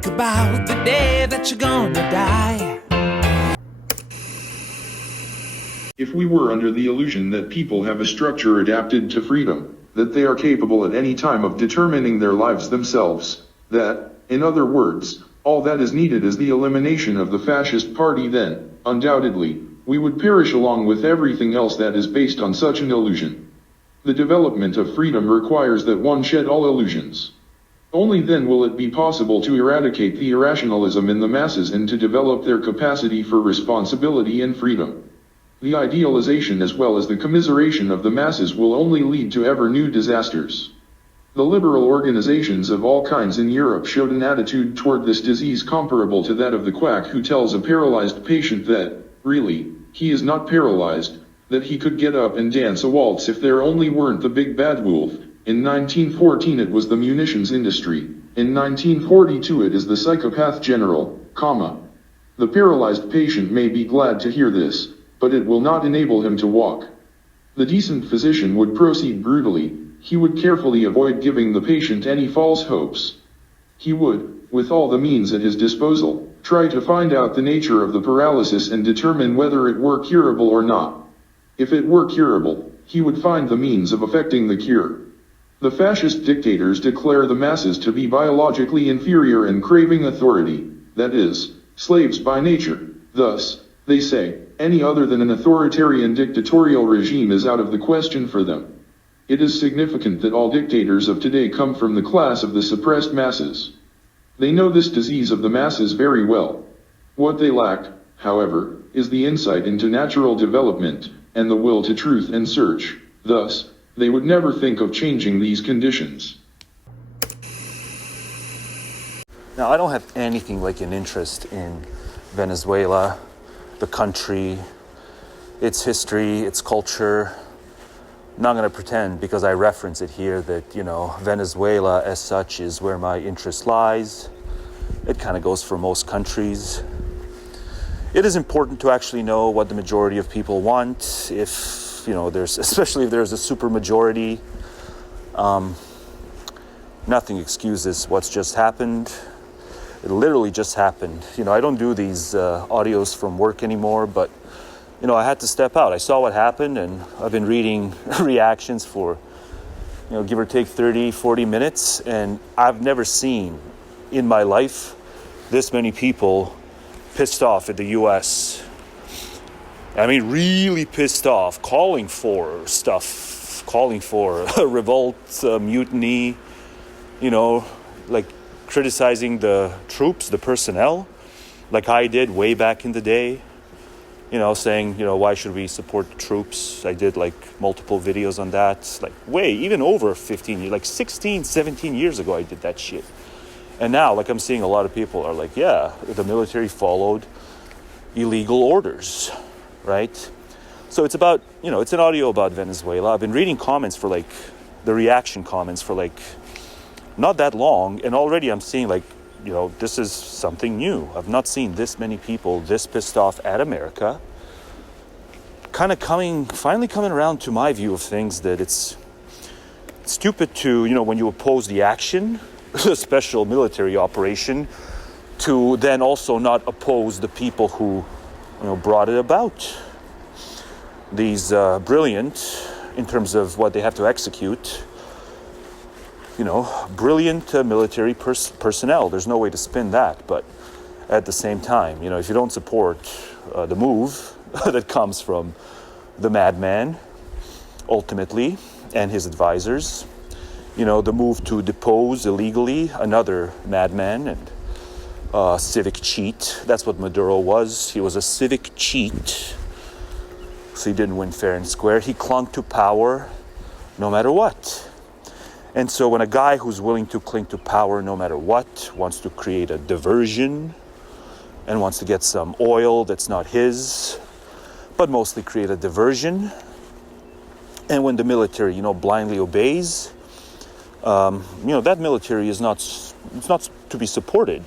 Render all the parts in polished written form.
think about the day that you're gonna die. If we were under the illusion that people have a structure adapted to freedom, that they are capable at any time of determining their lives themselves, that, in other words, all that is needed is the elimination of the fascist party, then, undoubtedly, we would perish along with everything else that is based on such an illusion. The development of freedom requires that one shed all illusions. Only then will it be possible to eradicate the irrationalism in the masses and to develop their capacity for responsibility and freedom. The idealization as well as the commiseration of the masses will only lead to ever new disasters. The liberal organizations of all kinds in Europe showed an attitude toward this disease comparable to that of the quack who tells a paralyzed patient that, really, he is not paralyzed, that he could get up and dance a waltz if there only weren't the big bad wolf. In 1914 it was the munitions industry, in 1942 it is the psychopath general, The paralyzed patient may be glad to hear this, but it will not enable him to walk. The decent physician would proceed brutally. He would carefully avoid giving the patient any false hopes. He would, with all the means at his disposal, try to find out the nature of the paralysis and determine whether it were curable or not. If it were curable, he would find the means of effecting the cure. The fascist dictators declare the masses to be biologically inferior and craving authority, that is, slaves by nature. Thus, they say, any other than an authoritarian dictatorial regime is out of the question for them. It is significant that all dictators of today come from the class of the suppressed masses. They know this disease of the masses very well. What they lack, however, is the insight into natural development, and the will to truth and search. Thus, they would never think of changing these conditions. Now, I don't have anything like an interest in Venezuela, the country, its history, its culture. I'm not going to pretend because I reference it here that, Venezuela as such is where my interest lies. It kind of goes for most countries. It is important to actually know what the majority of people want. Especially if there's a super majority. Nothing excuses what's just happened. It literally just happened. I don't do these audios from work anymore, but, I had to step out. I saw what happened, and I've been reading reactions for, give or take 30, 40 minutes, and I've never seen in my life this many people pissed off at the U.S. I mean, really pissed off, calling for stuff, calling for a revolt, mutiny, criticizing the troops, the personnel, like I did way back in the day, saying, why should we support the troops? I did multiple videos on that, even over 15 years, 16, 17 years ago I did that shit. And now, I'm seeing a lot of people are yeah, the military followed illegal orders, right? So it's about, it's an audio about Venezuela. I've been reading comments for the reaction comments for not that long, and already I'm seeing this is something new. I've not seen this many people this pissed off at America. Kind of finally coming around to my view of things that it's stupid to, when you oppose the action, a special military operation, to then also not oppose the people who, brought it about. These brilliant, in terms of what they have to execute, brilliant military personnel. There's no way to spin that, but at the same time, if you don't support the move that comes from the madman, ultimately, and his advisors, the move to depose illegally another madman and civic cheat. That's what Maduro was. He was a civic cheat. So he didn't win fair and square. He clung to power no matter what. And so when a guy who's willing to cling to power no matter what wants to create a diversion and wants to get some oil that's not his, but mostly create a diversion, and when the military, blindly obeys, that military is not to be supported,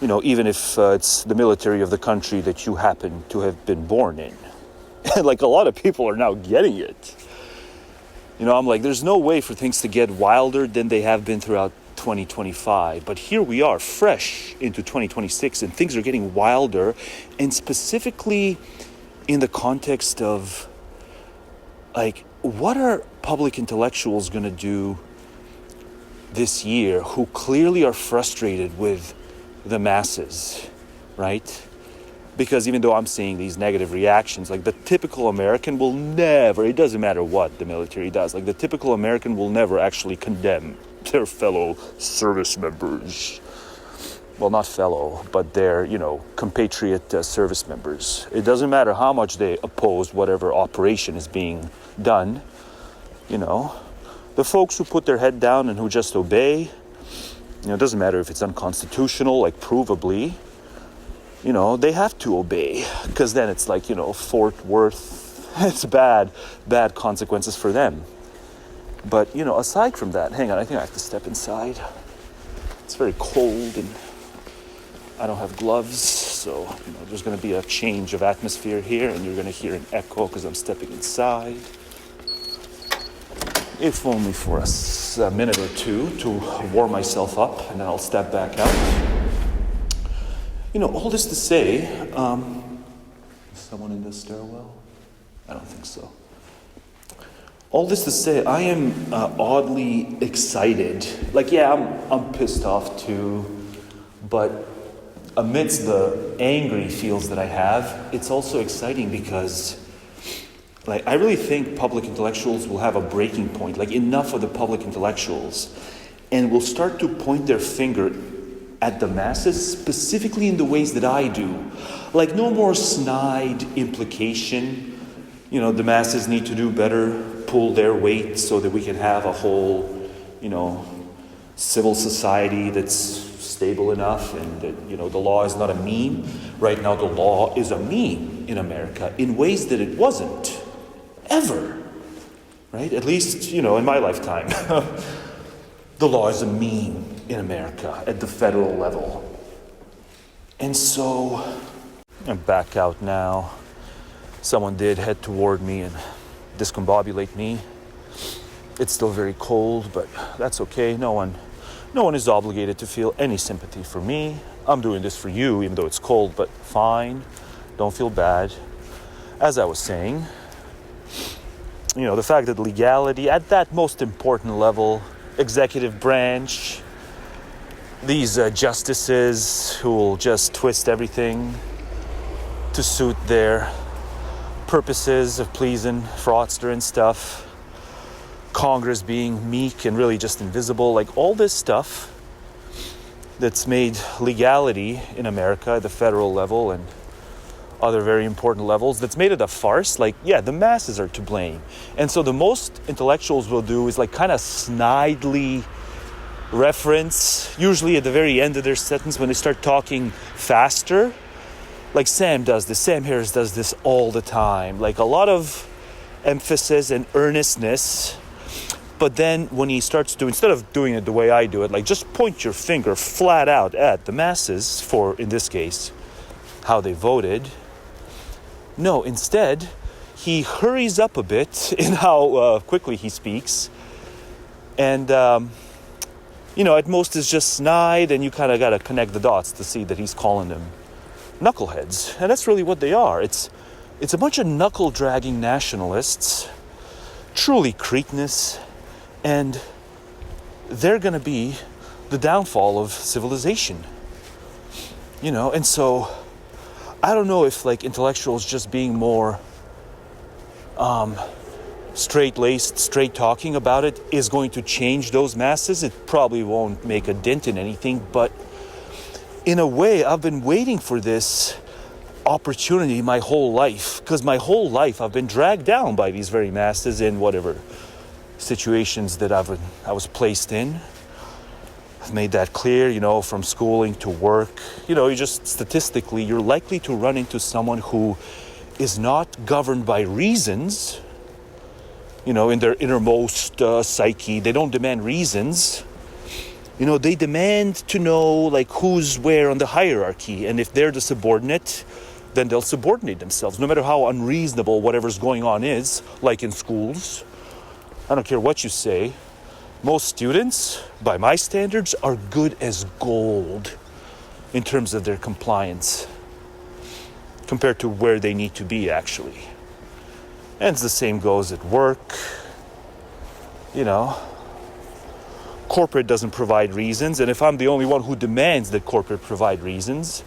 even if it's the military of the country that you happen to have been born in. A lot of people are now getting it. I'm there's no way for things to get wilder than they have been throughout 2025. But here we are, fresh into 2026, and things are getting wilder, and specifically in the context of, like, what are public intellectuals going to do this year who clearly are frustrated with the masses, right? Because even though I'm seeing these negative reactions, like the typical American will never, it doesn't matter what the military does, like the typical American will never actually condemn their fellow service members. Well, not fellow, but their, compatriot service members. It doesn't matter how much they oppose whatever operation is being done, The folks who put their head down and who just obey, it doesn't matter if it's unconstitutional, like provably, they have to obey, because then it's like, Fort Worth, it's bad consequences for them. But, aside from that, hang on, I think I have to step inside. It's very cold and I don't have gloves, so, there's going to be a change of atmosphere here, and you're going to hear an echo because I'm stepping inside. If only for a minute or two to warm myself up, and then I'll step back out. All this to say, is someone in the stairwell? I don't think so. All this to say, I am oddly excited. Like, yeah, I'm pissed off too, but amidst the angry feels that I have, it's also exciting because, like, I really think public intellectuals will have a breaking point, like enough of the public intellectuals, and will start to point their finger at the masses, specifically in the ways that I do. Like, no more snide implication. The masses need to do better, pull their weight so that we can have a whole, civil society that's stable enough, and that, the law is not a meme. Right now, the law is a meme in America in ways that it wasn't ever, right? At least, in my lifetime. The law is a meme in America at the federal level. And so, I'm back out now. Someone did head toward me and discombobulate me. It's still very cold, but that's okay. No one is obligated to feel any sympathy for me. I'm doing this for you, even though it's cold, but fine. Don't feel bad. As I was saying, the fact that legality at that most important level, executive branch, these justices who will just twist everything to suit their purposes of pleasing fraudster and stuff, Congress being meek and really just invisible, like all this stuff that's made legality in America at the federal level and other very important levels, that's made it a farce. Like, yeah, the masses are to blame. And so the most intellectuals will do is like kind of snidely reference, usually at the very end of their sentence when they start talking faster. Like Sam Harris does this all the time. Like a lot of emphasis and earnestness. But then when he starts to, instead of doing it the way I do it, like just point your finger flat out at the masses for, in this case, how they voted. No, instead, he hurries up a bit in how quickly he speaks. And, at most is just snide, and you kind of got to connect the dots to see that he's calling them knuckleheads. And that's really what they are. It's a bunch of knuckle-dragging nationalists, truly cretinous, and they're going to be the downfall of civilization. And so I don't know if like intellectuals just being more straight-laced, straight-talking about it is going to change those masses. It probably won't make a dent in anything, but in a way, I've been waiting for this opportunity my whole life, because my whole life I've been dragged down by these very masses in whatever situations that I was placed in. I've made that clear, from schooling to work. You just statistically, you're likely to run into someone who is not governed by reasons, in their innermost psyche. They don't demand reasons. They demand to know, like, who's where on the hierarchy. And if they're the subordinate, then they'll subordinate themselves, no matter how unreasonable whatever's going on is, like in schools. I don't care what you say. most students, by my standards, are good as gold in terms of their compliance compared to where they need to be, actually. And the same goes at work. You know, corporate doesn't provide reasons, and if I'm the only one who demands that corporate provide reasons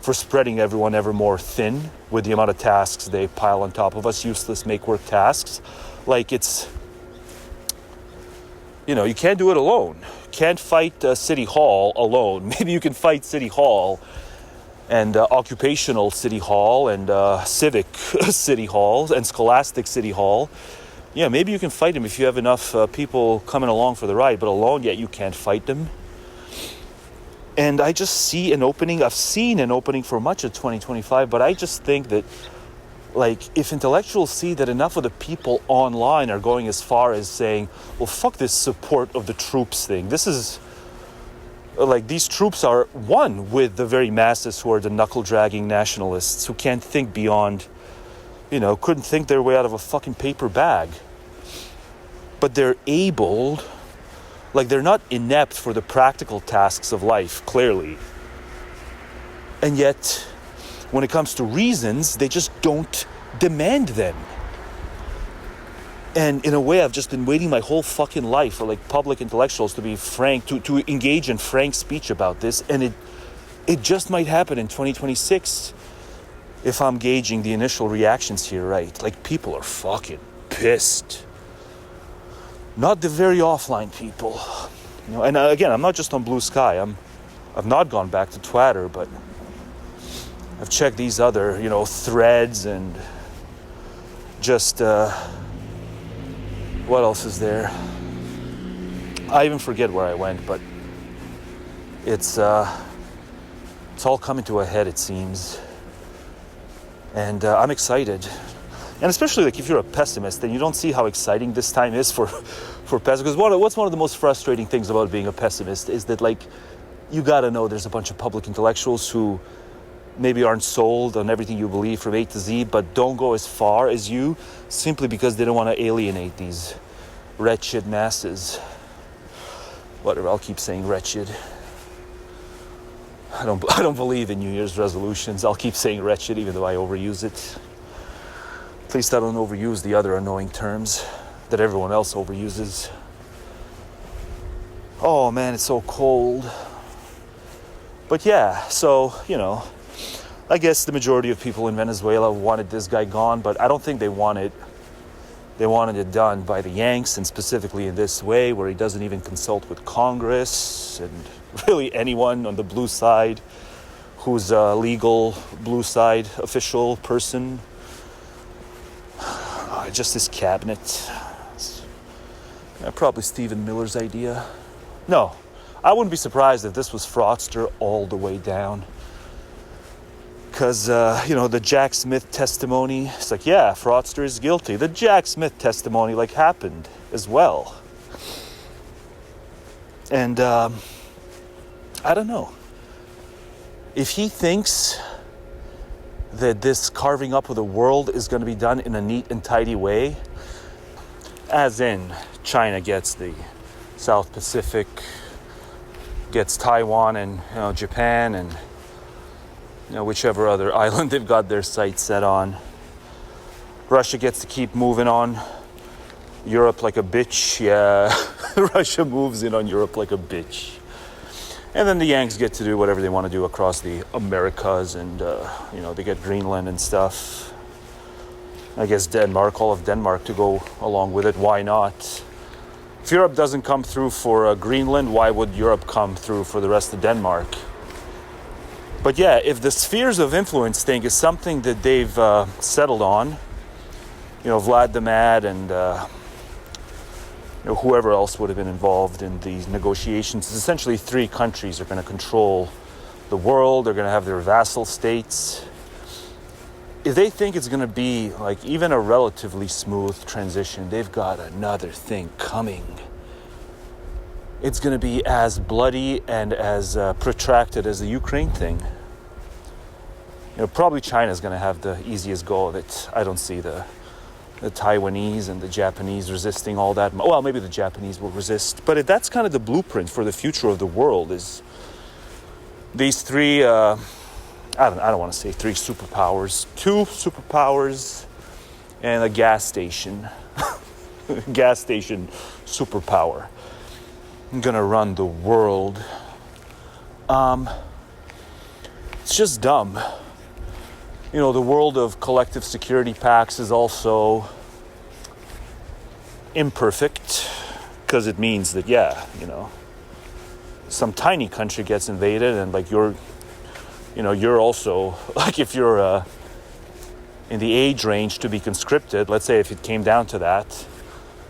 for spreading everyone ever more thin with the amount of tasks they pile on top of us, useless make-work tasks, like it's, you know, you can't do it alone. You can't fight City Hall alone. Maybe you can fight City Hall and occupational City Hall and civic City Hall and scholastic City Hall. Yeah, maybe you can fight them if you have enough people coming along for the ride, but alone, yet you can't fight them. And I just see an opening. I've seen an opening for much of 2025, but I just think that, like, if intellectuals see that enough of the people online are going as far as saying, well, fuck this support of the troops thing. This is, like, these troops are one with the very masses who are the knuckle-dragging nationalists who can't think beyond, you know, couldn't think their way out of a fucking paper bag. But they're able, like, they're not inept for the practical tasks of life, clearly. And yet, when it comes to reasons, they just don't demand them. And in a way, I've just been waiting my whole fucking life for, like, public intellectuals to be frank, to engage in frank speech about this. And it just might happen in 2026 if I'm gauging the initial reactions here right. Like, people are fucking pissed. Not the very offline people. You know, and again, I'm not just on Blue Sky. I've not gone back to Twitter, but I've checked these other, you know, threads and just, what else is there? I even forget where I went, but it's all coming to a head, it seems. And I'm excited. And especially, like, if you're a pessimist, then you don't see how exciting this time is for pessimists. Because what's one of the most frustrating things about being a pessimist is that, like, you gotta know there's a bunch of public intellectuals who maybe aren't sold on everything you believe from A to Z, but don't go as far as you simply because they don't want to alienate these wretched masses. Whatever, I'll keep saying wretched. I don't believe in New Year's resolutions. I'll keep saying wretched even though I overuse it. At least I don't overuse the other annoying terms that everyone else overuses. Oh man, it's so cold. But yeah, so, you know, I guess the majority of people in Venezuela wanted this guy gone, but I don't think they wanted it done by the Yanks, and specifically in this way, where he doesn't even consult with Congress and really anyone on the blue side who's a legal blue side official person. Just his cabinet. Probably Stephen Miller's idea. No, I wouldn't be surprised if this was fraudster all the way down. Because, you know, the Jack Smith testimony, it's like, yeah, fraudster is guilty. The Jack Smith testimony, like, happened as well. And, I don't know. If he thinks that this carving up of the world is going to be done in a neat and tidy way, as in China gets the South Pacific, gets Taiwan and, you know, Japan and, you know, whichever other island they've got their sights set on. Russia gets to keep moving on Europe like a bitch. Yeah, Russia moves in on Europe like a bitch. And then the Yanks get to do whatever they want to do across the Americas, and, you know, they get Greenland and stuff. I guess Denmark, all of Denmark to go along with it. Why not? If Europe doesn't come through for Greenland, why would Europe come through for the rest of Denmark? But yeah, if the spheres of influence thing is something that they've settled on, you know, Vlad the Mad and you know, whoever else would have been involved in these negotiations, essentially 3 countries are going to control the world. They're going to have their vassal states. If they think it's going to be like even a relatively smooth transition, they've got another thing coming. It's going to be as bloody and as protracted as the Ukraine thing. You know, probably China's going to have the easiest go of it. I don't see the the Taiwanese and the Japanese resisting all that. Well, maybe the Japanese will resist, but that's kind of the blueprint for the future of the world, is these three, I don't want to say three superpowers, two superpowers and a gas station. Gas station superpower. I'm gonna run the world. It's just dumb. You know, the world of collective security pacts is also imperfect, because it means that, yeah, you know, some tiny country gets invaded and like you're also, like if you're in the age range to be conscripted, let's say if it came down to that,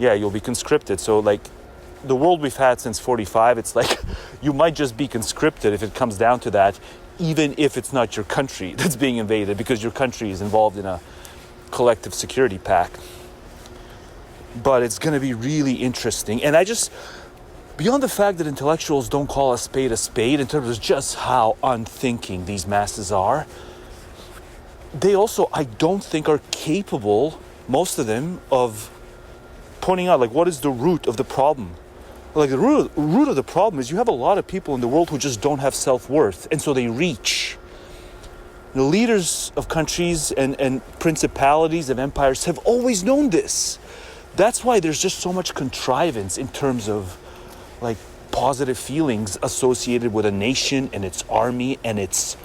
yeah, you'll be conscripted. So like the world we've had since 45, it's like you might just be conscripted if it comes down to that, even if it's not your country that's being invaded, because your country is involved in a collective security pact. But it's going to be really interesting. And beyond the fact that intellectuals don't call a spade in terms of just how unthinking these masses are, they also, I don't think, are capable, most of them, of pointing out, like, what is the root of the problem? Like, the root of the problem is you have a lot of people in the world who just don't have self-worth, and so they reach. The leaders of countries and principalities and empires have always known this. That's why there's just so much contrivance in terms of, like, positive feelings associated with a nation and its army and its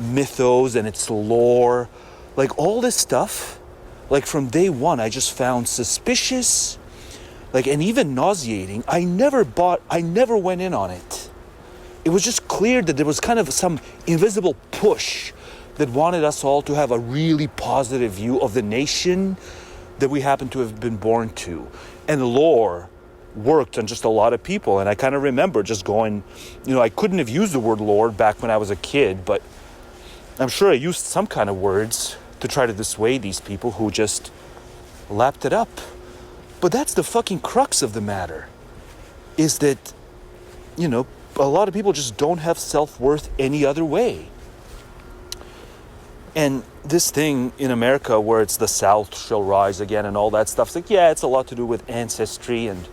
mythos and its lore. Like, all this stuff, like, from day one, I just found suspicious, like, and even nauseating. I never went in on it. It was just clear that there was kind of some invisible push that wanted us all to have a really positive view of the nation that we happen to have been born to. And lore worked on just a lot of people. And I kind of remember just going, you know, I couldn't have used the word lord back when I was a kid, but I'm sure I used some kind of words to try to dissuade these people who just lapped it up. But that's the fucking crux of the matter, is that, you know, a lot of people just don't have self-worth any other way. And this thing in America where it's the South shall rise again and all that stuff, it's like, yeah, it's a lot to do with ancestry, and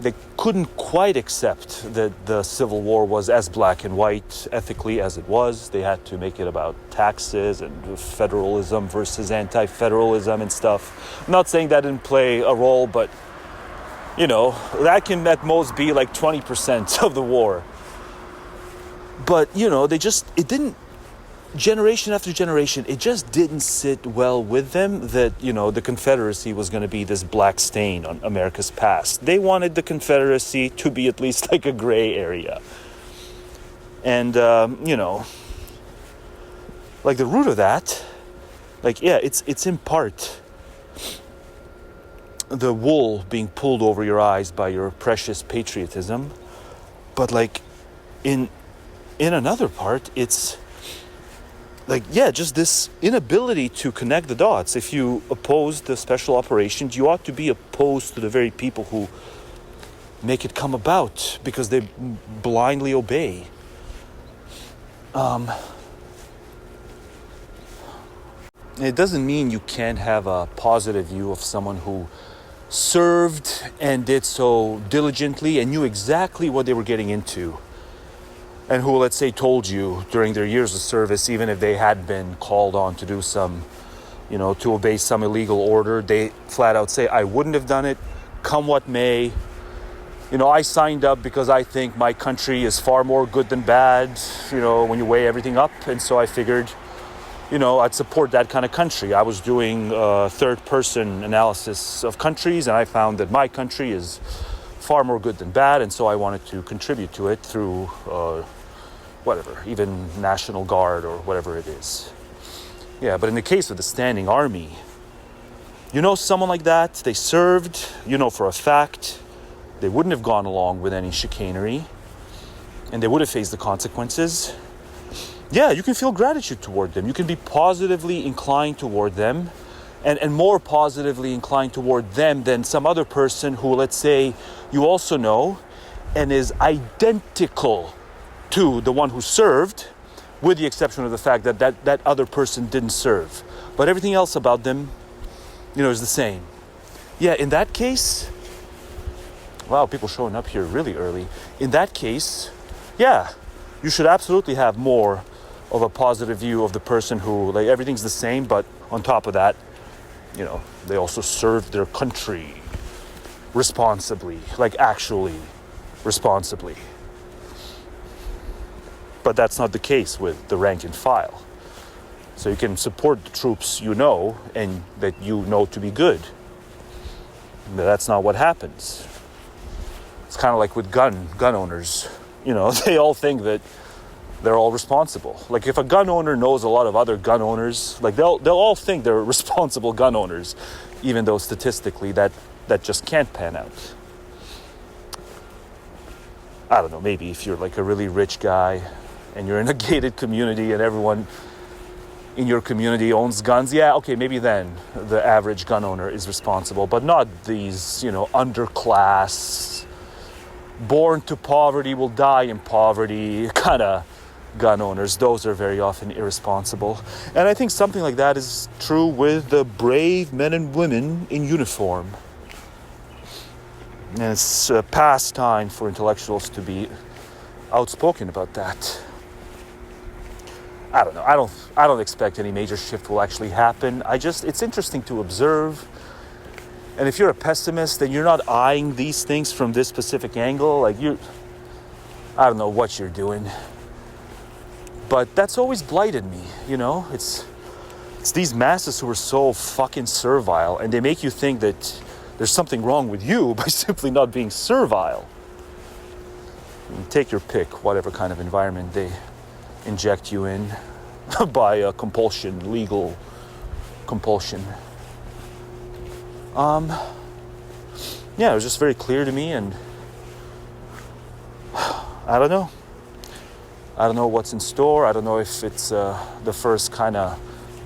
they couldn't quite accept that the Civil War was as black and white ethically as it was. They had to make it about taxes and federalism versus anti-federalism and stuff. I'm not saying that didn't play a role, but, you know, that can at most be like 20% of the war. But, you know, it didn't, generation after generation, it just didn't sit well with them that, you know, the Confederacy was going to be this black stain on America's past. They wanted the Confederacy to be at least like a gray area. And, you know, like the root of that, like, yeah, it's in part the wool being pulled over your eyes by your precious patriotism. But like in another part, it's like, yeah, just this inability to connect the dots. If you oppose the special operations, you ought to be opposed to the very people who make it come about, because they blindly obey. It doesn't mean you can't have a positive view of someone who served and did so diligently and knew exactly what they were getting into, and who, let's say, told you during their years of service, even if they had been called on to do some, you know, to obey some illegal order, they flat out say, I wouldn't have done it, come what may. You know, I signed up because I think my country is far more good than bad, you know, when you weigh everything up. And so I figured, you know, I'd support that kind of country. I was doing third-person analysis of countries, and I found that my country is far more good than bad, and so I wanted to contribute to it through whatever, even National Guard or whatever it is. Yeah, but in the case of the standing army, you know, someone like that, they served, you know for a fact, they wouldn't have gone along with any chicanery, and they would have faced the consequences. Yeah, you can feel gratitude toward them. You can be positively inclined toward them, and more positively inclined toward them than some other person who, let's say, you also know and is identical to the one who served, with the exception of the fact that that other person didn't serve. But everything else about them, is the same. Yeah, in that case, wow, people showing up here really early. In that case, yeah, you should absolutely have more of a positive view of the person who, like, everything's the same, but on top of that, they also served their country responsibly, like actually responsibly. But that's not the case with the rank and file. So you can support the troops and that to be good. But that's not what happens. It's kind of like with gun owners. They all think that they're all responsible. Like, if a gun owner knows a lot of other gun owners, like, they'll all think they're responsible gun owners, even though statistically that just can't pan out. I don't know, maybe if you're like a really rich guy and you're in a gated community and everyone in your community owns guns, yeah, okay, maybe then the average gun owner is responsible, but not these, underclass, born to poverty, will die in poverty kind of gun owners. Those are very often irresponsible. And I think something like that is true with the brave men and women in uniform. And it's past time for intellectuals to be outspoken about that. I don't know. I don't expect any major shift will actually happen. It's interesting to observe. And if you're a pessimist, then you're not eyeing these things from this specific angle. Like, I don't know what you're doing. But that's always blighted me, It's these masses who are so fucking servile, and they make you think that there's something wrong with you by simply not being servile. Take your pick, whatever kind of environment they inject you in by compulsion, legal compulsion. Yeah, it was just very clear to me, and I don't know. I don't know what's in store. I don't know if it's the first kind of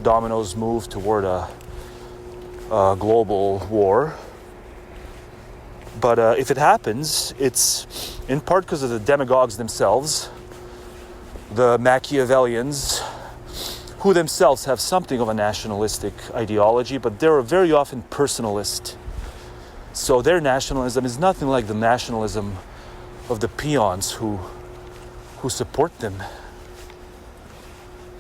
dominoes move toward a global war. But if it happens, it's in part because of the demagogues themselves, the Machiavellians, who themselves have something of a nationalistic ideology, but they're very often personalist. So their nationalism is nothing like the nationalism of the peons who support them.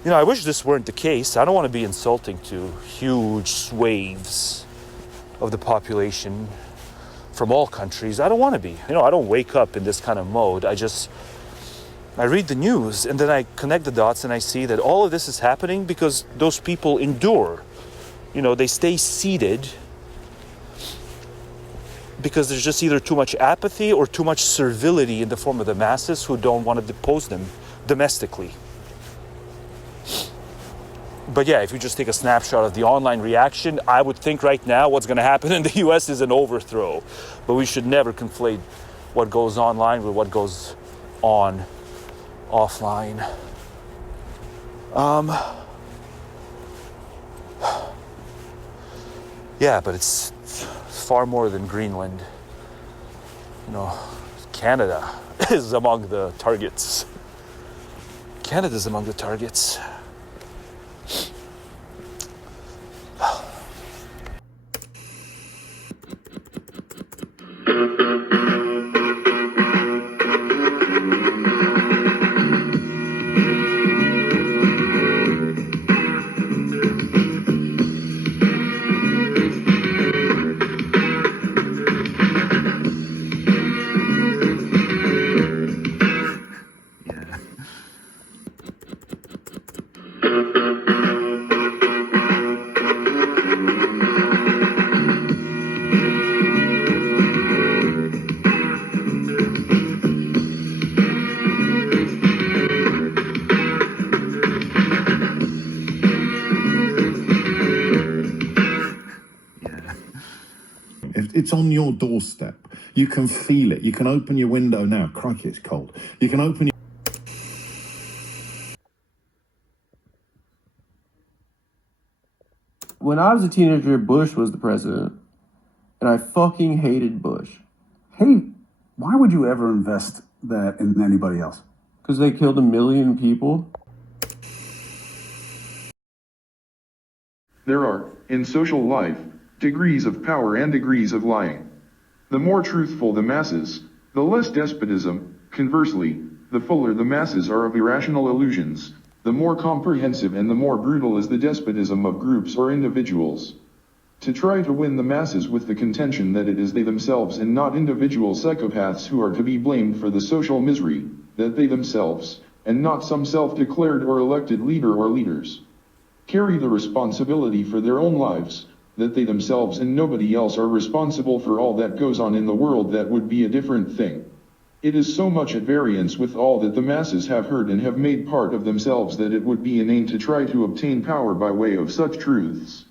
I wish this weren't the case. I don't want to be insulting to huge swathes of the population from all countries. I don't want to be. I don't wake up in this kind of mode. I read the news, and then I connect the dots, and I see that all of this is happening because those people endure. They stay seated because there's just either too much apathy or too much servility in the form of the masses who don't want to depose them domestically. But yeah, if you just take a snapshot of the online reaction, I would think right now what's going to happen in the US is an overthrow. But we should never conflate what goes online with what goes on offline. Yeah, but it's far more than Greenland. Canada is among the targets. Canada's among the targets. It's on your doorstep. You can feel it. You can open your window now. Crikey, it's cold. You can open your... When I was a teenager, Bush was the president, and I fucking hated Bush. Why would you ever invest that in anybody else? Because they killed 1 million people. There are, in social life, degrees of power and degrees of lying. The more truthful the masses, the less despotism. Conversely, the fuller the masses are of irrational illusions, the more comprehensive and the more brutal is the despotism of groups or individuals. To try to win the masses with the contention that it is they themselves and not individual psychopaths who are to be blamed for the social misery, that they themselves, and not some self-declared or elected leader or leaders, carry the responsibility for their own lives, that they themselves and nobody else are responsible for all that goes on in the world, that would be a different thing. It is so much at variance with all that the masses have heard and have made part of themselves that it would be inane to try to obtain power by way of such truths.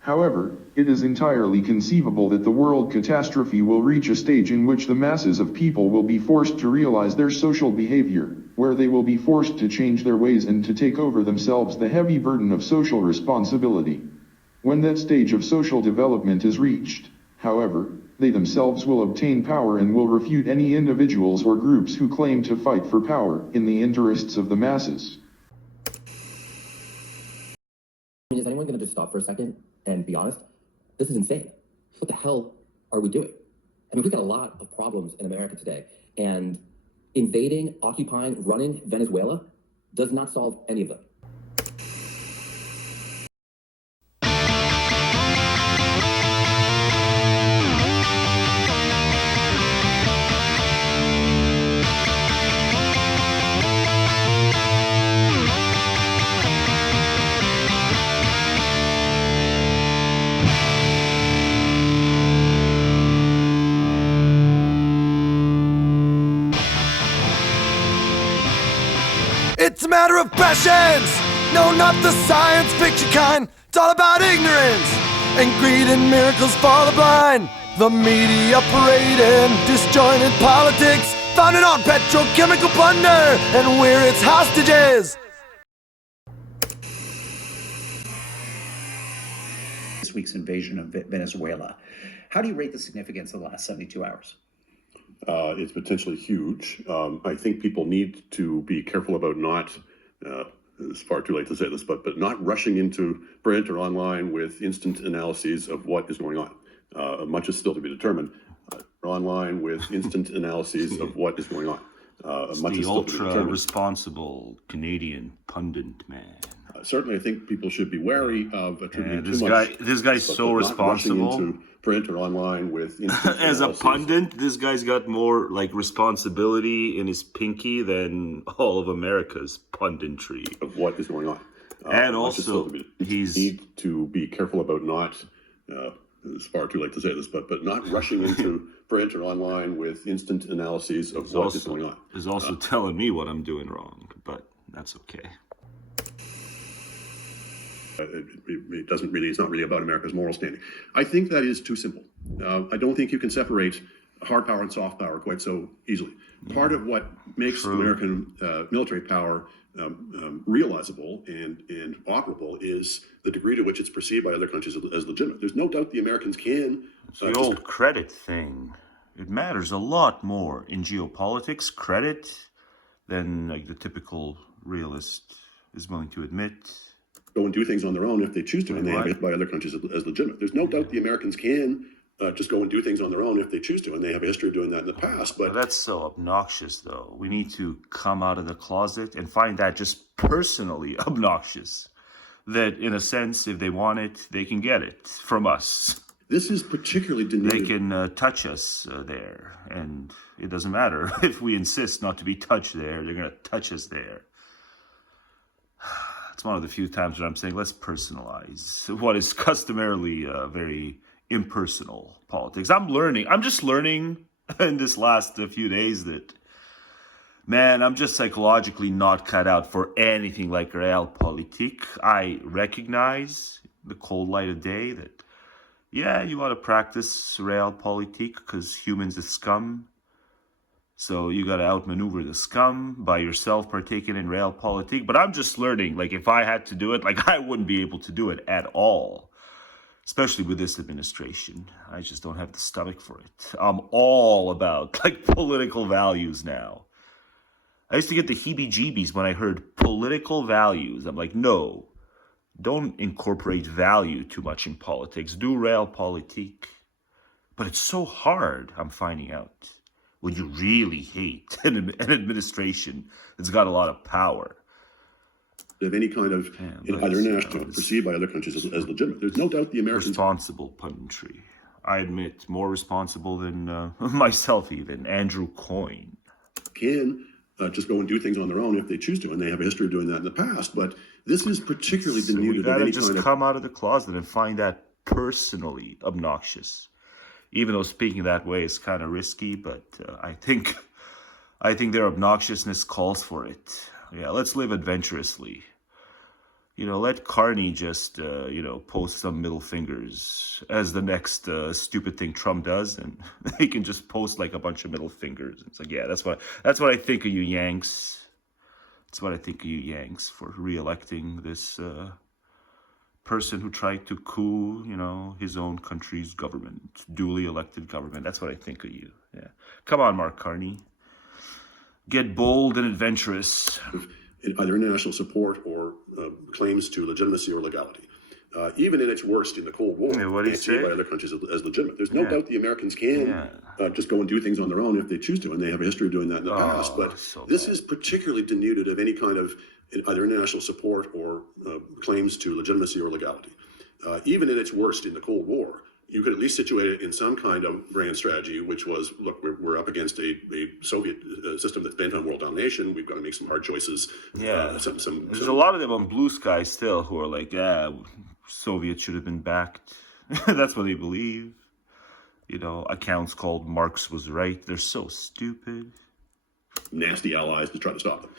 However, it is entirely conceivable that the world catastrophe will reach a stage in which the masses of people will be forced to realize their social behavior, where they will be forced to change their ways and to take over themselves the heavy burden of social responsibility. When that stage of social development is reached, however, they themselves will obtain power and will refute any individuals or groups who claim to fight for power in the interests of the masses. Is anyone going to just stop for a second and be honest? This is insane. What the hell are we doing? I mean, we've got a lot of problems in America today, and invading, occupying, running Venezuela does not solve any of them. It's a matter of passions, no, not the science fiction kind. It's all about ignorance and greed and miracles for the blind. The media parading disjointed politics, founded on petrochemical plunder, and we're its hostages. This week's invasion of Venezuela. How do you rate the significance of the last 72 hours? It's potentially huge. I think people need to be careful about not, it's far too late to say this, but not rushing into print or online with instant analyses of what is going on. Much is still to be determined. Online with instant analyses of what is going on. Much The is still to be determined. ultra-responsible Canadian pundit man. Certainly, I think people should be wary of attributing this too much. This guy's but so not responsible. rushing into print or online with instant As a analyses. pundit, this guy's got more like responsibility in his pinky than all of America's punditry. Of what is going on. And much is still also, to be- he's need to be careful about not. It's far too late to say this, but not rushing into print or online with instant analyses of what is going on. is also telling me what I'm doing wrong, but that's okay. It doesn't really. It's not really about America's moral standing. I think that is too simple. I don't think you can separate hard power and soft power quite so easily. Part of what makes American military power realizable and operable is the degree to which it's perceived by other countries as legitimate. There's no doubt the Americans can. It's the old credit thing. It matters a lot more in geopolitics, credit, than like the typical realist is willing to admit. Go and do things on their own if they choose to, and they have it by other countries as legitimate. There's no doubt the Americans can just go and do things on their own if they choose to, and they have a history of doing that in the past. But That's so obnoxious, though. We need to come out of the closet and find that just personally obnoxious. That, in a sense, if they want it, they can get it from us. This is particularly They can touch us there, and it doesn't matter if we insist not to be touched there. They're going to touch us there. It's one of the few times where I'm saying let's personalize what is customarily very impersonal politics. I'm just learning in this last few days that, man, I'm just psychologically not cut out for anything like realpolitik. I recognize the cold light of day that, yeah, you ought to practice realpolitik because humans are scum. So you got to outmaneuver the scum by yourself partaking in realpolitik. But I'm just learning, like, if I had to do it, like, I wouldn't be able to do it at all. Especially with this administration. I just don't have the stomach for it. I'm all about, like, political values now. I used to get the heebie-jeebies when I heard political values. I'm like, no, Don't incorporate value too much in politics. Do realpolitik. But it's so hard, I'm finding out, when you really hate an administration that's got a lot of power. Of any kind of either national perceived by other countries as legitimate. There's no doubt the Americans responsible punditry. I admit, more responsible than myself even, Andrew Coyne. Can just go and do things on their own if they choose to, and they have a history of doing that in the past. But this is particularly denuded of any just kind of... come out of the closet and find that personally obnoxious. Even though speaking that way is kind of risky, but I think their obnoxiousness calls for it. Yeah, let's live adventurously. Let Carney just, post some middle fingers as the next stupid thing Trump does, and he can just post like a bunch of middle fingers. It's like, yeah, that's what I think of you Yanks. That's what I think of you Yanks for re-electing this person who tried to coup, his own country's government, duly elected government. That's what I think of you. Yeah, come on, Mark Carney. Get bold and adventurous. Either international support or claims to legitimacy or legality. Even in its worst in the Cold War, seen by other countries as legitimate. There's no doubt the Americans can just go and do things on their own if they choose to, and they have a history of doing that in the past. But this is particularly denuded of any kind of either international support or claims to legitimacy or legality. Even in its worst in the Cold War, you could at least situate it in some kind of grand strategy, which was, look, we're up against a Soviet system that's bent on world domination. We've got to make some hard choices. Yeah, there's a lot of them on Blue Sky still who are like, Soviets should have been backed. That's what they believe. Accounts called Marx was right. They're so stupid. Nasty allies to try to stop them.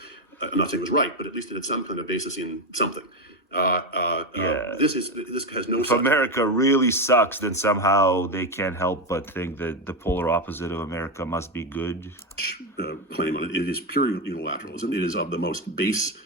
I'm not saying it was right, but at least it had some kind of basis in something. This has no. If America really sucks, then somehow they can't help but think that the polar opposite of America must be good. Claim on it. It is pure unilateralism. It is of the most base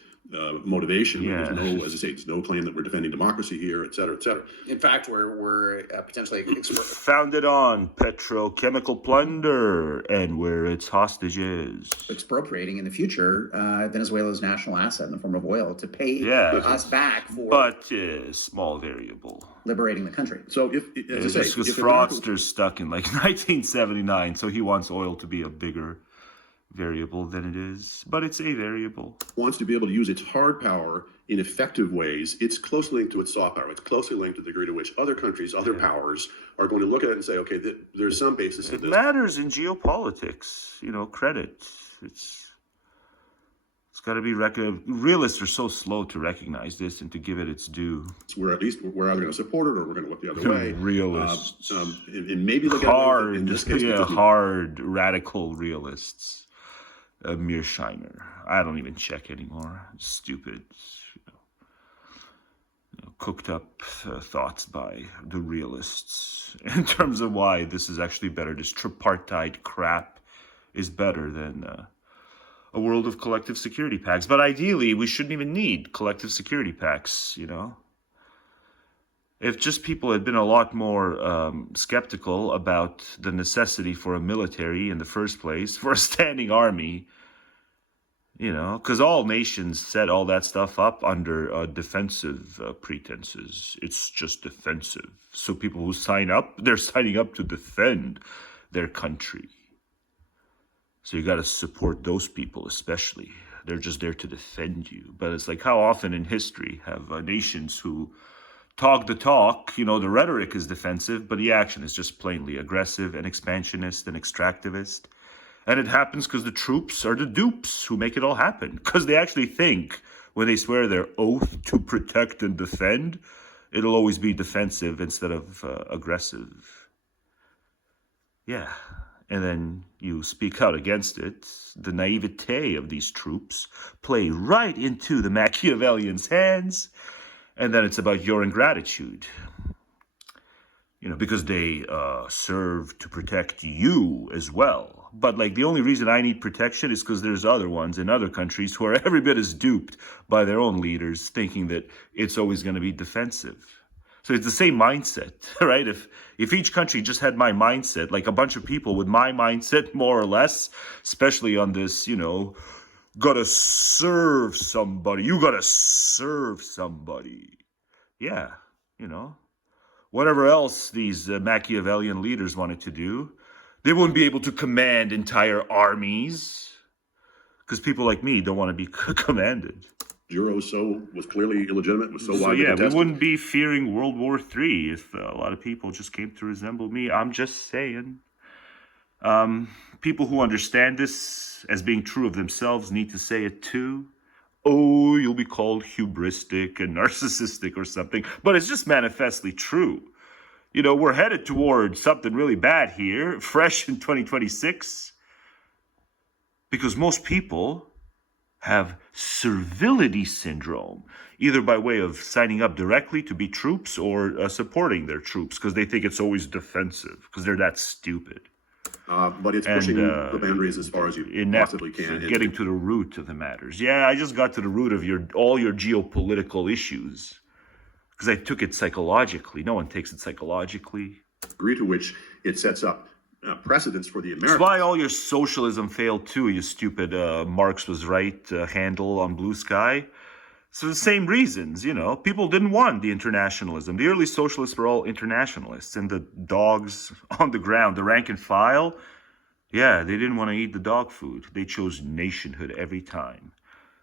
motivation. Yeah. There's no, as I say, there's no claim that we're defending democracy here, et cetera, et cetera. In fact, we're potentially founded on petrochemical plunder and where its hostages expropriating in the future Venezuela's national asset in the form of oil to pay us back for. But small variable. Liberating the country. So if as I say, because fraudster's stuck in like 1979, so he wants oil to be a bigger variable than it is, but it's a variable. Wants to be able to use its hard power in effective ways. It's closely linked to its soft power. It's closely linked to the degree to which other countries, other powers are going to look at it and say, okay, there's some basis in this. It matters in geopolitics, credit. It's got to be realists are so slow to recognize this and to give it its due. We're either going to support it or we're going to look the other way. Realists. And maybe look hard, at it in this case. Hard, radical realists. Mearsheimer. I don't even check anymore. Stupid, cooked up thoughts by the realists in terms of why this is actually better. This tripartite crap is better than a world of collective security pacts. But ideally, we shouldn't even need collective security pacts, If just people had been a lot more skeptical about the necessity for a military in the first place, for a standing army, because all nations set all that stuff up under defensive pretenses. It's just defensive. So people who sign up, they're signing up to defend their country. So you got to support those people especially. They're just there to defend you. But it's like, how often in history have nations who talk the talk, the rhetoric is defensive, but the action is just plainly aggressive and expansionist and extractivist. And it happens because the troops are the dupes who make it all happen. Because they actually think when they swear their oath to protect and defend, it'll always be defensive instead of aggressive. Yeah. And then you speak out against it. The naivete of these troops play right into the Machiavellian's hands. And then it's about your ingratitude. Because they serve to protect you as well. But the only reason I need protection is because there's other ones in other countries who are every bit as duped by their own leaders, thinking that it's always going to be defensive. So it's the same mindset, right? If each country just had my mindset, like a bunch of people with my mindset, more or less, especially on this, gotta serve somebody. You gotta serve somebody. Yeah, whatever else these Machiavellian leaders wanted to do, they wouldn't be able to command entire armies, because people like me don't want to be commanded. Maduro was clearly illegitimate, was so widely yeah, contested. we wouldn't be fearing World War III if a lot of people just came to resemble me. I'm just saying. People who understand this as being true of themselves need to say it too. Oh, you'll be called hubristic and narcissistic or something, but it's just manifestly true. We're headed toward something really bad here, fresh in 2026, because most people have servility syndrome, either by way of signing up directly to be troops or supporting their troops because they think it's always defensive because they're that stupid. But it's pushing the boundaries as far as you possibly can. Getting to the root of the matters. Yeah, I just got to the root of all your geopolitical issues because I took it psychologically. No one takes it psychologically. Degree to which it sets up precedents for the Americans. That's why all your socialism failed too, you stupid Marx was right handle on Blue Sky. So the same reasons, people didn't want the internationalism. The early socialists were all internationalists, and the dogs on the ground, the rank and file, yeah, they didn't want to eat the dog food. They chose nationhood every time.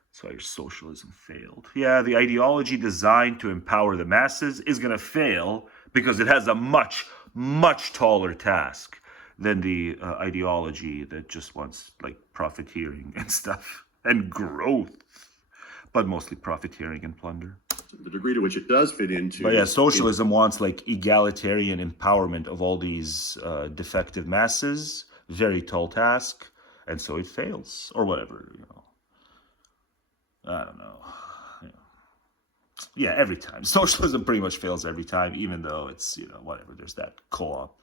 That's why your socialism failed. Yeah, the ideology designed to empower the masses is going to fail because it has a much, much taller task than the ideology that just wants profiteering and stuff and growth. But mostly profiteering and plunder. The degree to which it does fit into... But yeah, socialism wants egalitarian empowerment of all these defective masses. Very tall task. And so it fails. Or whatever, I don't know. Yeah, every time. Socialism pretty much fails every time, even though it's, whatever. There's that co-op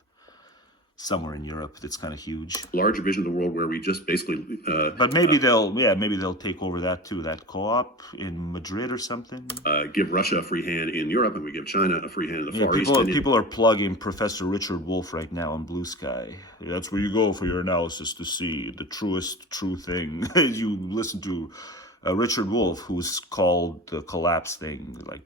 somewhere in Europe that's kind of huge. Larger vision of the world where we just basically... but maybe they'll take over that too, that co-op in Madrid or something. Give Russia a free hand in Europe, and we give China a free hand in the Far East. People are plugging Professor Richard Wolff right now on Blue Sky. That's where you go for your analysis to see the true thing. You listen to Richard Wolff, who's called the collapse thing a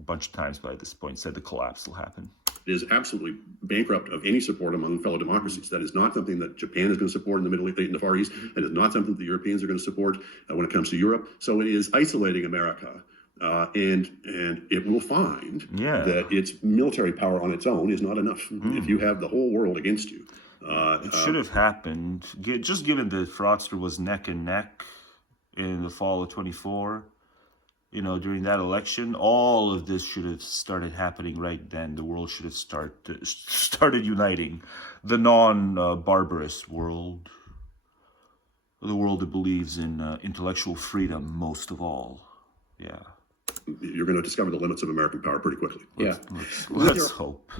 bunch of times by this point, said the collapse will happen. It is absolutely bankrupt of any support among fellow democracies. That is not something that Japan is going to support in the Middle East, in the Far East. That is not something that the Europeans are going to support when it comes to Europe. So it is isolating America, and it will find that its military power on its own is not enough. If you have the whole world against you, it should have happened. Just given that fraudster was neck and neck in the fall of 24. During that election, all of this should have started happening right then. The world should have started uniting. The non-barbarous world. The world that believes in intellectual freedom most of all. Yeah. You're going to discover the limits of American power pretty quickly. Let's hope.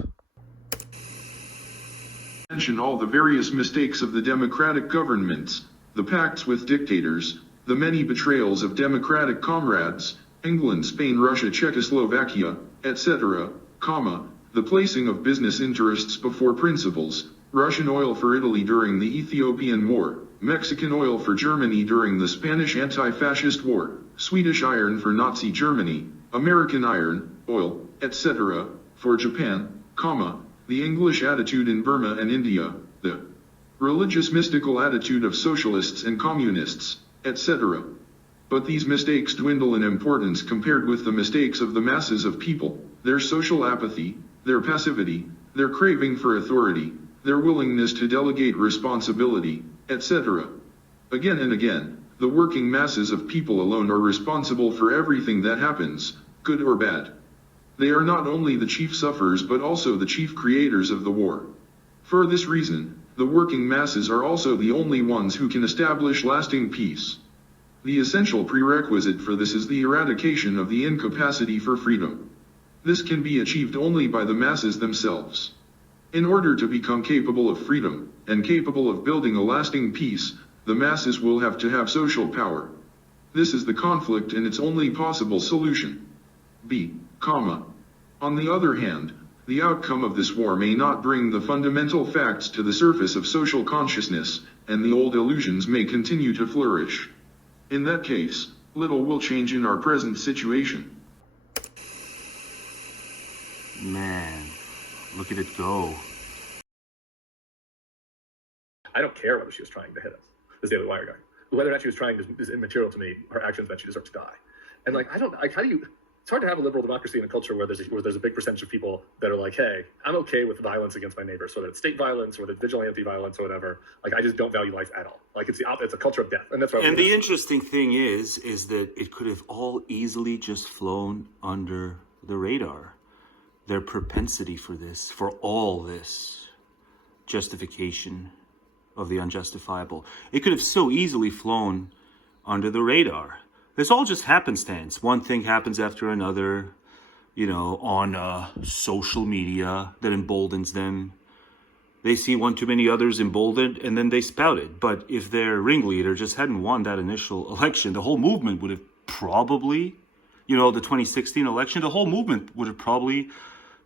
Mention all the various mistakes of the democratic governments, the pacts with dictators, the many betrayals of democratic comrades, England, Spain, Russia, Czechoslovakia, etc., the placing of business interests before principles, Russian oil for Italy during the Ethiopian War, Mexican oil for Germany during the Spanish anti-fascist war, Swedish iron for Nazi Germany, American iron, oil, etc., for Japan, the English attitude in Burma and India, the religious mystical attitude of socialists and communists, etc. But these mistakes dwindle in importance compared with the mistakes of the masses of people, their social apathy, their passivity, their craving for authority, their willingness to delegate responsibility, etc. Again and again, the working masses of people alone are responsible for everything that happens, good or bad. They are not only the chief sufferers but also the chief creators of the war. For this reason, the working masses are also the only ones who can establish lasting peace. The essential prerequisite for this is the eradication of the incapacity for freedom. This can be achieved only by the masses themselves. In order to become capable of freedom, and capable of building a lasting peace, the masses will have to have social power. This is the conflict and its only possible solution. On the other hand, the outcome of this war may not bring the fundamental facts to the surface of social consciousness, and the old illusions may continue to flourish. In that case, little will change in our present situation. Man, look at it go. I don't care whether she was trying to hit us, this Daily Wire guy. Whether or not she was trying is immaterial to me. Her actions that she deserves to die. And like, I don't, like, how do you, it's hard to have a liberal democracy in a culture where there's a big percentage of people that are like, hey, I'm okay with violence against my neighbors, whether it's state violence or whether it's vigilante violence or whatever. Like, I just don't value life at all. Like, it's a culture of death. And that's why. And the interesting thing is that it could have all easily just flown under the radar. Their propensity for this, for all this justification of the unjustifiable. It could have so easily flown under the radar. It's all just happenstance. One thing happens after another, on social media that emboldens them. They see one too many others emboldened and then they spout it. But if their ringleader just hadn't won that initial election, the whole movement would have probably, the 2016 election, the whole movement would have probably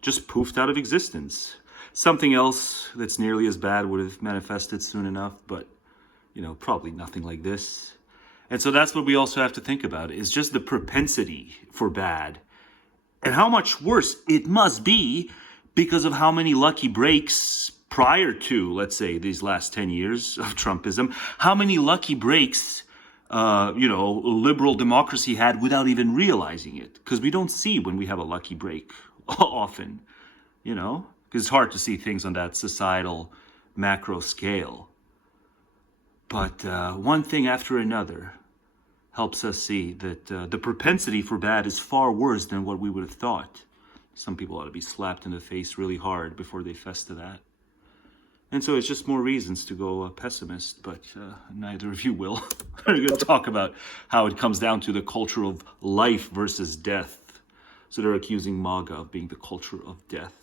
just poofed out of existence. Something else that's nearly as bad would have manifested soon enough, but, probably nothing like this. And so that's what we also have to think about, is just the propensity for bad. And how much worse it must be because of how many lucky breaks prior to, let's say, these last 10 years of Trumpism, how many lucky breaks, liberal democracy had without even realizing it. Because we don't see when we have a lucky break often, because it's hard to see things on that societal macro scale. But one thing after another helps us see that the propensity for bad is far worse than what we would have thought. Some people ought to be slapped in the face really hard before they fess to that. And so it's just more reasons to go pessimist, but neither of you will. We're going to talk about how it comes down to the culture of life versus death. So they're accusing MAGA of being the culture of death.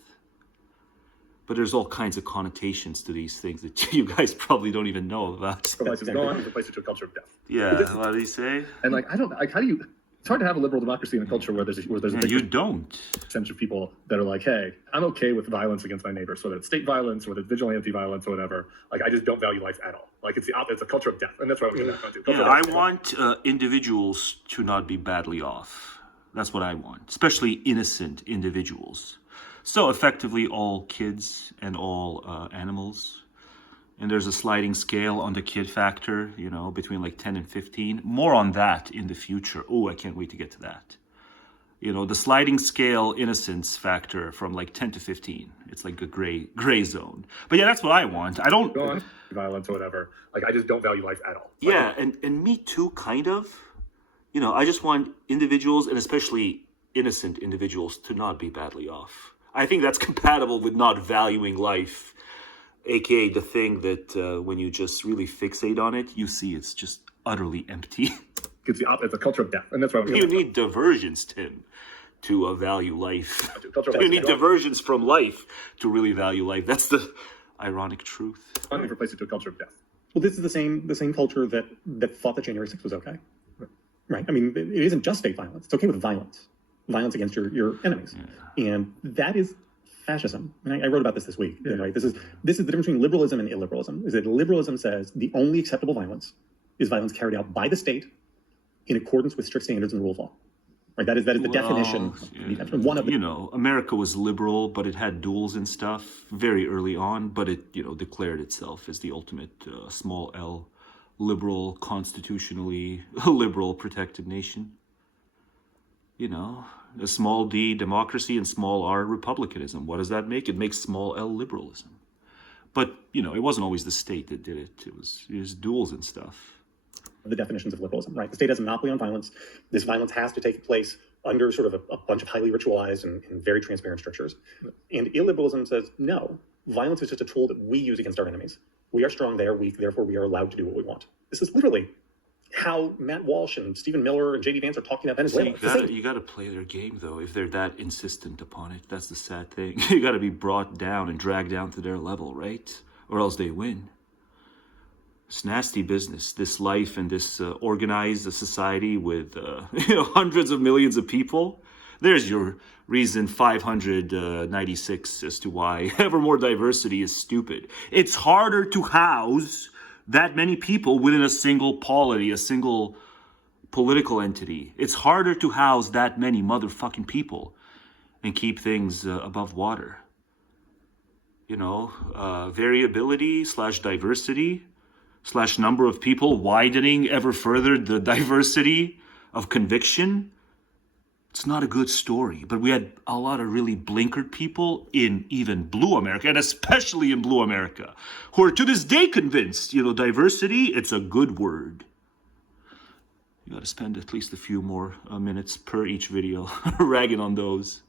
But there's all kinds of connotations to these things that you guys probably don't even know about. Life is gone, replace it to a culture of death. Yeah, what did he say? And like, how do you, it's hard to have a liberal democracy in a culture where there's a big percentage of people that are like, hey, I'm okay with violence against my neighbors, whether it's state violence or whether it's vigilante violence or whatever. Like, I just don't value life at all. Like, it's a culture of death. And that's what I'm going to do. I want individuals to not be badly off. That's what I want, especially innocent individuals. So effectively all kids and all animals. And there's a sliding scale on the kid factor, between like 10 and 15. More on that in the future. Oh, I can't wait to get to that. The sliding scale innocence factor from like 10 to 15. It's like a gray zone. But yeah, that's what I want. I don't... Violence or whatever. Like, I just don't value life at all. Yeah, and me too, kind of. I just want individuals, and especially innocent individuals, to not be badly off. I think that's compatible with not valuing life, aka the thing that when you just really fixate on it, you see it's just utterly empty. It's a culture of death, and that's why you need diversions, Tim, to value life. You need diversions from life to really value life. That's the ironic truth. And replace it to a culture of death. Well, this is the same culture that thought that January 6th was okay. Right. I mean, it isn't just state violence. It's okay with violence against your enemies. Yeah. And that is fascism. And I wrote about this week. Yeah. Right. This is the difference between liberalism and illiberalism, is that liberalism says the only acceptable violence is violence carried out by the state in accordance with strict standards and the rule of law. Right. That is the definition. Yeah. One of the, America was liberal, but it had duels and stuff very early on, but it, declared itself as the ultimate small L liberal, constitutionally liberal, protected nation. A small d democracy and small r republicanism. What does that make? It makes small l liberalism. But, it wasn't always the state that did it. It was duels and stuff. The definitions of liberalism, right? The state has a monopoly on violence. This violence has to take place under sort of a bunch of highly ritualized and very transparent strictures. And illiberalism says, no, violence is just a tool that we use against our enemies. We are strong, they are weak, therefore we are allowed to do what we want. This is literally how Matt Walsh and Stephen Miller and J.D. Vance are talking about Venezuela. So you got to play their game, though, if they're that insistent upon it. That's the sad thing. You got to be brought down and dragged down to their level, right? Or else they win. It's nasty business, this life and this organized society with hundreds of millions of people. There's your reason 596 as to why ever more diversity is stupid. It's harder to house that many people within a single polity, a single political entity. It's harder to house that many motherfucking people. and keep things above water. Variability / diversity / number of people widening ever further the diversity of conviction. It's not a good story, but we had a lot of really blinkered people in even blue America, and especially in blue America, who are to this day convinced, diversity, it's a good word. You got to spend at least a few more minutes per each video ragging on those.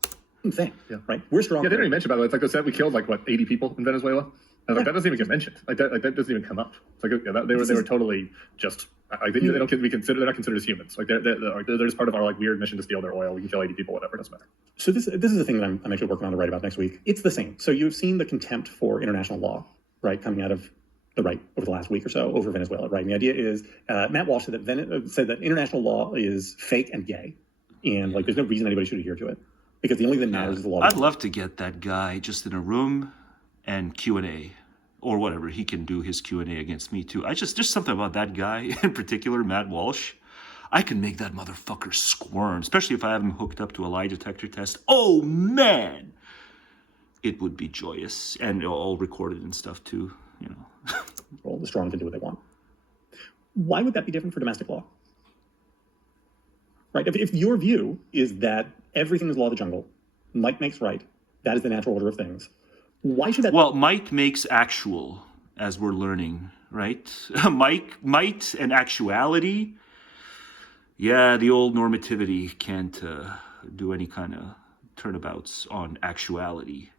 Insane, right? We're strong. Yeah, they didn't even mention about it. It's like they said we killed 80 people in Venezuela. I was like, that doesn't even get mentioned. That doesn't even come up. It's like they were totally just. They don't be considered. They're not considered as humans. They're just part of our weird mission to steal their oil. We can kill 80 people, whatever. It doesn't matter. So this is the thing that I'm actually working on to write about next week. It's the same. So you've seen the contempt for international law, right, coming out of the right over the last week or so over Venezuela, right? And the idea is Matt Walsh said that international law is fake and gay, and there's no reason anybody should adhere to it because the only thing that matters is the law. I'd love to get that guy just in a room and Q&A. Or whatever, he can do his Q&A against me too. There's something about that guy, in particular, Matt Walsh. I can make that motherfucker squirm, especially if I have him hooked up to a lie detector test. Oh man, it would be joyous, and all recorded and stuff too. Well, the strong can do what they want. Why would that be different for domestic law? Right? If your view is that everything is law of the jungle, might makes right, that is the natural order of things. Why should that? Well, might makes actual, as we're learning, right? might and actuality. Yeah, the old normativity can't do any kind of turnabouts on actuality.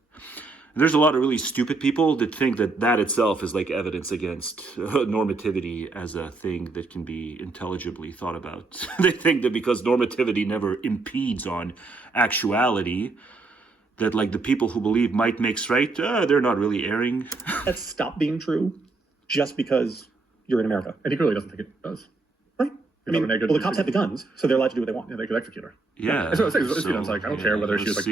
There's a lot of really stupid people that think that itself is evidence against normativity as a thing that can be intelligibly thought about. They think that because normativity never impedes on actuality, that the people who believe might makes right, they're not really erring. That stopped being true just because you're in America. And he clearly doesn't think it does. Right. The cops have the guns, so they're allowed to do what they want. Yeah, they could execute her. Yeah. So it's I don't care whether she was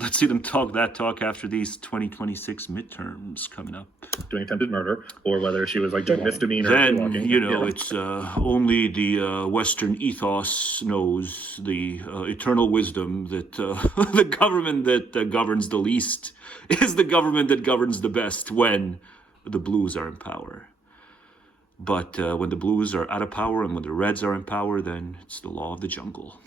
let's see them talk that talk after these 2026 midterms coming up. Doing attempted murder, or whether she was doing misdemeanor. Then, it's only the Western ethos knows the eternal wisdom that the government that governs the least is the government that governs the best when the blues are in power. But when the blues are out of power and when the reds are in power, then it's the law of the jungle.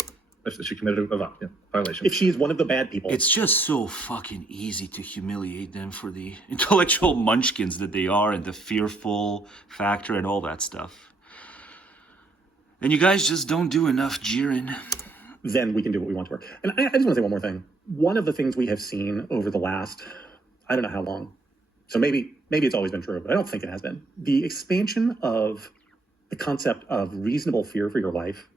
She committed a violation. If she's one of the bad people. It's just so fucking easy to humiliate them for the intellectual munchkins that they are and the fearful factor and all that stuff. And you guys just don't do enough jeering. Then we can do what we want to work. And I just want to say one more thing. One of the things we have seen over the last, I don't know how long, so maybe it's always been true, but I don't think it has been. The expansion of the concept of reasonable fear for your life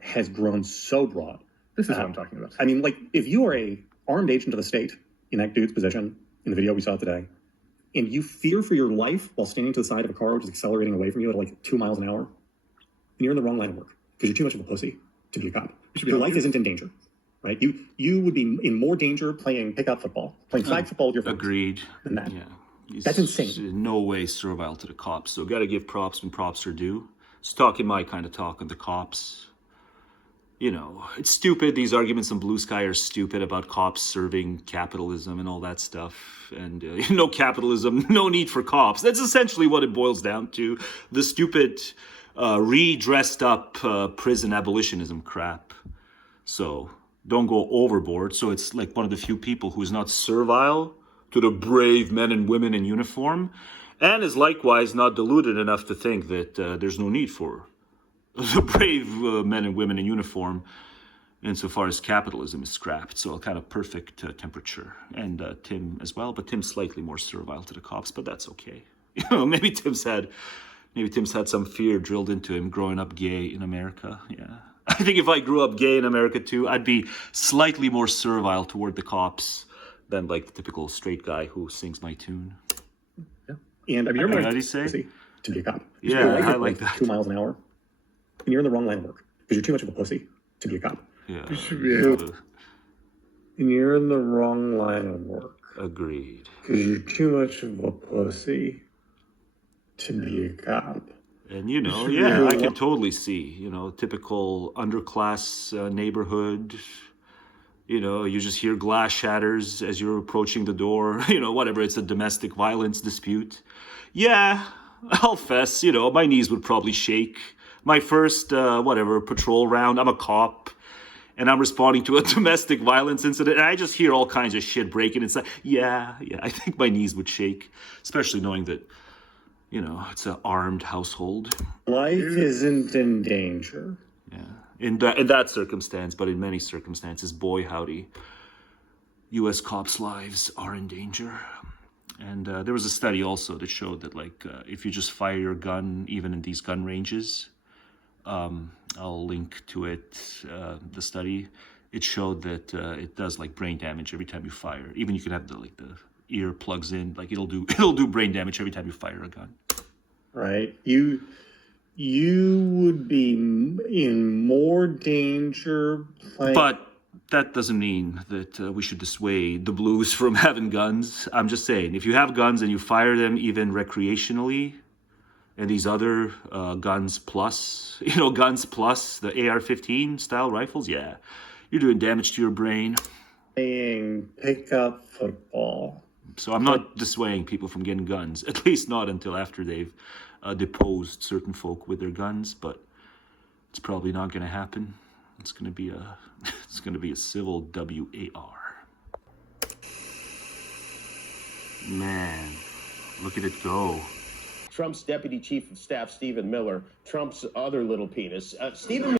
has grown so broad. This is what I'm talking about. If you are a armed agent of the state in that dude's position, in the video we saw today, and you fear for your life while standing to the side of a car which is accelerating away from you at 2 miles an hour, then you're in the wrong line of work because you're too much of a pussy to be a cop. Your life isn't in danger, right? You would be in more danger playing pickup football, playing flag football with your friends. Agreed. Than that. Yeah. That's insane. In no way servile to the cops. So got to give props when props are due. It's talking my kind of talk on the cops. It's stupid. These arguments on Blue Sky are stupid about cops serving capitalism and all that stuff. And no capitalism, no need for cops. That's essentially what it boils down to. The stupid re-dressed up prison abolitionism crap. So don't go overboard. So it's one of the few people who is not servile to the brave men and women in uniform, and is likewise not deluded enough to think that there's no need for the brave men and women in uniform insofar as capitalism is scrapped. So a kind of perfect temperature. And Tim as well, but Tim's slightly more servile to the cops, but that's okay. Maybe Tim's had some fear drilled into him growing up gay in America. Yeah. I think if I grew up gay in America too, I'd be slightly more servile toward the cops than the typical straight guy who sings my tune. Yeah. And you're what did he say? To be a cop. Yeah, I like that. 2 miles an hour. And you're in the wrong line of work because you're too much of a pussy to be a cop. Yeah. And you're in the wrong line of work. Agreed. Because you're too much of a pussy to be a cop. And I can totally see, typical underclass neighborhood, You know, you just hear glass shatters as you're approaching the door. You know, whatever, it's a domestic violence dispute. Yeah, I'll fess, you know, my knees would probably shake. My first, patrol round, I'm a cop, and I'm responding to a domestic violence incident, and I just hear all kinds of shit breaking inside. Yeah, I think my knees would shake, especially knowing that, you know, it's an armed household. Life isn't in danger. Yeah, in that circumstance, but in many circumstances, boy howdy, U.S. cops' lives are in danger. And there was a study also that showed that, like, if you just fire your gun, even in these gun ranges, I'll link to it, the study, it showed that it does, like, brain damage every time you fire. Even you can have the ear plugs in, like, it'll do brain damage every time you fire a gun. Right. You would be in more danger But that doesn't mean that we should dissuade the blues from having guns. I'm just saying, if you have guns and you fire them even recreationally, and these other guns plus the AR-15 style rifles, yeah, you're doing damage to your brain. Playing pickup football. So I'm not dissuading people from getting guns, at least not until after they've deposed certain folk with their guns, but it's probably not going to happen. It's going to be a civil WAR. Man, look at it go. Trump's deputy chief of staff, Stephen Miller, Trump's other little penis. Stephen.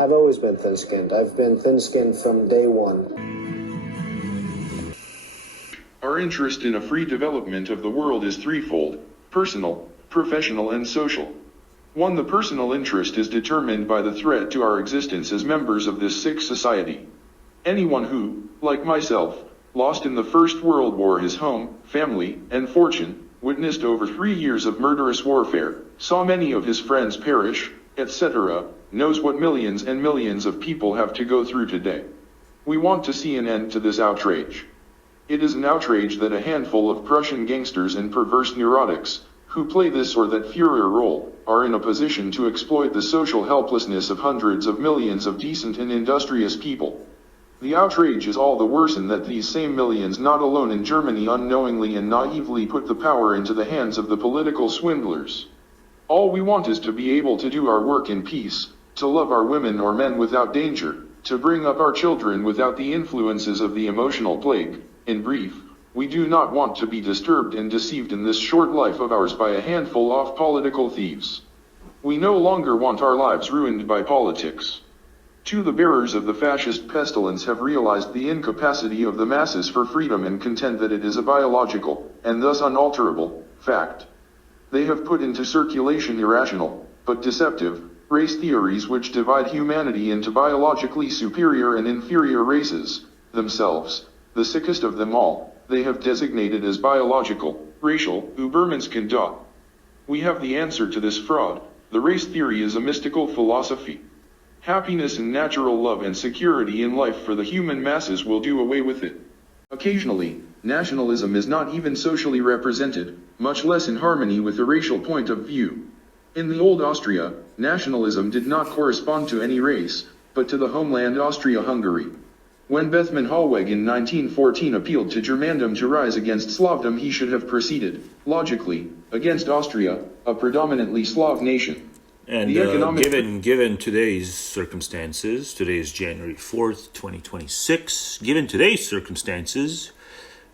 I've always been thin-skinned. I've been thin-skinned from day one. Our interest in a free development of the world is threefold: personal, professional, and social. 1. The personal interest is determined by the threat to our existence as members of this sick society. Anyone who, like myself, lost in the First World War his home, family, and fortune, witnessed over 3 years of murderous warfare, saw many of his friends perish, etc., knows what millions and millions of people have to go through today. We want to see an end to this outrage. It is an outrage that a handful of Prussian gangsters and perverse neurotics, who play this or that Führer role, are in a position to exploit the social helplessness of hundreds of millions of decent and industrious people. The outrage is all the worse in that these same millions, not alone in Germany, unknowingly and naively put the power into the hands of the political swindlers. All we want is to be able to do our work in peace, to love our women or men without danger, to bring up our children without the influences of the emotional plague. In brief, we do not want to be disturbed and deceived in this short life of ours by a handful of political thieves. We no longer want our lives ruined by politics. 2. The bearers of the fascist pestilence have realized the incapacity of the masses for freedom and contend that it is a biological, and thus unalterable, fact. They have put into circulation irrational, but deceptive, race theories which divide humanity into biologically superior and inferior races, themselves, the sickest of them all, they have designated as biological, racial, Übermenschentum. We have the answer to this fraud. The race theory is a mystical philosophy. Happiness and natural love and security in life for the human masses will do away with it. Occasionally, nationalism is not even socially represented, much less in harmony with the racial point of view. In the old Austria, nationalism did not correspond to any race, but to the homeland Austria-Hungary. When Bethmann Hollweg in 1914 appealed to Germandom to rise against Slavdom, he should have proceeded, logically, against Austria, a predominantly Slav nation. And given today's circumstances, today is January 4th, 2026, given today's circumstances,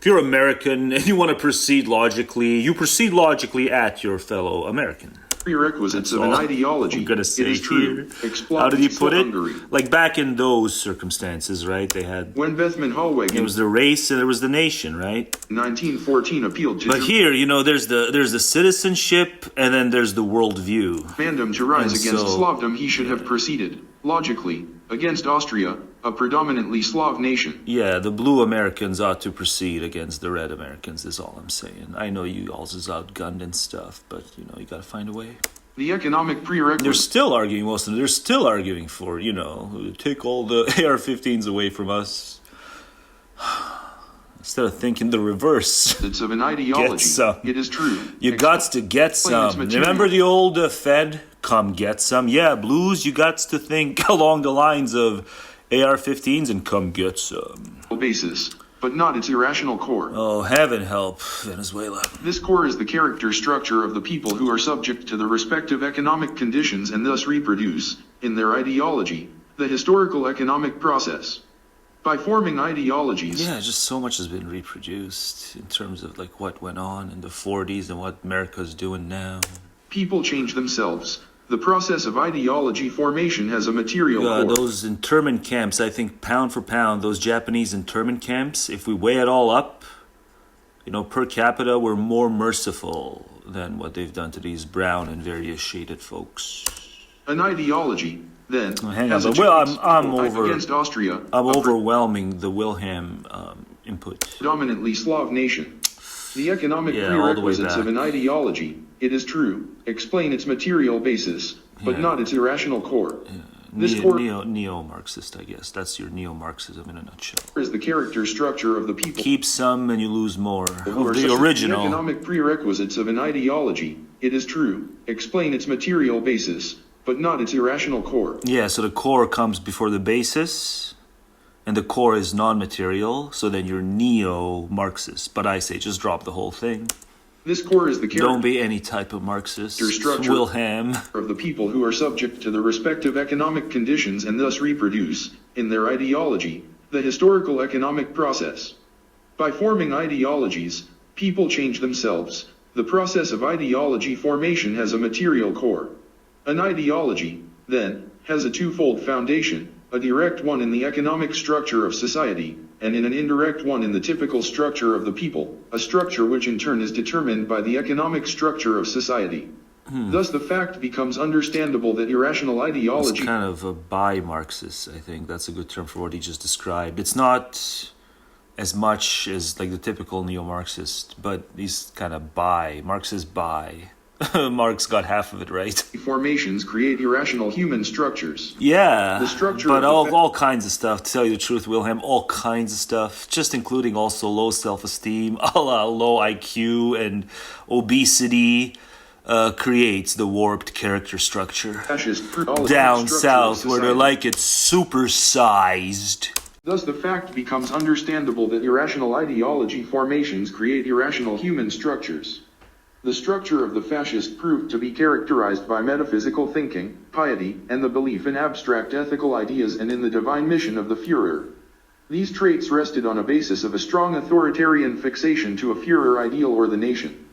if you're American and you want to proceed logically, you proceed logically at your fellow American. Prerequisites of an ideology. I'm gonna say it is true. How did he put it? Like back in those circumstances, right? They had when Bethmann Hollweg. There was the race and there was the nation, right? 1914 appealed to. But here, you know, there's the citizenship and then there's the worldview. Fandom to rise against Slavdom, he should have proceeded logically against Austria, a predominantly Slav nation. Yeah, the blue Americans ought to proceed against the red Americans, is all I'm saying. I know you all is outgunned and stuff, but, you know, you gotta find a way. The economic prerequisite. They're still arguing, most of them. They're still arguing for, you know, take all the AR-15s away from us. Instead of thinking the reverse. It's of an ideology. Get some. It is true. You got to get some. Remember the old Fed? Come get some. Yeah, Blues, you got to think along the lines of AR-15s and come get some. Basis, but not its irrational core. Oh, heaven help Venezuela. This core is the character structure of the people who are subject to the respective economic conditions and thus reproduce, in their ideology, the historical economic process. By forming ideologies... Yeah, just so much has been reproduced in terms of like what went on in the 40s and what America's doing now. People change themselves. The process of ideology formation has a material core. Those internment camps, I think pound for pound, those Japanese internment camps, if we weigh it all up, per capita, we're more merciful than what they've done to these brown and various shaded folks. An ideology, then, hang on, but I'm against Austria. I'm overwhelming the Wilhelm input. Predominantly Slav nation. The economic prerequisites of an ideology, it is true, explain its material basis, but not its irrational core. Neo-Marxist, I guess. That's your neo-Marxism in a nutshell. Is the character structure of the people. Keep some and you lose more. The original. The economic prerequisites of an ideology, it is true, explain its material basis, but not its irrational core. Yeah, so the core comes before the basis, and the core is non-material, so then you're neo-Marxist. But I say just drop the whole thing. This core is the character. Don't be any type of Marxist. Structure Wilhelm. Of the people who are subject to the respective economic conditions and thus reproduce, in their ideology, the historical economic process. By forming ideologies, people change themselves. The process of ideology formation has a material core. An ideology, then, has a twofold foundation, a direct one in the economic structure of society, and in an indirect one in the typical structure of the people, a structure which in turn is determined by the economic structure of society. Thus the fact becomes understandable that irrational ideology... It's kind of a bi-Marxist, I think. That's a good term for what he just described. It's not as much as like the typical neo-Marxist, but he's kind of bi. Marx is bi. Marx got half of it right. Formations create irrational human structures. Yeah, the structure but all kinds of stuff. To tell you the truth, Wilhelm, all kinds of stuff. Just including also low self-esteem, low IQ, and obesity creates the warped character structure. Down south, where they're like it's supersized. Thus the fact becomes understandable that irrational ideology formations create irrational human structures. The structure of the fascist proved to be characterized by metaphysical thinking, piety, and the belief in abstract ethical ideas and in the divine mission of the Führer. These traits rested on a basis of a strong authoritarian fixation to a Führer ideal or the nation.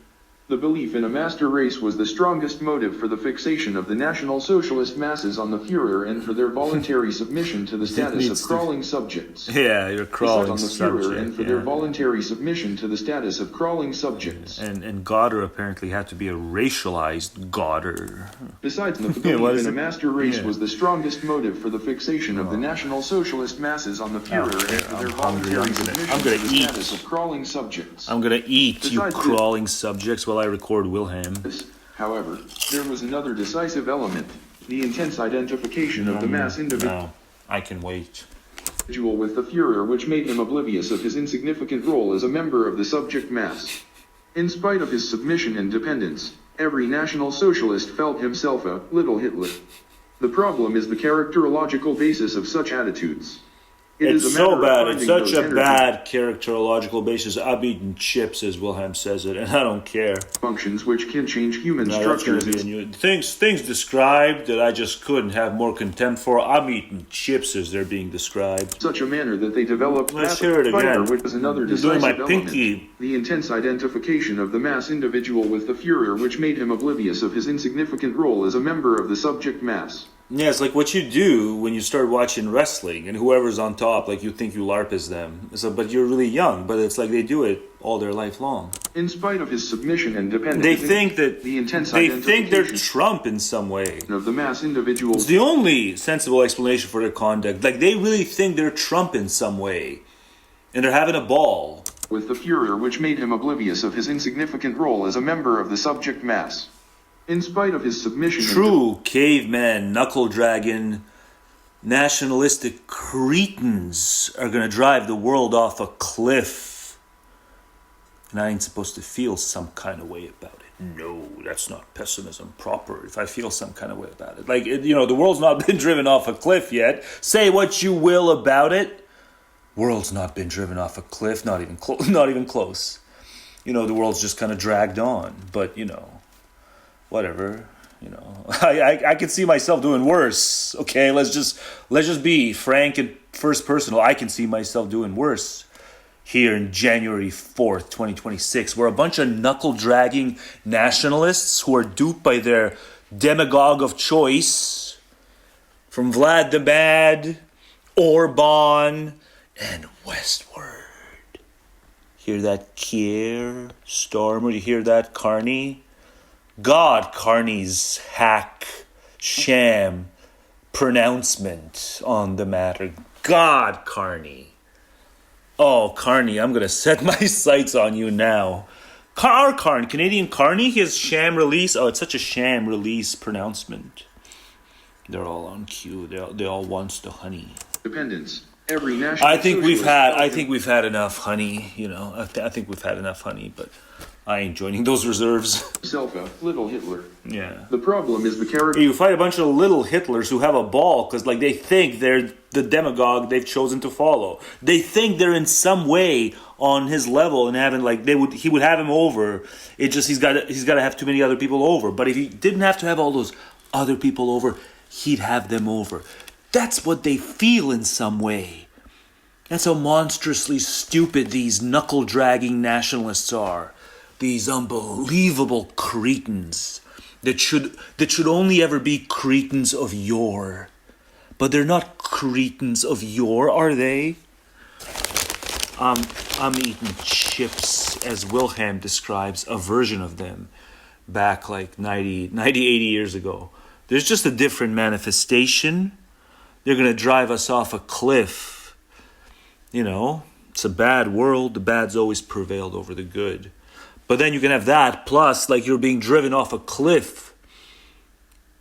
The belief in a master race was the strongest motive for the fixation of the National Socialist masses on the Führer and for their voluntary submission to the status of crawling subjects. Yeah, you're crawling subject. And for their voluntary submission to the status of crawling subjects. And Gauder apparently had to be a racialized Gauder. Besides, the belief in a master race was the strongest motive for the fixation of the National Socialist masses on the Führer and for their voluntary submission to the status of crawling subjects. I'm gonna eat, you crawling subjects, while I record Wilhelm. However, there was another decisive element, the intense identification of the mass individual. No, I can wait. With the Führer, which made him oblivious of his insignificant role as a member of the subject mass. In spite of his submission and dependence, every National Socialist felt himself a little Hitler. The problem is the characterological basis of such attitudes. It's so bad. It's such a bad characterological basis. I'm eating chips, as Wilhelm says it, and I don't care. Functions which can change human structures. Things described that I just couldn't have more contempt for. I'm eating chips as they're being described. Such a manner that they developed. Let's hear it again. Which was another decisive my element. pinky. The intense identification of the mass individual with the Führer, which made him oblivious of his insignificant role as a member of the subject mass. Yeah, it's like what you do when you start watching wrestling and whoever's on top, like you think you LARP as them. So, but you're really young, but it's like they do it all their life long. In spite of his submission and dependence, they think that they think they're Trump in some way. Of the mass individual. It's the only sensible explanation for their conduct. Like they really think they're Trump in some way, and they're having a ball. With the Führer, which made him oblivious of his insignificant role as a member of the subject mass. In spite of his submission... True caveman, knuckle dragon, nationalistic cretins are going to drive the world off a cliff And I ain't supposed to feel some kind of way about it. No, that's not pessimism proper. If I feel some kind of way about it. Like, the world's not been driven off a cliff yet. Say what you will about it. World's not been driven off a cliff, not even close. The world's just kind of dragged on. But, whatever. I can see myself doing worse. Okay, let's just be frank and first personal. I can see myself doing worse here in January 4th, 2026, where a bunch of knuckle-dragging nationalists who are duped by their demagogue of choice, from Vlad the Mad, Orban, and westward. Hear that Keir Starmer? You hear that, Carney? God, Carney's hack, sham, pronouncement on the matter. God, Carney. Oh, Carney, I'm going to set my sights on you now. Canadian Carney, his sham release. Oh, it's such a sham release pronouncement. They're all on cue. They all wants the honey. Dependence. Every national. I think we've had enough honey. I think we've had enough honey, but I ain't joining those reserves. Selfa, little Hitler. Yeah. The problem is the character. You fight a bunch of little Hitlers who have a ball because, they think they're the demagogue they've chosen to follow. They think they're in some way on his level and having he would have him over. It just he's got to have too many other people over. But if he didn't have to have all those other people over, he'd have them over. That's what they feel in some way. That's how monstrously stupid these knuckle-dragging nationalists are. These unbelievable cretins that should only ever be cretins of yore. But they're not cretins of yore, are they? I'm eating chips, as Wilhelm describes a version of them back 90, 80 years ago. There's just a different manifestation. They're going to drive us off a cliff. It's a bad world. The bad's always prevailed over the good. But then you can have that, plus you're being driven off a cliff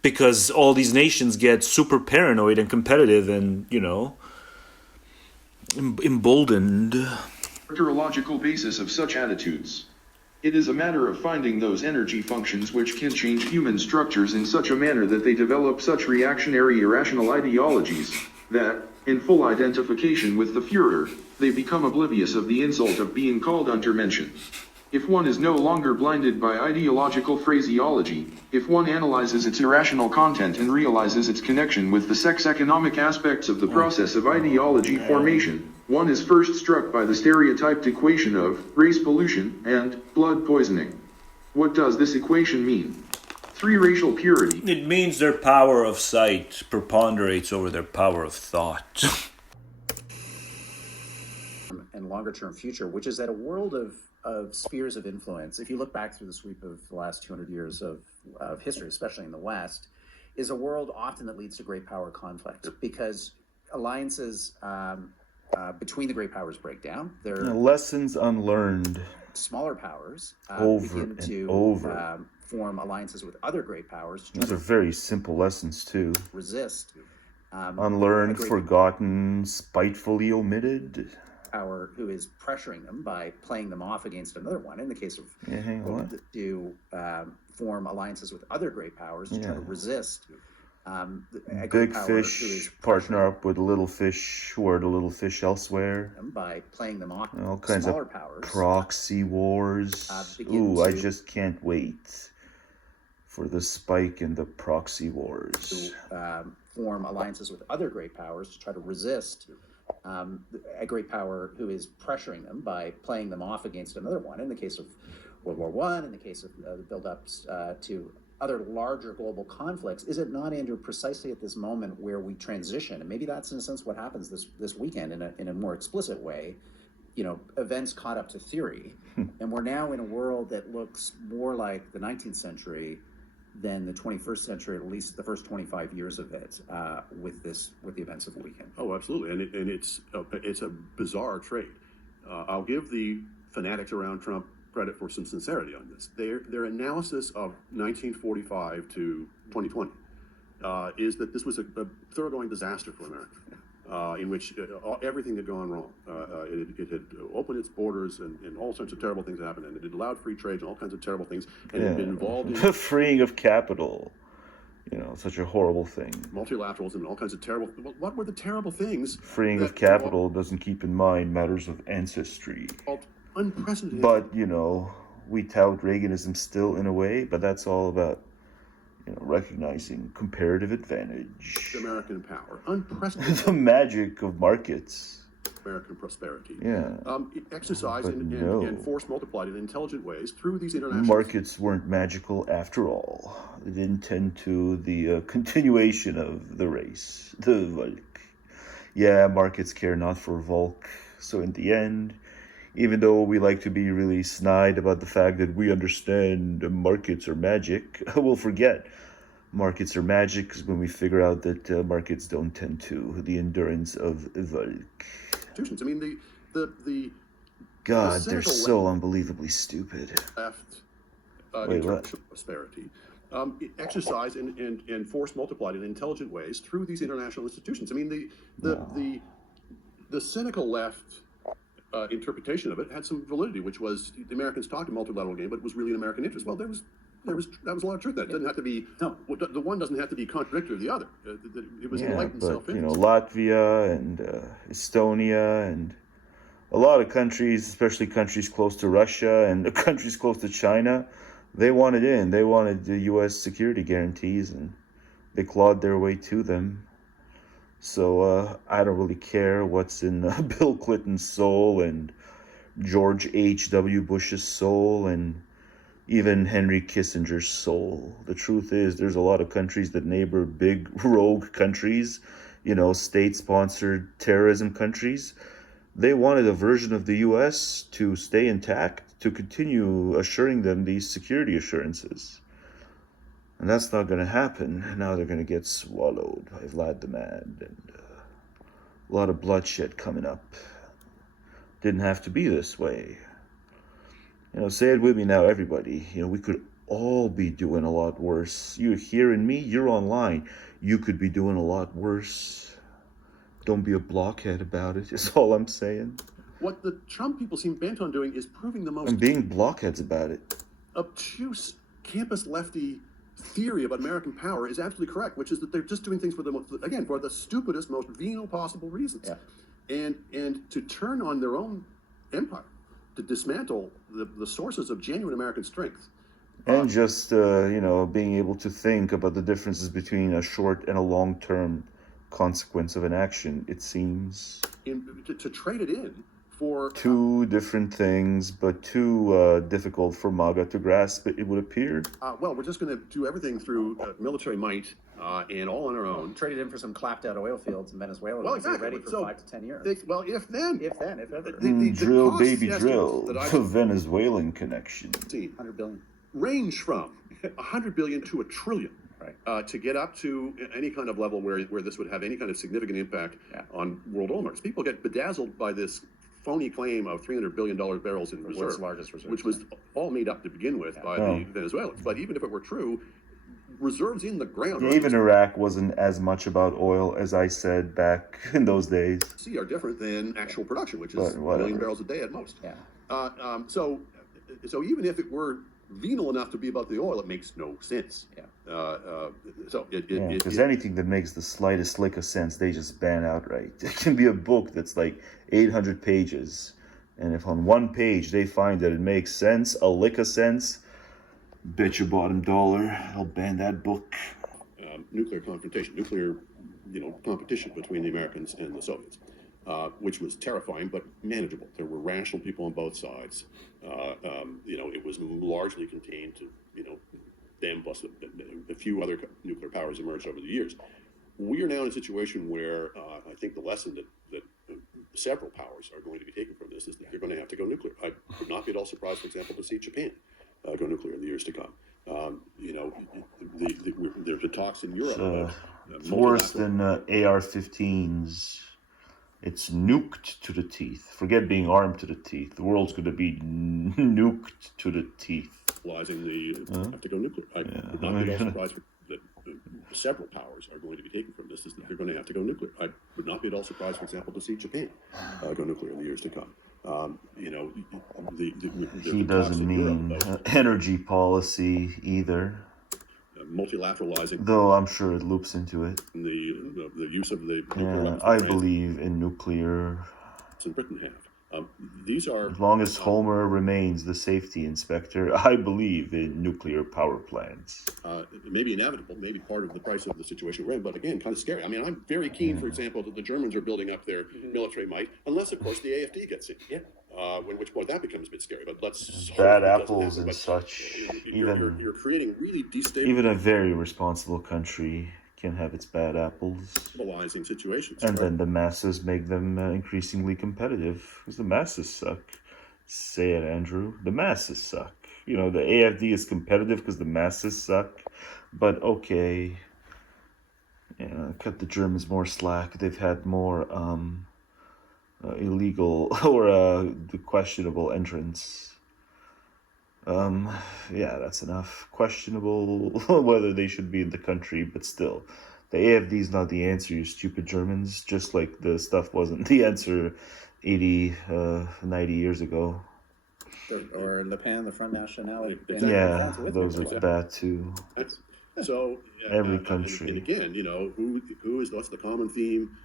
because all these nations get super paranoid and competitive and, emboldened. Characterological basis of such attitudes. It is a matter of finding those energy functions which can change human structures in such a manner that they develop such reactionary irrational ideologies that, in full identification with the Führer, they become oblivious of the insult of being called Untermenschen. If one is no longer blinded by ideological phraseology, if one analyzes its irrational content and realizes its connection with the sex-economic aspects of the process of ideology formation, one is first struck by the stereotyped equation of race pollution and blood poisoning. What does this equation mean? 3. Racial purity. It means their power of sight preponderates over their power of thought. And longer-term future, which is that a world of spheres of influence, if you look back through the sweep of the last 200 years of history, especially in the West, is a world often that leads to great power conflict because alliances between the great powers break down. Lessons unlearned. Smaller powers over begin to form alliances with other great powers. Those are very simple lessons too. Resist. Unlearned, forgotten, spitefully omitted. Power who is pressuring them by playing them off against another one. In the case of to form alliances with other great powers to try to resist. Big fish partner up with little fish who are the little fish elsewhere. By playing them off. All kinds of powers. Proxy wars. I just can't wait for the spike in the proxy wars. To form alliances with other great powers to try to resist a great power who is pressuring them by playing them off against another one. In the case of World War I, in the case of the build-ups to other larger global conflicts, is it not, Andrew, precisely at this moment where we transition? And maybe that's in a sense what happens this weekend in a more explicit way. Events caught up to theory, and we're now in a world that looks more like the 19th century than the 21st century, at least the first 25 years of it, with the events of the weekend. Oh, absolutely, and it's a bizarre trait. I'll give the fanatics around Trump credit for some sincerity on this. Their analysis of 1945 to 2020 is that this was a thoroughgoing disaster for America. in which everything had gone wrong. It had opened its borders and all sorts of terrible things happened, and it had allowed free trade and all kinds of terrible things, and it had been involved in the freeing of capital. Such a horrible thing. Multilateralism and all kinds of terrible... What were the terrible things? Freeing of capital doesn't keep in mind matters of ancestry. Unprecedented. But, we tout Reaganism still in a way, but that's all about, recognizing comparative advantage. American power. Unprecedented. The magic of markets. American prosperity. Yeah. Exercised and force multiplied in intelligent ways through these international... Markets weren't magical after all. They didn't tend to the continuation of the race, the Volk. Yeah, markets care not for Volk. So in the end, even though we like to be really snide about the fact that we understand markets are magic, we'll forget markets are magic when we figure out that markets don't tend to the endurance of Volk. I mean, the God, they're so unbelievably stupid. Left Wait, what? Prosperity, exercised and force multiplied in intelligent ways through these international institutions. I mean, the cynical left interpretation of it had some validity, which was the Americans talked a multilateral game, but it was really an American interest. Well, that was a lot of truth. That doesn't have to be. No, the one doesn't have to be contradictory of the other. It was enlightened self-interest. Latvia and Estonia and a lot of countries, especially countries close to Russia and countries close to China, they wanted in. They wanted the U.S. security guarantees, and they clawed their way to them. So I don't really care what's in Bill Clinton's soul and George H.W. Bush's soul and even Henry Kissinger's soul. The truth is, there's a lot of countries that neighbor big rogue countries, state-sponsored terrorism countries. They wanted a version of the U.S. to stay intact, to continue assuring them these security assurances. And that's not going to happen. Now they're going to get swallowed by Vlad the Mad, and a lot of bloodshed coming up. Didn't have to be this way. Say it with me now, everybody. We could all be doing a lot worse. You're hearing me, you're online. You could be doing a lot worse. Don't be a blockhead about it, is all I'm saying. What the Trump people seem bent on doing is proving the most... And being blockheads about it. Obtuse, campus lefty theory about American power is absolutely correct, which is that they're just doing things for the stupidest, most venal possible reasons. Yeah. And to turn on their own empire, to dismantle the sources of genuine American strength. And just, being able to think about the differences between a short and a long-term consequence of an action, it seems. To trade it in for... Two different things, but too difficult for MAGA to grasp, it would appear. Well, we're just going to do everything through military might and all on our own. Trade it in for some clapped out oil fields in Venezuela. Well, exactly. Ready for 5 to 10 years. If ever. Drill, baby, drill. The Venezuelan Connection. 100 billion. Range from 100 billion to $1 trillion. Right. To get up to any kind of level where this would have any kind of significant impact on world oil markets. People get bedazzled by this phony claim of $300 billion barrels in reserve, largest reserve, which was all made up to begin with by the Venezuelans. But even if it were true, reserves in the ground... Even Iraq wasn't as much about oil as I said back in those days. Are different than actual production, which is 1 million barrels a day at most. Yeah. So even if it were venal enough to be about the oil, it makes no sense. Because anything that makes the slightest lick of sense, they just ban outright. It can be a book that's like 800 pages, and if on one page they find that it makes sense, a lick of sense, bet your bottom dollar I'll ban that book. Nuclear confrontation, nuclear, competition between the Americans and the Soviets. Which was terrifying, but manageable. There were rational people on both sides. It was largely contained to, them plus a few other nuclear powers emerged over the years. We are now in a situation where I think the lesson that several powers are going to be taken from this is that they're going to have to go nuclear. I would not be at all surprised, for example, to see Japan go nuclear in the years to come. There's the talks in Europe about... It's worse than AR-15s. It's nuked to the teeth. Forget being armed to the teeth. The world's going to be nuked to the teeth. Have to go nuclear. I would not be at all surprised that several powers are going to be taken from this is that they're going to have to go nuclear. I would not be at all surprised, for example, to see Japan go nuclear in the years to come. You know, He doesn't mean energy policy either. Multilateralizing. Though I'm sure it loops into it. The use of the nuclear weapons. I believe in nuclear. In Britain have. These are, as long as Homer remains the safety inspector, I believe in nuclear power plants. It may be inevitable, maybe part of the price of the situation we're in, but again, kind of scary. I mean, I'm very keen, for example, that the Germans are building up their military might, unless, of course, the AfD gets in. Yeah. At which point that becomes a bit scary. But let's bad apples and such. You're creating really destabilizing. Even a very responsible country can have its bad apples. Situations. And then the masses make them increasingly competitive, because the masses suck. Say it, Andrew. The masses suck. You know, the AfD is competitive because the masses suck. But okay, cut the Germans more slack. They've had more illegal or questionable entrants. Yeah, that's enough. Questionable whether they should be in the country, but still. The AfD is not the answer, you stupid Germans, just like the stuff wasn't the answer 80, 90 years ago. Or Le Pen, the Front National. Yeah, those are bad too. So every country. And again, you know, what's the common theme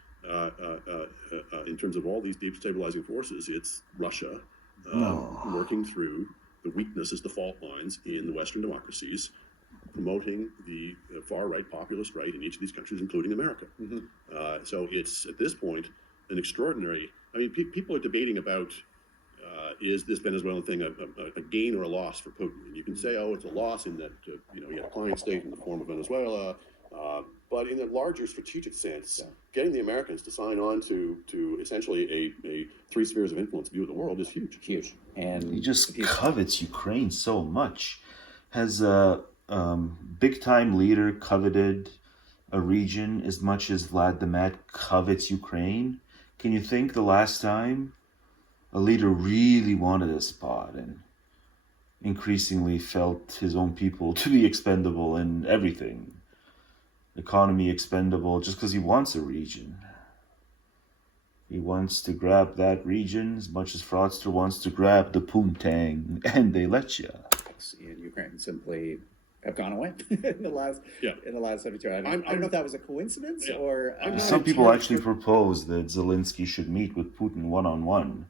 in terms of all these deep stabilizing forces? It's Russia working through the weaknesses, the fault lines in the Western democracies, promoting the far-right populist right in each of these countries, including America. So it's, at this point, an extraordinary... I mean, people are debating about, is this Venezuelan thing a gain or a loss for Putin? And you can say, oh, it's a loss in that, you had a client state in the form of Venezuela, but in a larger strategic sense, getting the Americans to sign on to essentially a three spheres of influence view of the world is huge. Huge. And he just covets Ukraine so much. Has a big-time leader coveted a region as much as Vlad the Mad covets Ukraine? Can you think the last time a leader really wanted a spot and increasingly felt his own people to be expendable in everything? Economy expendable just because he wants a region. He wants to grab that region as much as Fraudster wants to grab the poontang, and they let you. In Ukraine simply have gone away in the last 72 hours. I don't know if that was a coincidence or... Some people actually propose that Zelensky should meet with Putin one-on-one.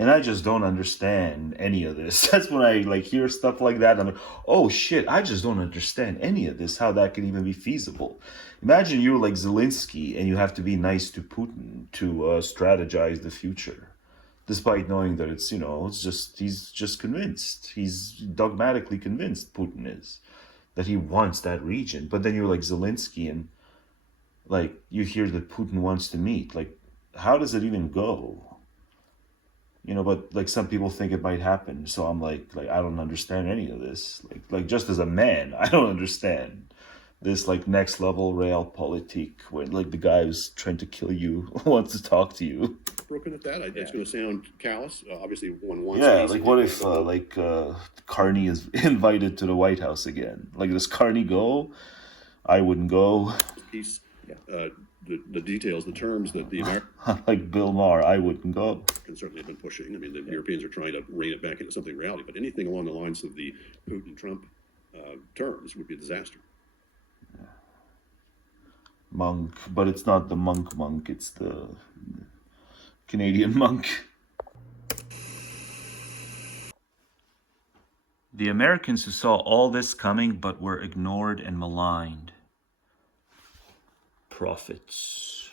And I just don't understand any of this. That's when I hear stuff like that. I'm like, oh shit, I just don't understand any of this, how that can even be feasible. Imagine you're like Zelensky and you have to be nice to Putin to strategize the future. Despite knowing that it's he's just convinced. He's dogmatically convinced, Putin is, that he wants that region. But then you're like Zelensky and you hear that Putin wants to meet. How does it even go? But some people think it might happen. So I'm like I don't understand any of this. Just as a man, I don't understand this next level realpolitik when the guy who's trying to kill you wants to talk to you. Broken at that, it's going to sound callous. Obviously, one wants. Yeah, what if Carney is invited to the White House again? Does Carney go? I wouldn't go. Peace. The details, the terms that the Americans... like Bill Maher, I wouldn't go. Can certainly have been pushing. I mean, the Europeans are trying to rein it back into something reality, but anything along the lines of the Putin-Trump terms would be a disaster. Monk, but it's not the monk, it's the Canadian monk. The Americans who saw all this coming but were ignored and maligned. Prophets.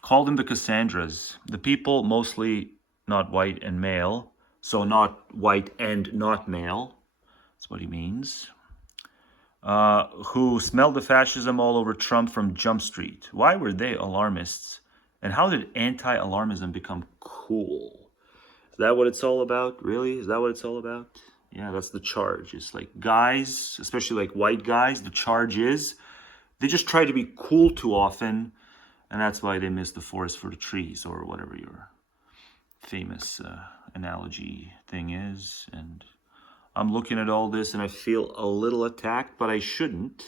Called them the Cassandras. The people, mostly not white and male, so not white and not male, that's what he means, who smelled the fascism all over Trump from Jump Street. Why were they alarmists? And how did anti-alarmism become cool? Is that what it's all about? Really? Is that what it's all about? Yeah, that's the charge. It's guys, especially white guys, the charge is they just try to be cool too often, and that's why they miss the forest for the trees, or whatever your famous analogy thing is. And I'm looking at all this, and I feel a little attacked, but I shouldn't.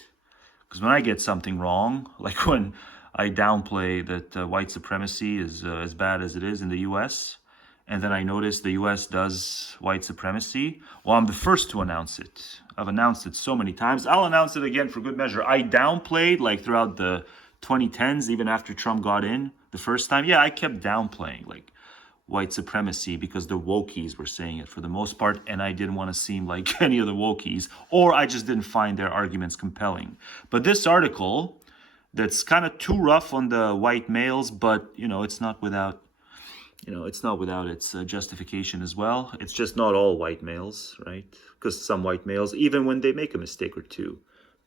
Because when I get something wrong, like when I downplay that white supremacy is as bad as it is in the US, and then I notice the US does white supremacy, well, I'm the first to announce it. I've announced it so many times. I'll announce it again for good measure. I downplayed, like throughout the 2010s, even after Trump got in the first time. Yeah, I kept downplaying, like, white supremacy because the wokies were saying it for the most part, and I didn't want to seem like any of the wokies, or I just didn't find their arguments compelling. But this article, that's kind of too rough on the white males, but, you know, it's not without, it's not without its justification as well. It's just not all white males, right? Because some white males, even when they make a mistake or two,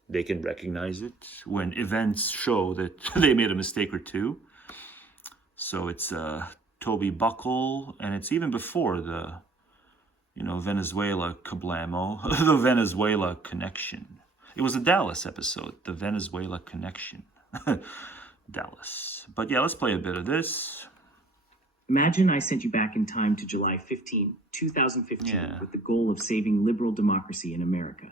they can recognize it when events show that they made a mistake or two. So it's Toby Buckle, and it's even before the, Venezuela kablamo, the Venezuela Connection. It was a Dallas episode, the Venezuela Connection. Dallas. But yeah, let's play a bit of this. Imagine I sent you back in time to July 15, 2015, with the goal of saving liberal democracy in America.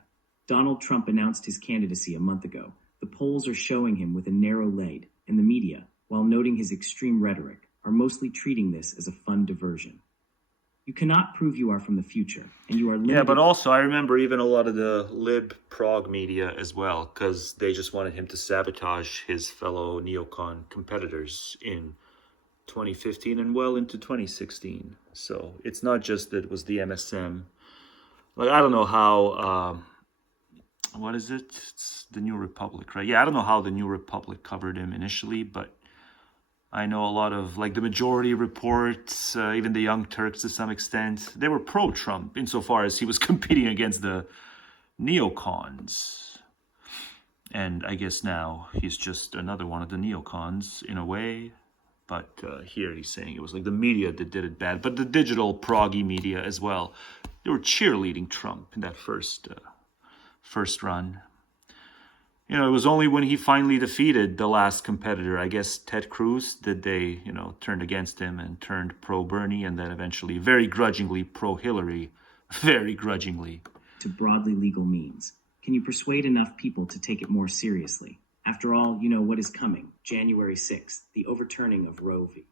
Donald Trump announced his candidacy a month ago. The polls are showing him with a narrow lead, and the media, while noting his extreme rhetoric, are mostly treating this as a fun diversion. You cannot prove you are from the future, and you are limited. Yeah, but also I remember even a lot of the lib prog media as well, because they just wanted him to sabotage his fellow neocon competitors in 2015 and well into 2016. So it's not just that it was the MSM. Like, I don't know how, what is it? It's the New Republic, right? Yeah, I don't know how the New Republic covered him initially, but I know a lot of, like, the Majority reports, even the Young Turks to some extent, they were pro-Trump insofar as he was competing against the neocons. And I guess now he's just another one of the neocons in a way. But here he's saying it was like the media that did it bad, but the digital proggy media as well. They were cheerleading Trump in that first run. It was only when he finally defeated the last competitor, I guess Ted Cruz, that they, turned against him and turned pro-Bernie, and then eventually very grudgingly pro-Hillary, very grudgingly. To broadly legal means. Can you persuade enough people to take it more seriously? After all, you know what is coming. January 6th, the overturning of Roe v.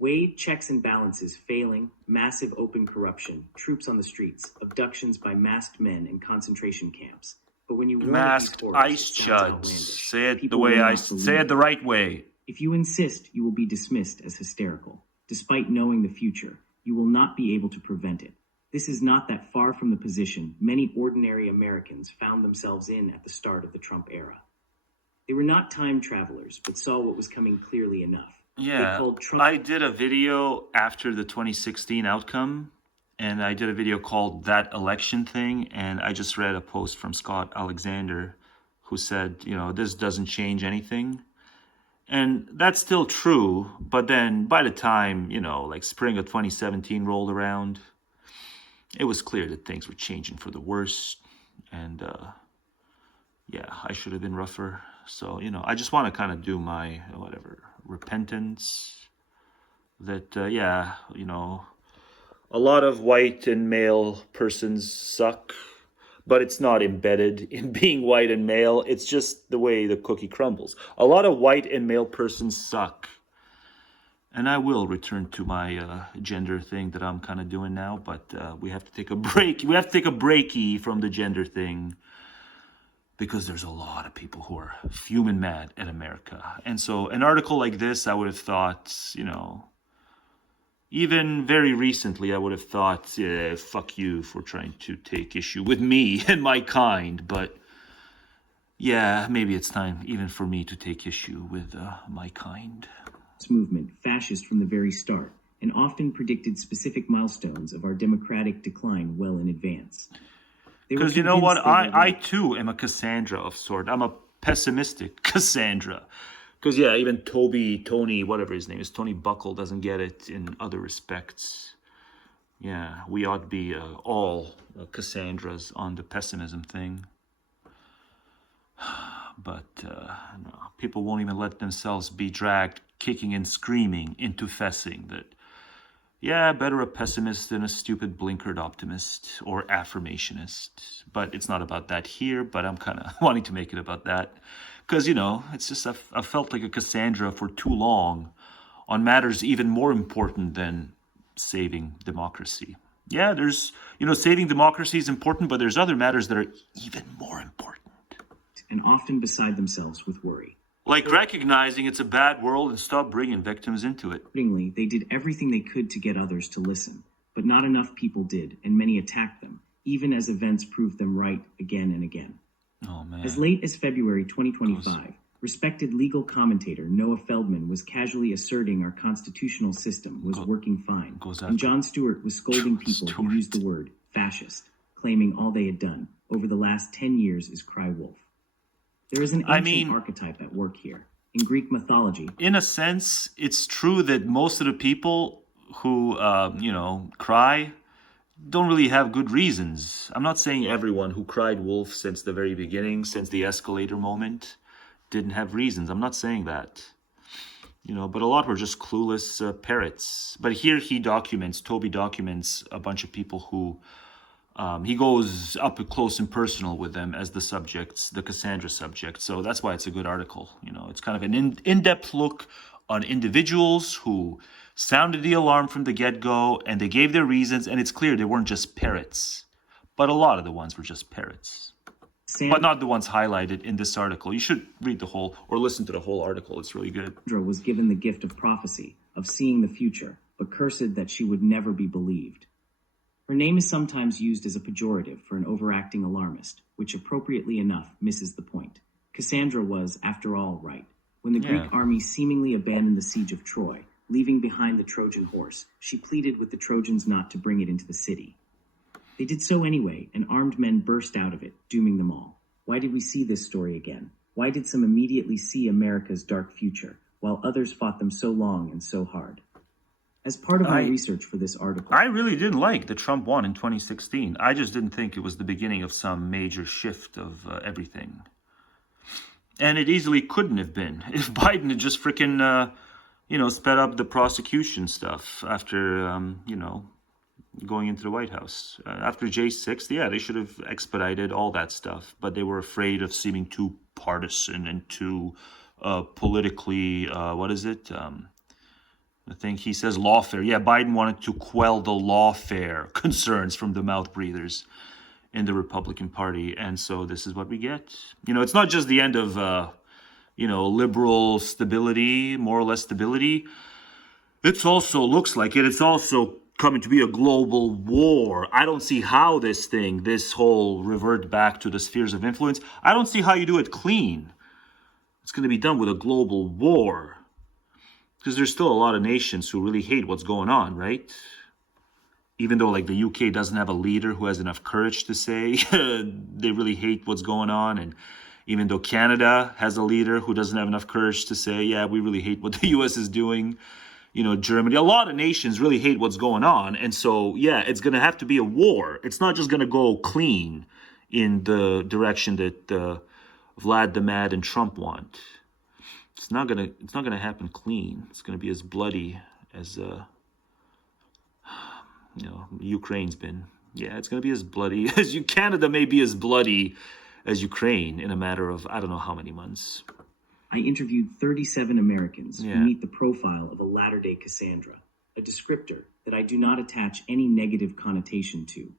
Wade, checks and balances failing, massive open corruption, troops on the streets, abductions by masked men in concentration camps. But when you masked ice chuds, say it the way say it the right way. If you insist, you will be dismissed as hysterical. Despite knowing the future, you will not be able to prevent it. This is not that far from the position many ordinary Americans found themselves in at the start of the Trump era. They were not time travelers, but saw what was coming clearly enough. Yeah, I did a video after the 2016 outcome, and I did a video called That Election Thing, and I just read a post from Scott Alexander who said, this doesn't change anything. And that's still true, but then by the time, like spring of 2017 rolled around, it was clear that things were changing for the worse. And I should have been rougher. So, I just want to kind of do my, repentance that, a lot of white and male persons suck, but it's not embedded in being white and male. It's just the way the cookie crumbles. A lot of white and male persons suck. And I will return to my gender thing that I'm kind of doing now, but we have to take a break. We have to take a breaky from the gender thing because there's a lot of people who are fuming mad at America. And so an article like this, I would have thought, even very recently, I would have thought, fuck you for trying to take issue with me and my kind. But yeah, maybe it's time even for me to take issue with my kind. This movement, fascist from the very start, and often predicted specific milestones of our democratic decline well in advance. Because you know what? I too am a Cassandra of sort. I'm a pessimistic Cassandra. Because, even Tony, whatever his name is, Tony Buckle doesn't get it in other respects. Yeah, we ought to be all Cassandras on the pessimism thing. But no, people won't even let themselves be dragged kicking and screaming into fessing that, better a pessimist than a stupid blinkered optimist or affirmationist. But it's not about that here, but I'm kind of wanting to make it about that. Because, it's just I've felt like a Cassandra for too long on matters even more important than saving democracy. Yeah, there's, saving democracy is important, but there's other matters that are even more important. And often beside themselves with worry. Like recognizing it's a bad world and stop bringing victims into it. Accordingly, they did everything they could to get others to listen, but not enough people did, and many attacked them, even as events proved them right again and again. Oh, man. As late as February 2025, respected legal commentator Noah Feldman was casually asserting our constitutional system was working fine, and Jon Stewart was scolding people who used the word fascist, claiming all they had done over the last 10 years is cry wolf. There is an ancient archetype at work here. In Greek mythology, in a sense, it's true that most of the people who, cry don't really have good reasons. I'm not saying everyone who cried wolf since the very beginning, since the escalator moment, didn't have reasons. I'm not saying that. But a lot were just clueless parrots. But here Toby documents a bunch of people who, he goes up close and personal with them as the subjects, the Cassandra subject. So that's why it's a good article. It's kind of an in-depth look on individuals who sounded the alarm from the get-go, and they gave their reasons, and it's clear they weren't just parrots. But a lot of the ones were just parrots. But not the ones highlighted in this article. You should read the whole, or listen to the whole article. It's really good. Cassandra was given the gift of prophecy, of seeing the future, but cursed that she would never be believed. Her name is sometimes used as a pejorative for an overacting alarmist, which appropriately enough misses the point. Cassandra was, after all, right. When the Greek army seemingly abandoned the siege of Troy, leaving behind the Trojan horse, she pleaded with the Trojans not to bring it into the city. They did so anyway, and armed men burst out of it, dooming them all. Why did we see this story again? Why did some immediately see America's dark future, while others fought them so long and so hard? As part of my research for this article, I really didn't like that Trump won in 2016. I just didn't think it was the beginning of some major shift of everything. And it easily couldn't have been if Biden had just freaking, sped up the prosecution stuff after, going into the White House. After J6, they should have expedited all that stuff. But they were afraid of seeming too partisan and too politically, I think he says lawfare. Yeah, Biden wanted to quell the lawfare concerns from the mouth breathers in the Republican Party. And so this is what we get. It's not just the end of, liberal stability, more or less stability. It's also, looks like it, it's also coming to be a global war. I don't see how this whole revert back to the spheres of influence, I don't see how you do it clean. It's going to be done with a global war. Because there's still a lot of nations who really hate what's going on, right? Even though, the UK doesn't have a leader who has enough courage to say they really hate what's going on. And even though Canada has a leader who doesn't have enough courage to say, yeah, we really hate what the US is doing. Germany, a lot of nations really hate what's going on. And so, it's going to have to be a war. It's not just going to go clean in the direction that Vlad the Mad and Trump want. It's not gonna happen clean. It's gonna be as bloody as Ukraine's been. Yeah, it's gonna be as bloody as Canada may be as bloody as Ukraine in a matter of I don't know how many months. I interviewed 37 Americans who meet the profile of a latter-day Cassandra, a descriptor that I do not attach any negative connotation to.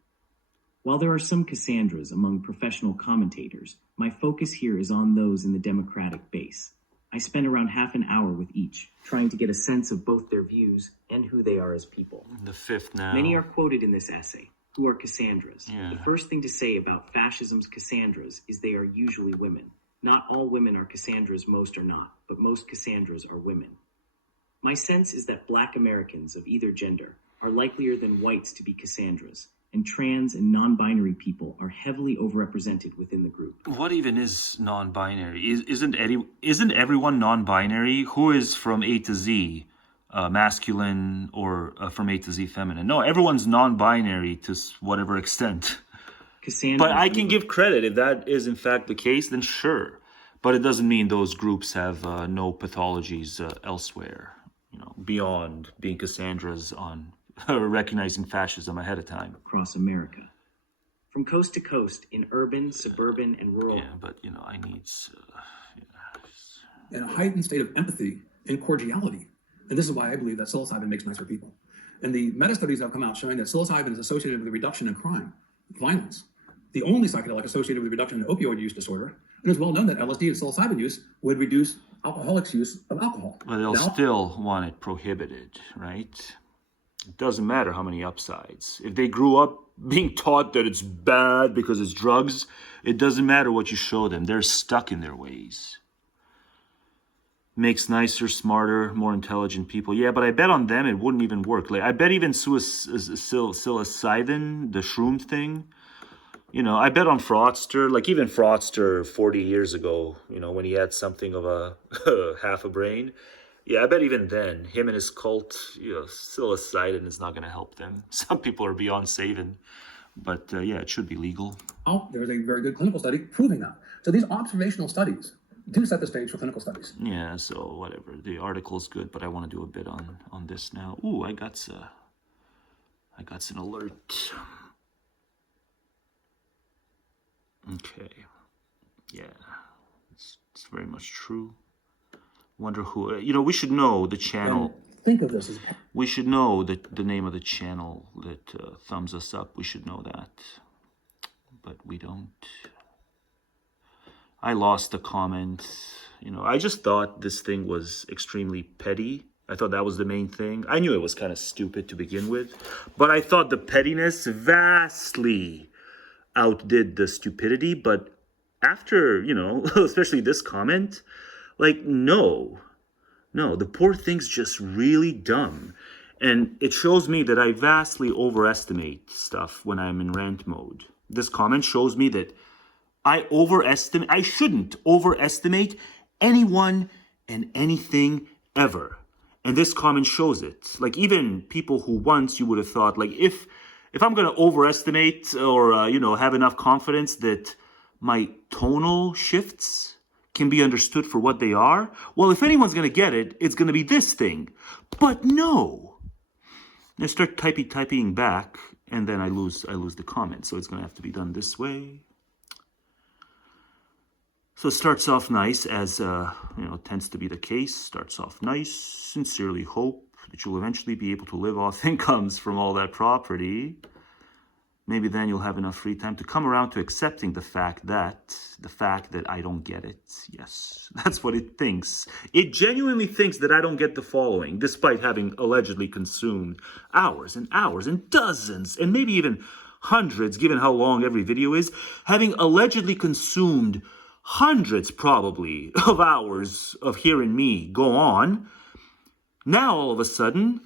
While there are some Cassandras among professional commentators, my focus here is on those in the Democratic base. I spent around half an hour with each, trying to get a sense of both their views and who they are as people. The fifth now. Many are quoted in this essay, who are Cassandras. The first thing to say about fascism's Cassandras is they are usually women. Not all women are Cassandras, most are not, but most Cassandras are women. My sense is that Black Americans of either gender are likelier than whites to be Cassandras, and trans and non-binary people are heavily overrepresented within the group. What even is non-binary? Isn't everyone non-binary? Who is from A to Z masculine or from A to Z feminine? No, everyone's non-binary to whatever extent. But I can give credit if that is in fact the case, then sure. But it doesn't mean those groups have no pathologies elsewhere, beyond being Cassandras on recognizing fascism ahead of time. Across America. From coast to coast, in urban, suburban, and rural. Yeah, but, I need... and a heightened state of empathy and cordiality. And this is why I believe that psilocybin makes nicer people. And the meta-studies have come out showing that psilocybin is associated with a reduction in crime, violence, the only psychedelic associated with a reduction in opioid use disorder. And it's well known that LSD and psilocybin use would reduce alcoholics' use of alcohol. But they'll still want it prohibited, right? It doesn't matter how many upsides. If they grew up being taught that it's bad because it's drugs, it doesn't matter what you show them. They're stuck in their ways. Makes nicer, smarter, more intelligent people. Yeah, but I bet on them it wouldn't even work. Like I bet even psilocybin, the shroom thing, you know, I bet on Fraudster, like even Fraudster 40 years ago, you know, when he had something of a half a brain. Yeah, I bet even then, him and his cult, you know, psilocybin is not going to help them. Some people are beyond saving. But yeah, it should be legal. Oh, there's a very good clinical study proving that. So these observational studies do set the stage for clinical studies. Yeah, so whatever. The article's good, but I want to do a bit on this now. Ooh, I got an alert. Okay. Yeah, it's very much true. Wonder who, you know, we should know the channel. And think of this as... We should know the name of the channel that thumbs us up. We should know that. But we don't. I lost the comment. You know, I just thought this thing was extremely petty. I thought that was the main thing. I knew it was kind of stupid to begin with. But I thought the pettiness vastly outdid the stupidity. But after, you know, especially this comment, like, no, the poor thing's just really dumb. And it shows me that I vastly overestimate stuff when I'm in rant mode. This comment shows me that I shouldn't overestimate anyone and anything ever. And this comment shows it. Like even people who once you would have thought, like if I'm going to overestimate or, you know, have enough confidence that my tonal shifts can be understood for what they are, well, if anyone's going to get it, it's going to be this thing. But no. I start typing back, and then I lose the comment. So it's going to have to be done this way. So it starts off nice, as you know, tends to be the case. Starts off nice. Sincerely hope that you'll eventually be able to live off incomes from all that property. Maybe then you'll have enough free time to come around to accepting the fact that I don't get it. Yes, that's what it thinks. It genuinely thinks that I don't get the following, despite having allegedly consumed hours and hours and dozens and maybe even hundreds, given how long every video is, having allegedly consumed hundreds probably of hours of hearing me go on. Now all of a sudden,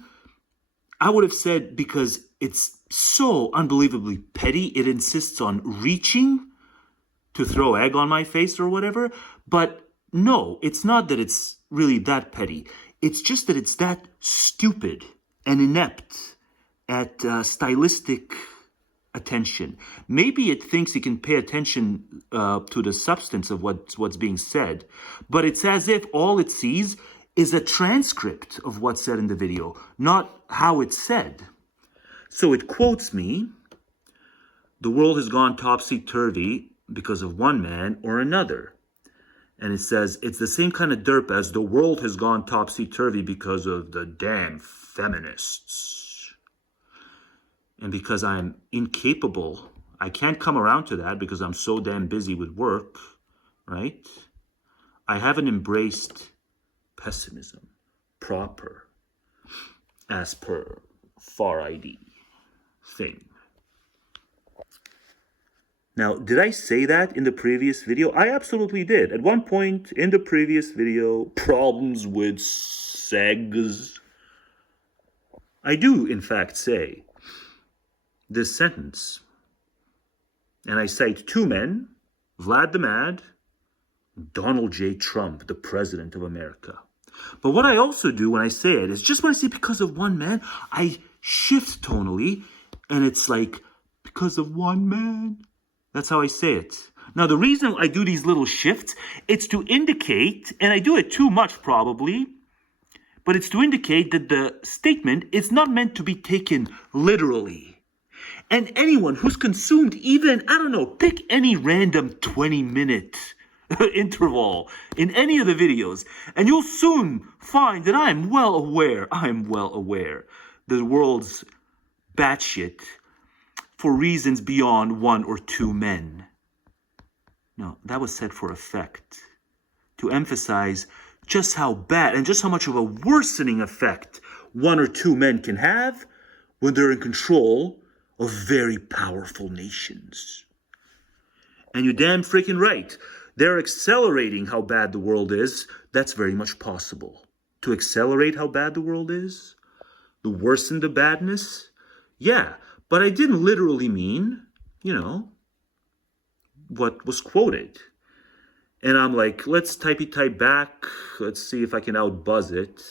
I would have said because it's so unbelievably petty, it insists on reaching to throw egg on my face or whatever. But no, it's not that it's really that petty. It's just that it's that stupid and inept at stylistic attention. Maybe it thinks it can pay attention to the substance of what's being said, but it's as if all it sees is a transcript of what's said in the video, not how it's said. So it quotes me, the world has gone topsy-turvy because of one man or another. And it says, it's the same kind of derp as the world has gone topsy-turvy because of the damn feminists. And because I'm incapable, I can't come around to that because I'm so damn busy with work, right? I haven't embraced pessimism proper as per Far ID thing. Now, did I say that in the previous video? I absolutely did. At one point in the previous video, problems with segs. I do, in fact, say this sentence. And I cite two men, Vlad the Mad, Donald J. Trump, the President of America. But what I also do when I say it is just when I say because of one man, I shift tonally, and it's like, because of one man. That's how I say it. Now, the reason I do these little shifts, it's to indicate, and I do it too much probably, but it's to indicate that the statement is not meant to be taken literally. And anyone who's consumed even, I don't know, pick any random 20-minute interval in any of the videos, and you'll soon find that I am well aware the world's batshit for reasons beyond one or two men. No, that was said for effect, to emphasize just how bad and just how much of a worsening effect one or two men can have when they're in control of very powerful nations. And you're damn freaking right. They're accelerating how bad the world is. That's very much possible. To accelerate how bad the world is? To worsen the badness? Yeah, but I didn't literally mean, what was quoted. And I'm like, let's type back. Let's see if I can outbuzz it.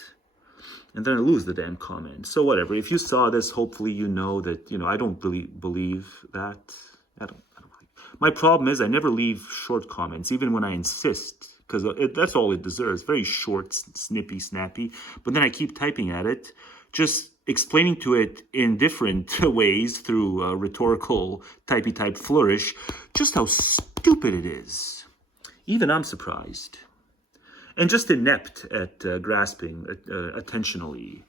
And then I lose the damn comment. So whatever. If you saw this, hopefully you know that, I don't really believe that. I don't believe. My problem is I never leave short comments, even when I insist, because that's all it deserves. Very short, snippy, snappy. But then I keep typing at it, just explaining to it in different ways through a rhetorical type flourish, just how stupid it is. Even I'm surprised. And just inept at grasping attentionally,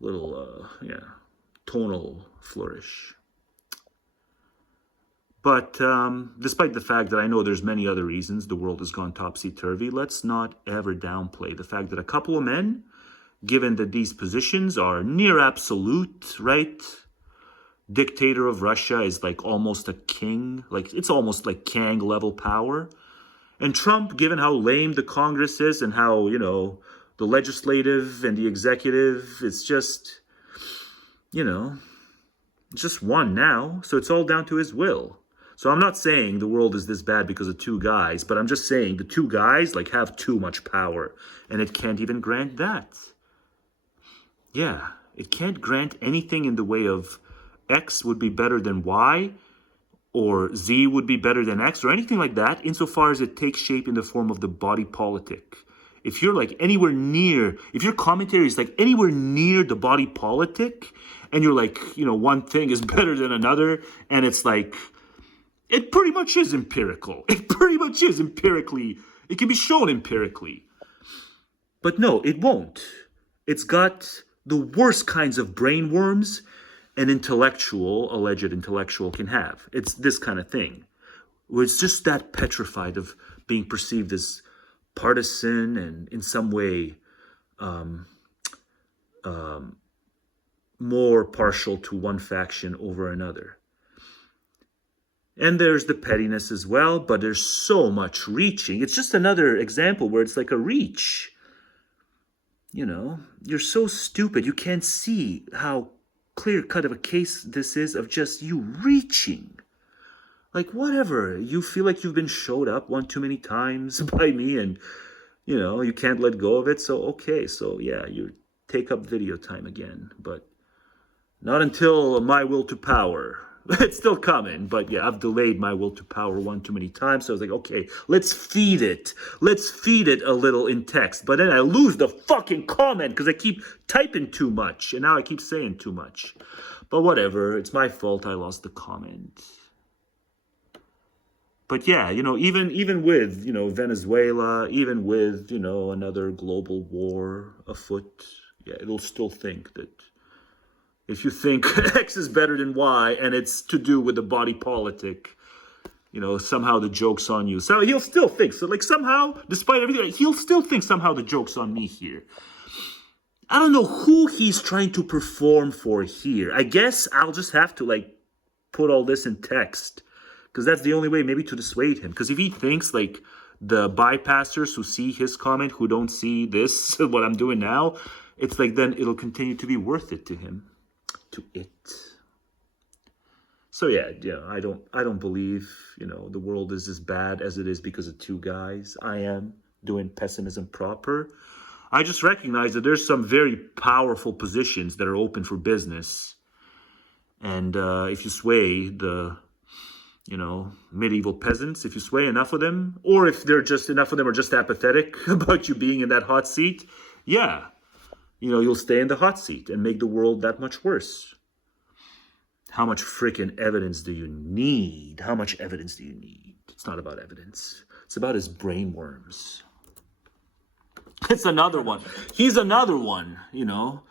little, tonal flourish. But despite the fact that I know there's many other reasons the world has gone topsy-turvy, let's not ever downplay the fact that a couple of men, given that these positions are near absolute, right? Dictator of Russia is like almost a king, like it's almost like Kang level power. And Trump, given how lame the Congress is and how, the legislative and the executive, it's just, it's just one now. So it's all down to his will. So I'm not saying the world is this bad because of two guys, but I'm just saying the two guys have too much power and it can't even grant that. Yeah, it can't grant anything in the way of X would be better than Y, or Z would be better than X, or anything like that, insofar as it takes shape in the form of the body politic. If you're anywhere near, if your commentary is anywhere near the body politic, and you're one thing is better than another, and it's it pretty much is empirical. It pretty much is empirically, it can be shown empirically. But no, it won't. It's got the worst kinds of brainworms an alleged intellectual can have. It's this kind of thing, where it's just that petrified of being perceived as partisan and in some way more partial to one faction over another. And there's the pettiness as well, but there's so much reaching. It's just another example where it's like a reach. You're so stupid, you can't see how clear-cut of a case this is of just you reaching. Whatever, you feel like you've been showed up one too many times by me and, you can't let go of it. So, okay, so yeah, you take up video time again, but not until my will to power. It's still coming, but yeah, I've delayed my will to power one too many times. So I was like, okay, let's feed it. Let's feed it a little in text. But then I lose the fucking comment because I keep typing too much. And now I keep saying too much. But whatever, it's my fault I lost the comment. But yeah, even with, Venezuela, even with, another global war afoot, yeah, it'll still think that if you think X is better than Y and it's to do with the body politic, somehow the joke's on you. So he'll still think, somehow, despite everything, he'll still think somehow the joke's on me here. I don't know who he's trying to perform for here. I guess I'll just have to, put all this in text, because that's the only way maybe to dissuade him. Because if he thinks, the bypassers who see his comment, who don't see this, what I'm doing now, it's then it'll continue to be worth it to him. To it. So yeah, I don't believe, the world is as bad as it is because of two guys. I am doing pessimism proper. I just recognize that there's some very powerful positions that are open for business. And if you sway the, medieval peasants, if you sway enough of them, or if they're just enough of them are just apathetic about you being in that hot seat, yeah, you'll stay in the hot seat and make the world that much worse. How much freaking evidence do you need? How much evidence do you need? It's not about evidence. It's about his brainworms. It's another one. He's another one, you know.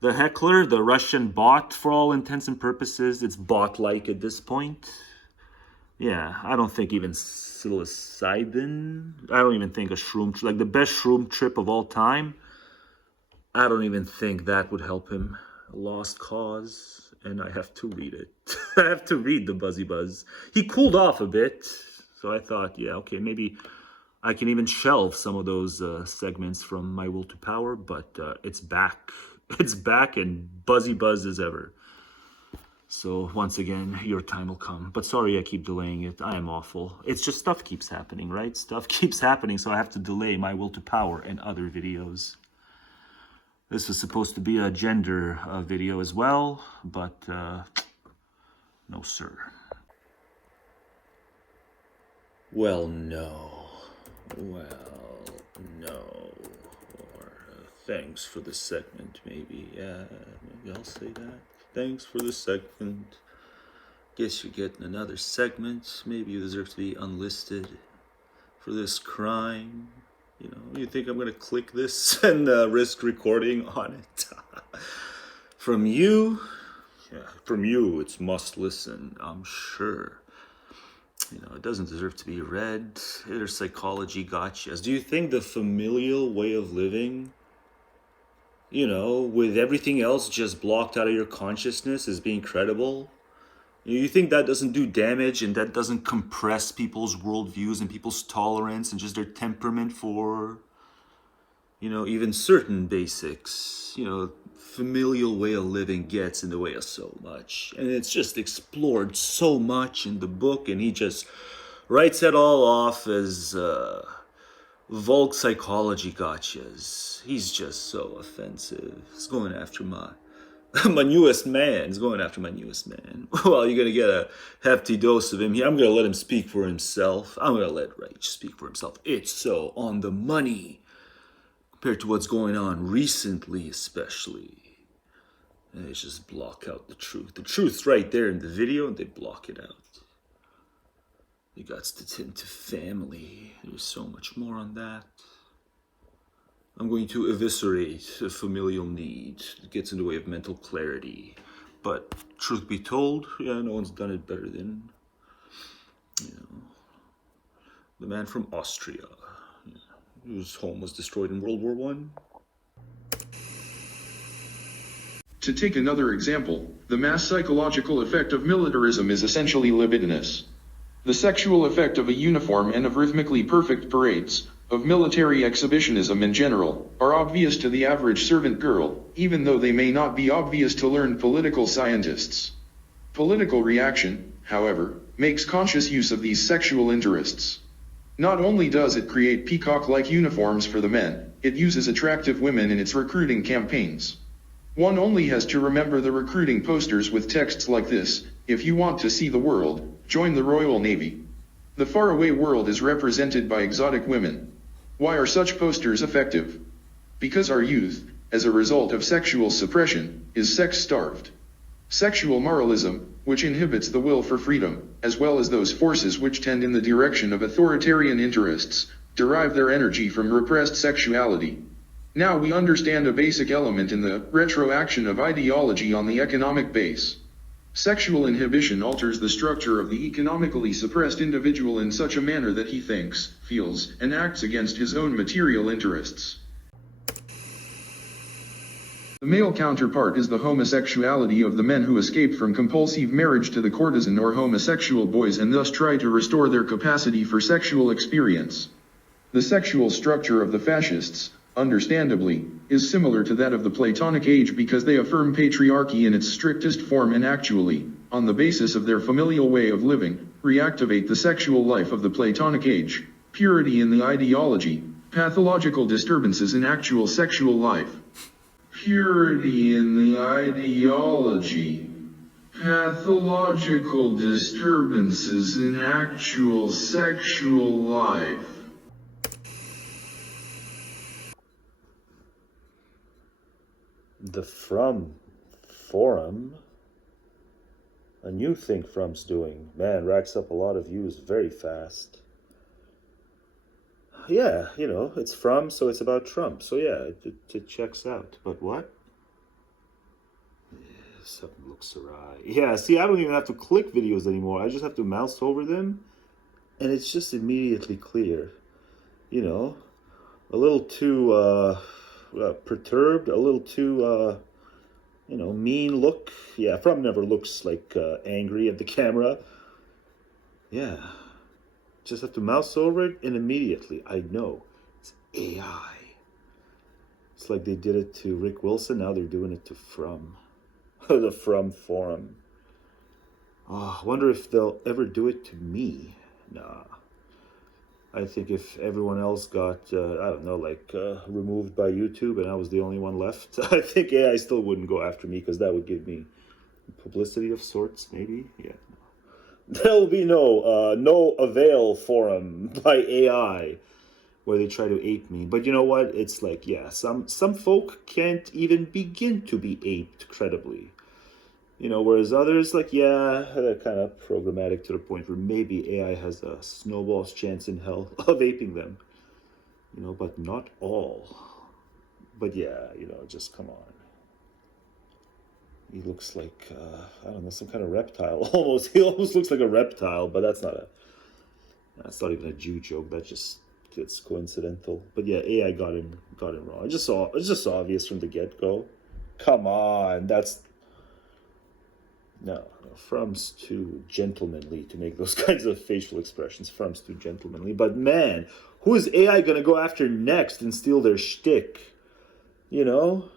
The heckler, the Russian bot, for all intents and purposes. It's bot-like at this point. Yeah, I don't think even psilocybin, I don't even think a shroom, like the best shroom trip of all time, I don't even think that would help him. A lost cause, and I have to read it. I have to read the Buzzy Buzz. He cooled off a bit, so I thought, yeah, okay, maybe I can even shelve some of those segments from My Will to Power, but it's back. It's back and Buzzy Buzz as ever. So once again, your time will come. But sorry I keep delaying it. I am awful. It's just stuff keeps happening, right? Stuff keeps happening, so I have to delay My Will to Power and other videos. This was supposed to be a gender video as well, but no, sir. Well, no. Well, no. Or thanks for the segment, maybe. Yeah, maybe I'll say that. Thanks for the segment. Guess you're getting another segment. Maybe you deserve to be unlisted for this crime. You know, you think I'm going to click this and risk recording on it? From you? Yeah, from you, it's must listen, I'm sure. You know, it doesn't deserve to be read. Inner psychology gotchas. Do you think the familial way of living, you know, with everything else just blocked out of your consciousness is being credible? You think that doesn't do damage and that doesn't compress people's worldviews and people's tolerance and just their temperament for, you know, even certain basics? You know, familial way of living gets in the way of so much. And it's just explored so much in the book, and he just writes it all off as Volk psychology gotchas. He's just so offensive. He's going after my newest man. He's going after my newest man. Well, you're going to get a hefty dose of him here. I'm going to let him speak for himself. I'm going to let Rage speak for himself. It's so on the money compared to what's going on recently, especially. And they just block out the truth. The truth's right there in the video, and they block it out. You got to tend to family. There's so much more on that. I'm going to eviscerate a familial need. It gets in the way of mental clarity. But truth be told, yeah, no one's done it better than, you know, the man from Austria, whose home was destroyed in World War I. To take another example, the mass psychological effect of militarism is essentially libidinous. The sexual effect of a uniform and of rhythmically perfect parades, of military exhibitionism in general, are obvious to the average servant girl, even though they may not be obvious to learned political scientists. Political reaction, however, makes conscious use of these sexual interests. Not only does it create peacock-like uniforms for the men, it uses attractive women in its recruiting campaigns. One only has to remember the recruiting posters with texts like this: if you want to see the world, join the Royal Navy. The faraway world is represented by exotic women. Why are such posters effective? Because our youth, as a result of sexual suppression, is sex-starved. Sexual moralism, which inhibits the will for freedom, as well as those forces which tend in the direction of authoritarian interests, derive their energy from repressed sexuality. Now we understand a basic element in the retroaction of ideology on the economic base. Sexual inhibition alters the structure of the economically suppressed individual in such a manner that he thinks, feels, and acts against his own material interests. The male counterpart is the homosexuality of the men who escape from compulsive marriage to the courtesan or homosexual boys and thus try to restore their capacity for sexual experience. The sexual structure of the fascists, understandably, is similar to that of the Platonic age because they affirm patriarchy in its strictest form and actually, on the basis of their familial way of living, reactivate the sexual life of the Platonic age, purity in the ideology, pathological disturbances in actual sexual life. Purity in the ideology, pathological disturbances in actual sexual life. The From Forum. a new thing Frum's doing. Man, racks up a lot of views very fast. Yeah, you know, it's Frum, so it's about Trump. So yeah, it checks out. But what? Something looks awry. Yeah, see, I don't even have to click videos anymore. I just have to mouse over them, and it's just immediately clear. You know, a little too perturbed, a little too, you know, mean look. Yeah, Frum never looks like angry at the camera. Yeah, just have to mouse over it, and immediately I know it's AI. It's like they did it to Rick Wilson, now they're doing it to Frum. The Frum Forum. Oh, I wonder if they'll ever do it to me. Nah. I think if everyone else got, I don't know, like removed by YouTube and I was the only one left, I think AI still wouldn't go after me because that would give me publicity of sorts, maybe. Yeah. There'll be no Avail forum by AI where they try to ape me. But you know what? It's like, yeah, some folk can't even begin to be aped credibly. You know, whereas others, like, yeah, they're kind of programmatic to the point where maybe AI has a snowball's chance in hell of aping them. You know, but not all. But yeah, you know, just come on. He looks like, I don't know, some kind of reptile. Almost. He almost looks like a reptile, but that's not even a Jew joke. It's coincidental. But yeah, AI got him wrong. It's just obvious from the get-go. Come on, No, Frum's too gentlemanly to make those kinds of facial expressions. Frum's too gentlemanly. But man, who is AI gonna go after next and steal their shtick? You know?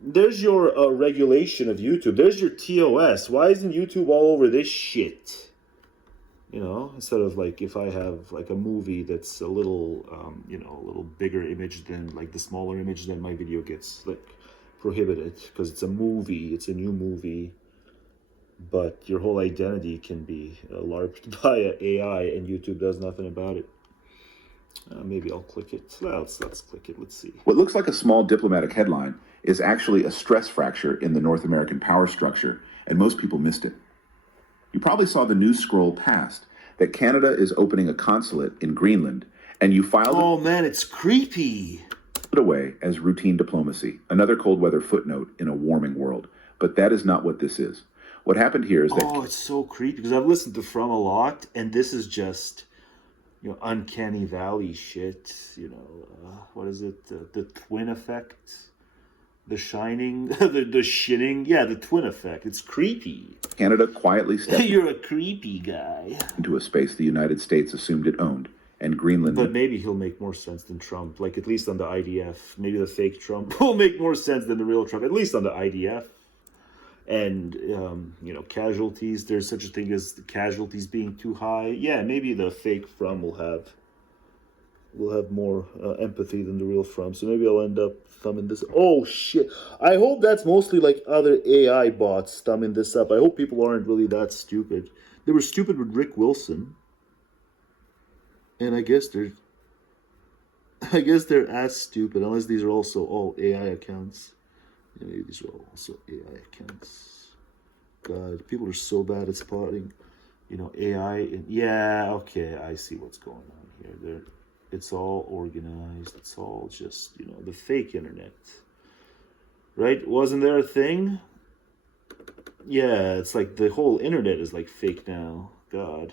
There's your regulation of YouTube. There's your TOS. Why isn't YouTube all over this shit? You know, instead of like if I have like a movie that's a little, you know, a little bigger image than like the smaller image, then my video gets like prohibited because it's a movie, it's a new movie, but your whole identity can be LARPed by an AI and YouTube does nothing about it. Maybe I'll click it. Let's click it. Let's see. What looks like a small diplomatic headline is actually a stress fracture in the North American power structure, and most people missed it. You probably saw the news scroll past that Canada is opening a consulate in Greenland, and you filed Oh man, it's creepy. it away as routine diplomacy, another cold weather footnote in a warming world. But that is not what this is. What happened here is that... Oh, it's so creepy because I've listened to Frum a lot, and this is just, you know, uncanny valley shit. You know, what is it? The twin effect, the shining, the shinning. Yeah, the twin effect. It's creepy. Canada quietly stepped You're a creepy guy. into a space the United States assumed it owned, and Greenland... But maybe he'll make more sense than Trump. Like, at least on the IDF. Maybe the fake Trump will make more sense than the real Trump. At least on the IDF. And, you know, casualties. There's such a thing as the casualties being too high. Yeah, maybe the fake Frum will have more empathy than the real Frum. So maybe I'll end up thumbing this. Oh, shit. I hope that's mostly like other AI bots thumbing this up. I hope people aren't really that stupid. They were stupid with Rick Wilson. And I guess they're as stupid, unless these are also all AI accounts. Yeah, maybe these are all also AI accounts. God, people are so bad at spotting, you know, AI. Yeah, okay, I see what's going on here. It's all organized. It's all just, you know, the fake internet. Right? Wasn't there a thing? Yeah, it's like the whole internet is like fake now. God.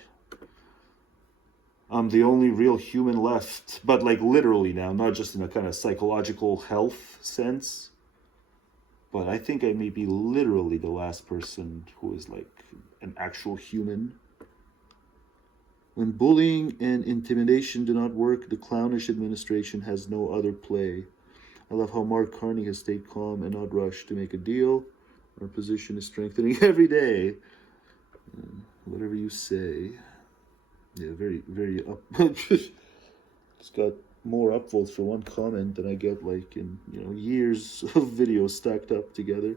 I'm the only real human left, but like literally now, not just in a kind of psychological health sense, but I think I may be literally the last person who is like an actual human. When bullying and intimidation do not work, the clownish administration has no other play. I love how Mark Carney has stayed calm and not rushed to make a deal. Our position is strengthening every day. Whatever you say. Yeah, very, very up. It's got more upvotes for one comment than I get like in, you know, years of videos stacked up together.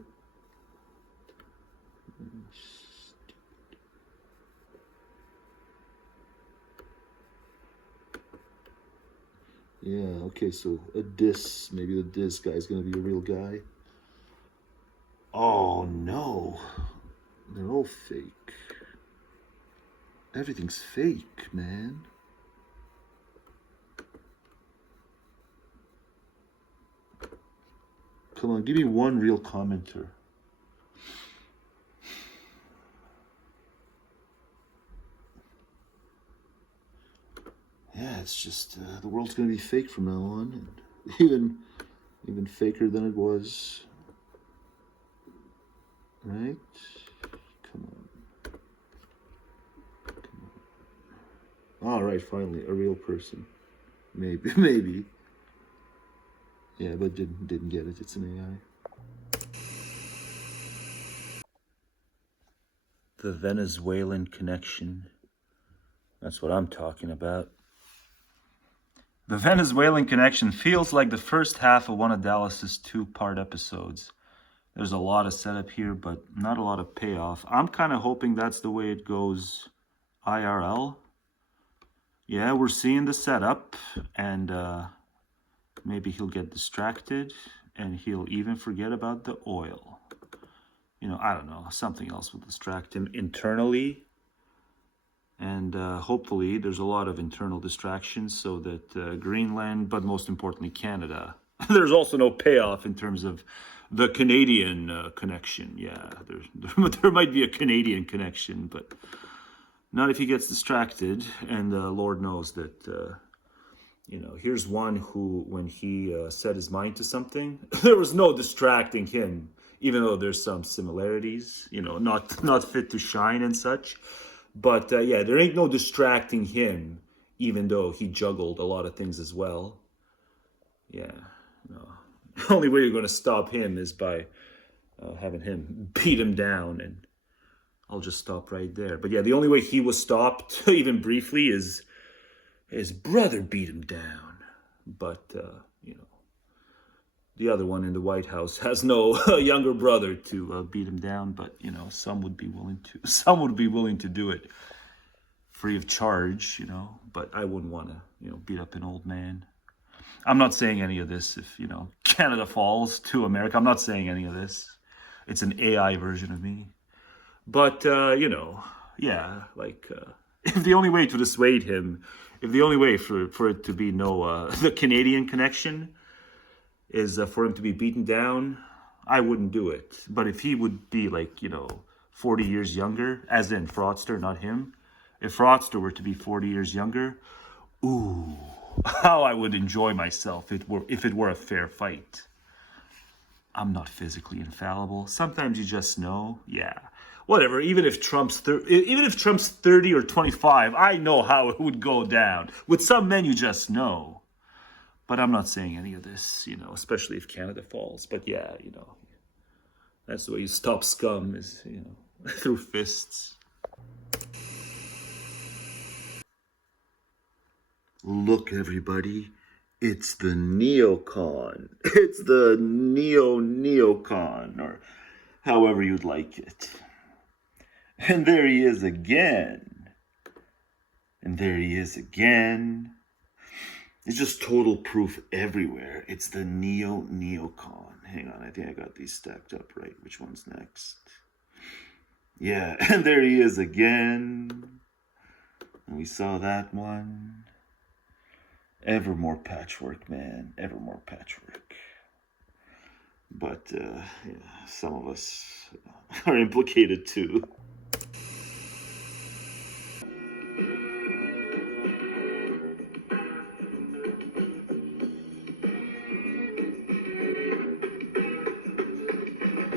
Yeah, okay, so a diss. Maybe the diss guy's gonna be a real guy. Oh no. They're all fake. Everything's fake, man. Come on, give me one real commenter. Yeah, it's just the world's gonna be fake from now on, and even faker than it was. Right? Come on. All right, finally, a real person. Maybe. Yeah, but didn't get it. It's an AI. The Venezuelan Connection. That's what I'm talking about. The Venezuelan Connection feels like the first half of one of Dallas's 2-part episodes. There's a lot of setup here, but not a lot of payoff. I'm kind of hoping that's the way it goes IRL. Yeah, we're seeing the setup, and maybe he'll get distracted, and he'll even forget about the oil. You know, I don't know, something else will distract him internally. And hopefully there's a lot of internal distractions so that Greenland, but most importantly Canada, there's also no payoff in terms of the Canadian connection. Yeah, there might be a Canadian connection, but not if he gets distracted. And Lord knows that, you know, here's one who, when he set his mind to something, there was no distracting him, even though there's some similarities, you know, not fit to shine and such. But yeah, there ain't no distracting him, even though he juggled a lot of things as well. Yeah, no. The only way you're going to stop him is by having him beat him down, and I'll just stop right there. But yeah, the only way he was stopped, even briefly, is his brother beat him down. But, you know, the other one in the White House has no younger brother to beat him down, but you know, some would be willing to do it free of charge, you know, but I wouldn't want to, you know, beat up an old man. I'm not saying any of this if, you know, Canada falls to America. I'm not saying any of this. It's an AI version of me. But, you know, yeah, like, if the only way to dissuade him, if the only way for it to be no, the Canadian connection is for him to be beaten down, I wouldn't do it. But if he would be like, you know, 40 years younger, as in Fraudster, not him. If Fraudster were to be 40 years younger, ooh, how I would enjoy myself if it were a fair fight. I'm not physically infallible. Sometimes you just know, yeah. Whatever, even if Trump's 30 or 25, I know how it would go down. With some men, you just know. But I'm not saying any of this, you know, especially if Canada falls. But yeah, you know, that's the way you stop scum is, you know, through fists. Look, everybody, it's the neocon. It's the neocon, or however you'd like it. And there he is again. And there he is again. It's just total proof everywhere. It's the neocon. Hang on, I think I got these stacked up right. Which one's next? Yeah, and there he is again. And we saw that one. Ever more patchwork, man. Ever more patchwork. But, yeah, some of us are implicated too.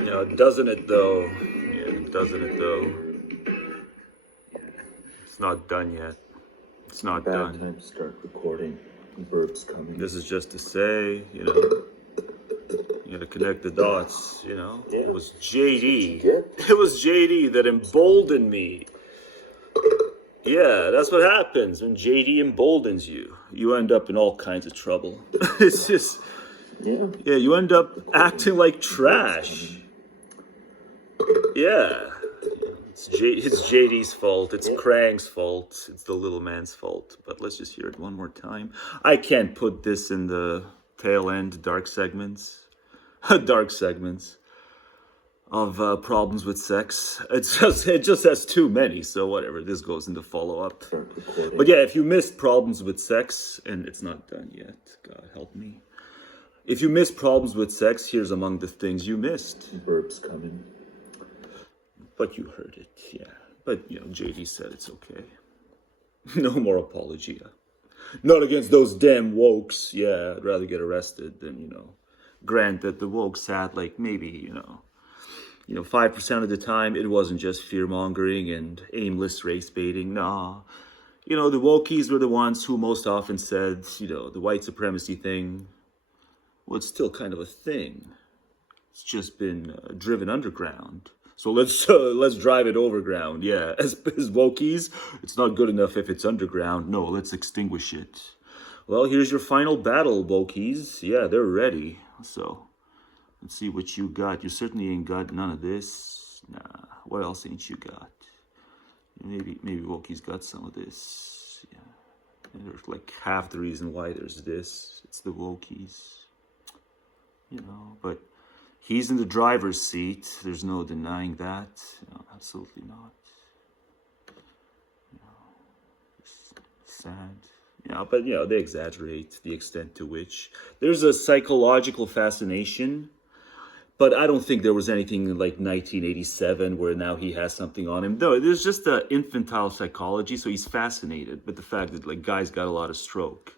Yeah, doesn't it though? Yeah, doesn't it though? Yeah. It's not done yet. It's not done. Time to start recording. Burps coming. This is just to say, you know, you gotta connect the dots, you know. Yeah. It was JD. It was JD that emboldened me. Yeah, that's what happens when JD emboldens you. You end up in all kinds of trouble. It's just, yeah, you end up acting like trash. Yeah. It's JD's fault. It's Krang's fault. It's the little man's fault. But let's just hear it one more time. I can't put this in the tail end dark segments. Dark segments. of problems with sex. It just has too many, so whatever. This goes into follow-up. But yeah, if you missed problems with sex, and it's not done yet, God help me. If you missed problems with sex, here's among the things you missed. Burps coming. But you heard it, yeah. But, you know, JD said it's okay. No more apologia. Not against those damn wokes. Yeah, I'd rather get arrested than, you know, grant that the wokes had, like, maybe, you know, 5% of the time it wasn't just fear-mongering and aimless race baiting. Nah. You know, the wokies were the ones who most often said, you know, the white supremacy thing, well, it's still kind of a thing. It's just been driven underground. So let's drive it overground. Yeah, as wokies, it's not good enough if it's underground. No, let's extinguish it. Well, here's your final battle, wokies. Yeah, they're ready. So let's see what you got. You certainly ain't got none of this. Nah, what else ain't you got? Maybe wokies got some of this. Yeah, and there's like half the reason why there's this. It's the wokies. You know, but he's in the driver's seat. There's no denying that. No, absolutely not. You know, it's sad. Yeah, but, you know, they exaggerate the extent to which there's a psychological fascination. But I don't think there was anything like 1987 where now he has something on him. No, there's just an infantile psychology. So he's fascinated with the fact that, like, guys got a lot of stroke.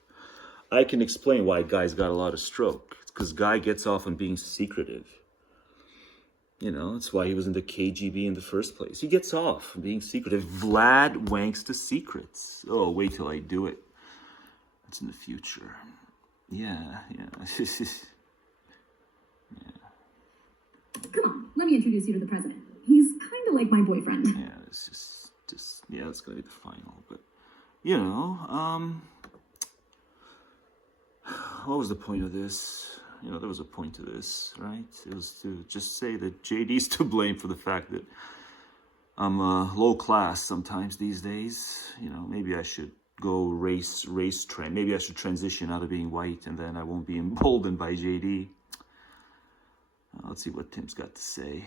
I can explain why guys got a lot of stroke. It's because guy gets off on being secretive. You know, that's why he was in the KGB in the first place. He gets off on being secretive. Vlad wanks to secrets. Oh, wait till I do it. That's in the future. Yeah. Come on, let me introduce you to the president. He's kind of like my boyfriend. Yeah, it's just it's gonna be the final. But, you know, what was the point of this? You know, there was a point to this, right? It was to just say that JD's to blame for the fact that I'm low class sometimes these days. You know, maybe I should go race trend. Maybe I should transition out of being white, and then I won't be emboldened by JD. Let's see what Tim's got to say.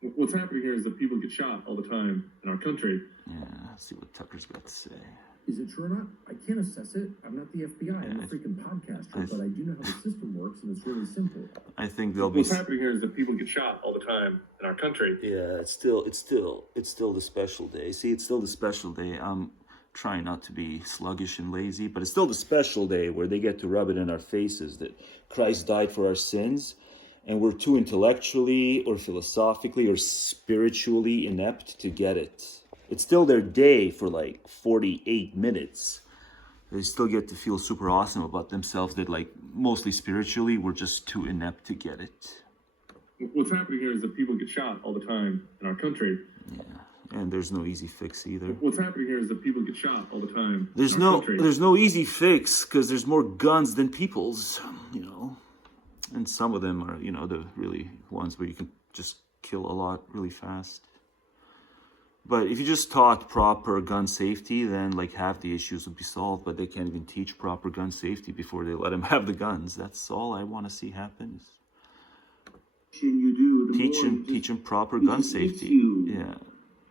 What's happening here is that people get shot all the time in our country. Yeah, let's see what Tucker's got to say. Is it true or not? I can't assess it. I'm not the FBI. I'm a freaking podcaster, but I do know how the system works, and it's really simple. I think there'll be. What's happening here is that people get shot all the time in our country. Yeah, it's still the special day. See, it's still the special day. I'm trying not to be sluggish and lazy, but it's still the special day where they get to rub it in our faces that Christ died for our sins, and we're too intellectually or philosophically or spiritually inept to get it. It's still their day for like 48 minutes. They still get to feel super awesome about themselves that, like, mostly spiritually, we're just too inept to get it. What's happening here is that people get shot all the time in our country. Yeah, and there's no easy fix either. What's happening here is that people get shot all the time. There's no easy fix because there's more guns than people's, you know. And some of them are, you know, the really ones where you can just kill a lot really fast. But if you just taught proper gun safety, then like half the issues would be solved. But they can't even teach proper gun safety before they let them have the guns. That's all I want to see happen. Teach them proper gun safety. Yeah.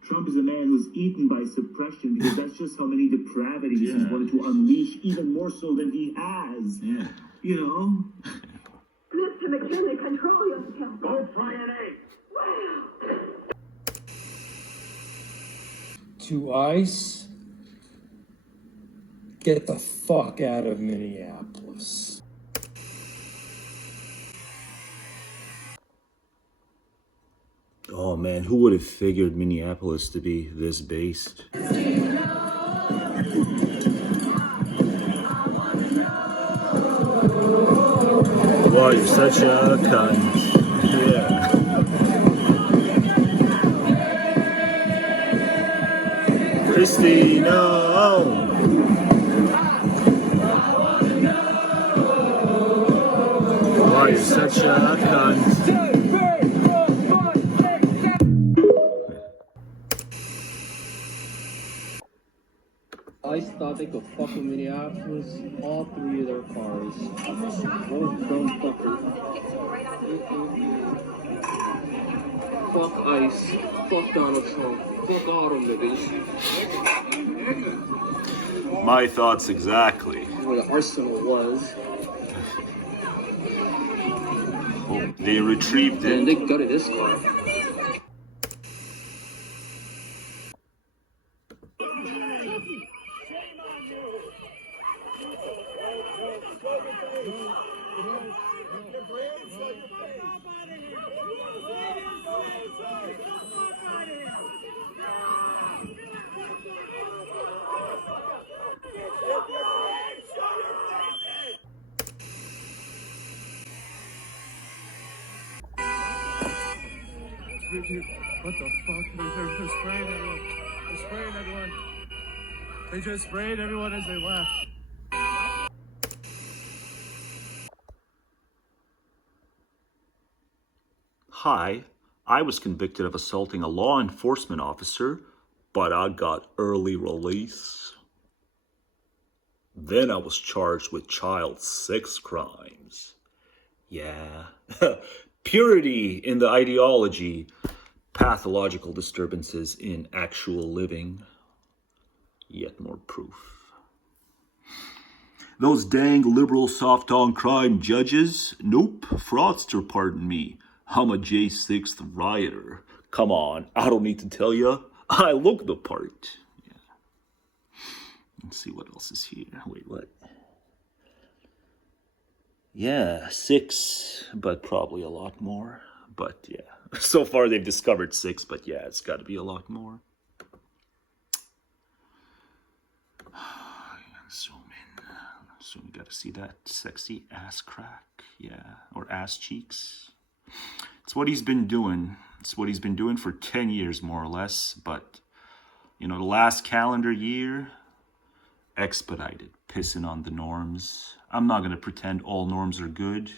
Trump is a man who's eaten by suppression because that's just how many depravities he's wanted to unleash, even more so than he has. Yeah. You know? Mr. McKinley, control yourself. Go fry an egg. To ICE, get the fuck out of Minneapolis. Oh man, who would have figured Minneapolis to be this based? Wow, you're such a cunt. Yeah. Christy, no! Wow, you're such a cunt. ICE thought they could fuck with Minneapolis, all three of their cars. Those dumb fuckers. Fuck ICE. Fuck Donald Trump. Fuck all them niggas. My thoughts exactly. Where the arsenal was. Oh, they retrieved it. And they gutted this car. What the fuck? They're spraying everyone. They're spraying everyone. They just sprayed everyone as they left. Hi, I was convicted of assaulting a law enforcement officer, but I got early release. Then I was charged with child sex crimes. Yeah. Purity in the ideology, pathological disturbances in actual living. Yet more proof. Those dang liberal soft-on-crime judges? Nope, fraudster, pardon me. I'm a J6th rioter. Come on, I don't need to tell you. I look the part. Yeah. Let's see what else is here. Wait, what? Yeah, 6, but probably a lot more. But yeah, so far they've discovered 6, but yeah, it's got to be a lot more. Zoom in. So you got to see that sexy ass crack. Yeah, or ass cheeks. It's what he's been doing. It's what he's been doing for 10 years, more or less. But, you know, the last calendar year, expedited, pissing on the norms. I'm not going to pretend all norms are good,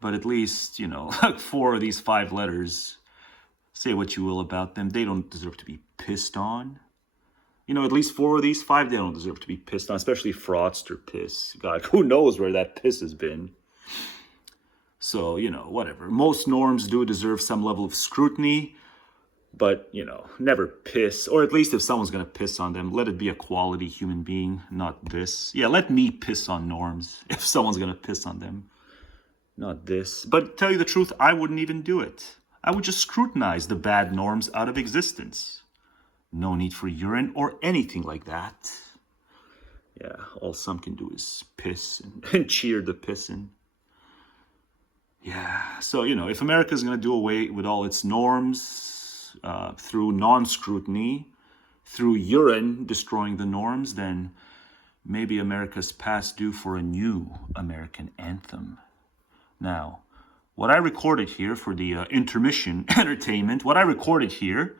but at least, you know, 4 of these 5 letters, say what you will about them, they don't deserve to be pissed on. You know, at least 4 of these 5, they don't deserve to be pissed on, especially fraudster piss. God, who knows where that piss has been. So, you know, whatever. Most norms do deserve some level of scrutiny, but, you know, never piss. Or at least if someone's going to piss on them, let it be a quality human being, not this. Yeah, let me piss on norms if someone's going to piss on them, not this. But tell you the truth, I wouldn't even do it. I would just scrutinize the bad norms out of existence. No need for urine or anything like that. Yeah, all some can do is piss and cheer the pissin'. Yeah, so, you know, if America's going to do away with all its norms through non-scrutiny, through urine destroying the norms, then maybe America's past due for a new American anthem. Now, what I recorded here for the intermission entertainment, what I recorded here,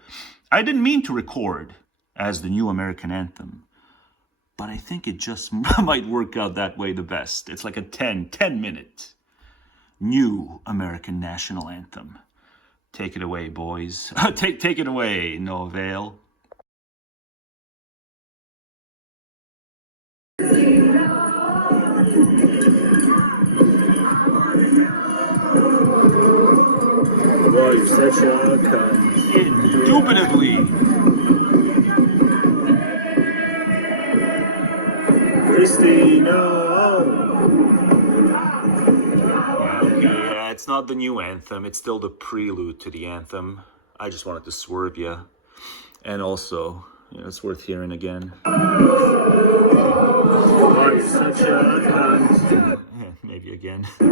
I didn't mean to record as the new American anthem, but I think it just might work out that way the best. It's like a 10-minute new American national anthem. Take it away, boys. Take it away, no Avail. Boy, you're such a cunt. Indubitably. Christy, no. Okay, it's not the new anthem. It's still the prelude to the anthem. I just wanted to swerve you. And also, you know, it's worth hearing again. Boy, you're such a cunt. Maybe again. Boy,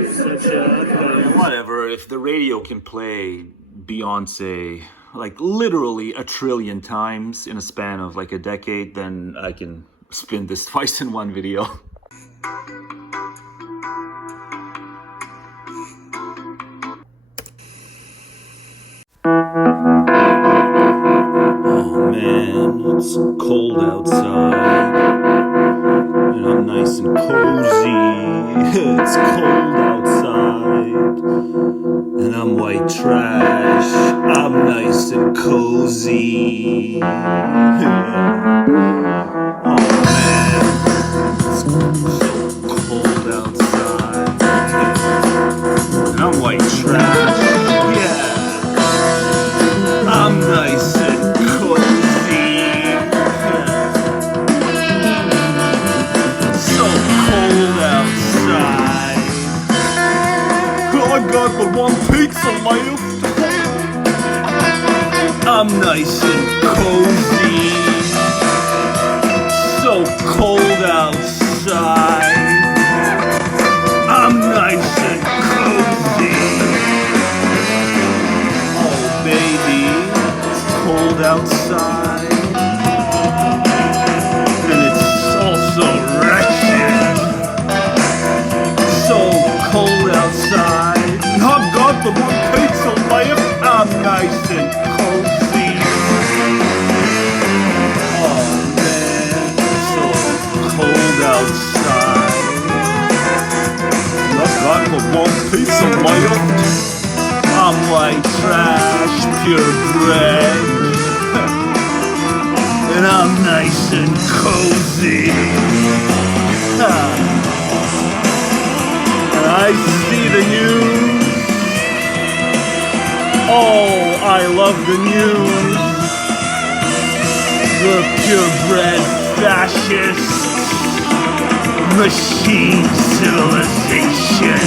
you're such a cunt. Whatever, if the radio can play Beyonce like literally a trillion times in a span of like a decade, then I can spin this twice in one video. Oh man, it's cold outside, and I'm nice and cozy. It's cold outside, and I'm white trash. I'm nice and cozy. Oh man, it's so cold outside. I got but one pizza left. I'm nice and cozy. So cold outside. I'm nice and cozy. Oh baby, it's cold outside. And it's also wretched. So cold outside. And I've got the one pizza left. I'm nice and cozy. Oh man, it's so cold outside. And I've got the one pizza left. I'm like trash, purebred. And I'm nice and cozy. And I see the news. Oh, I love the news. The purebred fascists. Machine civilization.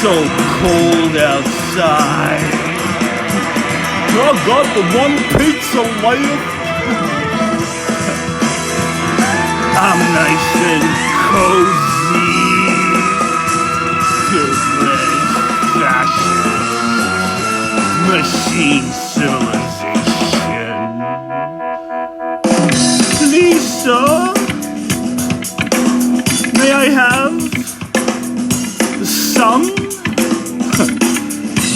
So cold outside. I've got the one pizza left. I'm nice and cozy. Purebred fascist. Machine civilization. Please, sir, may I have some?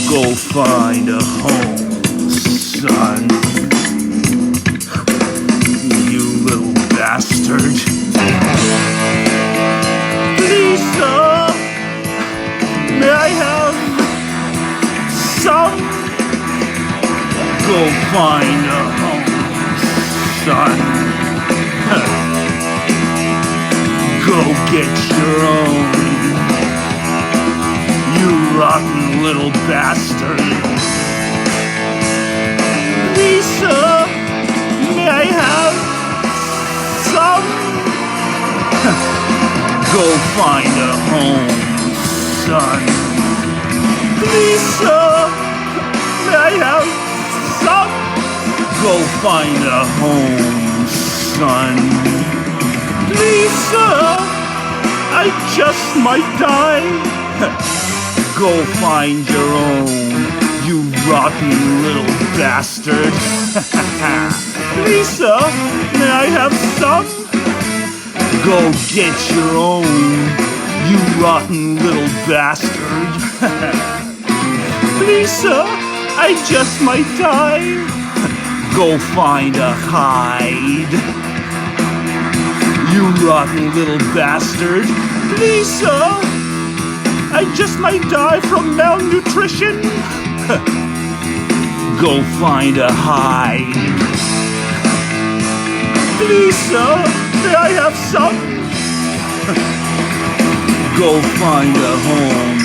Go find a home, son. You little bastard. Please, sir, may I have some? Go find a home, son. Go get your own. You rotten little bastard. Please, sir, may I have some? Go find a home, son. Please, sir, may I have some? Go find a home, son. Please, sir, I just might die. Go find your own, you rotten little bastard. Please, sir, may I have some? Go get your own, you rotten little bastard. Please, sir, I just might die. Go find a hide. You rotten little bastard. Please, sir, I just might die from malnutrition. Go find a hide. Please, sir, may I have some? Go find a home,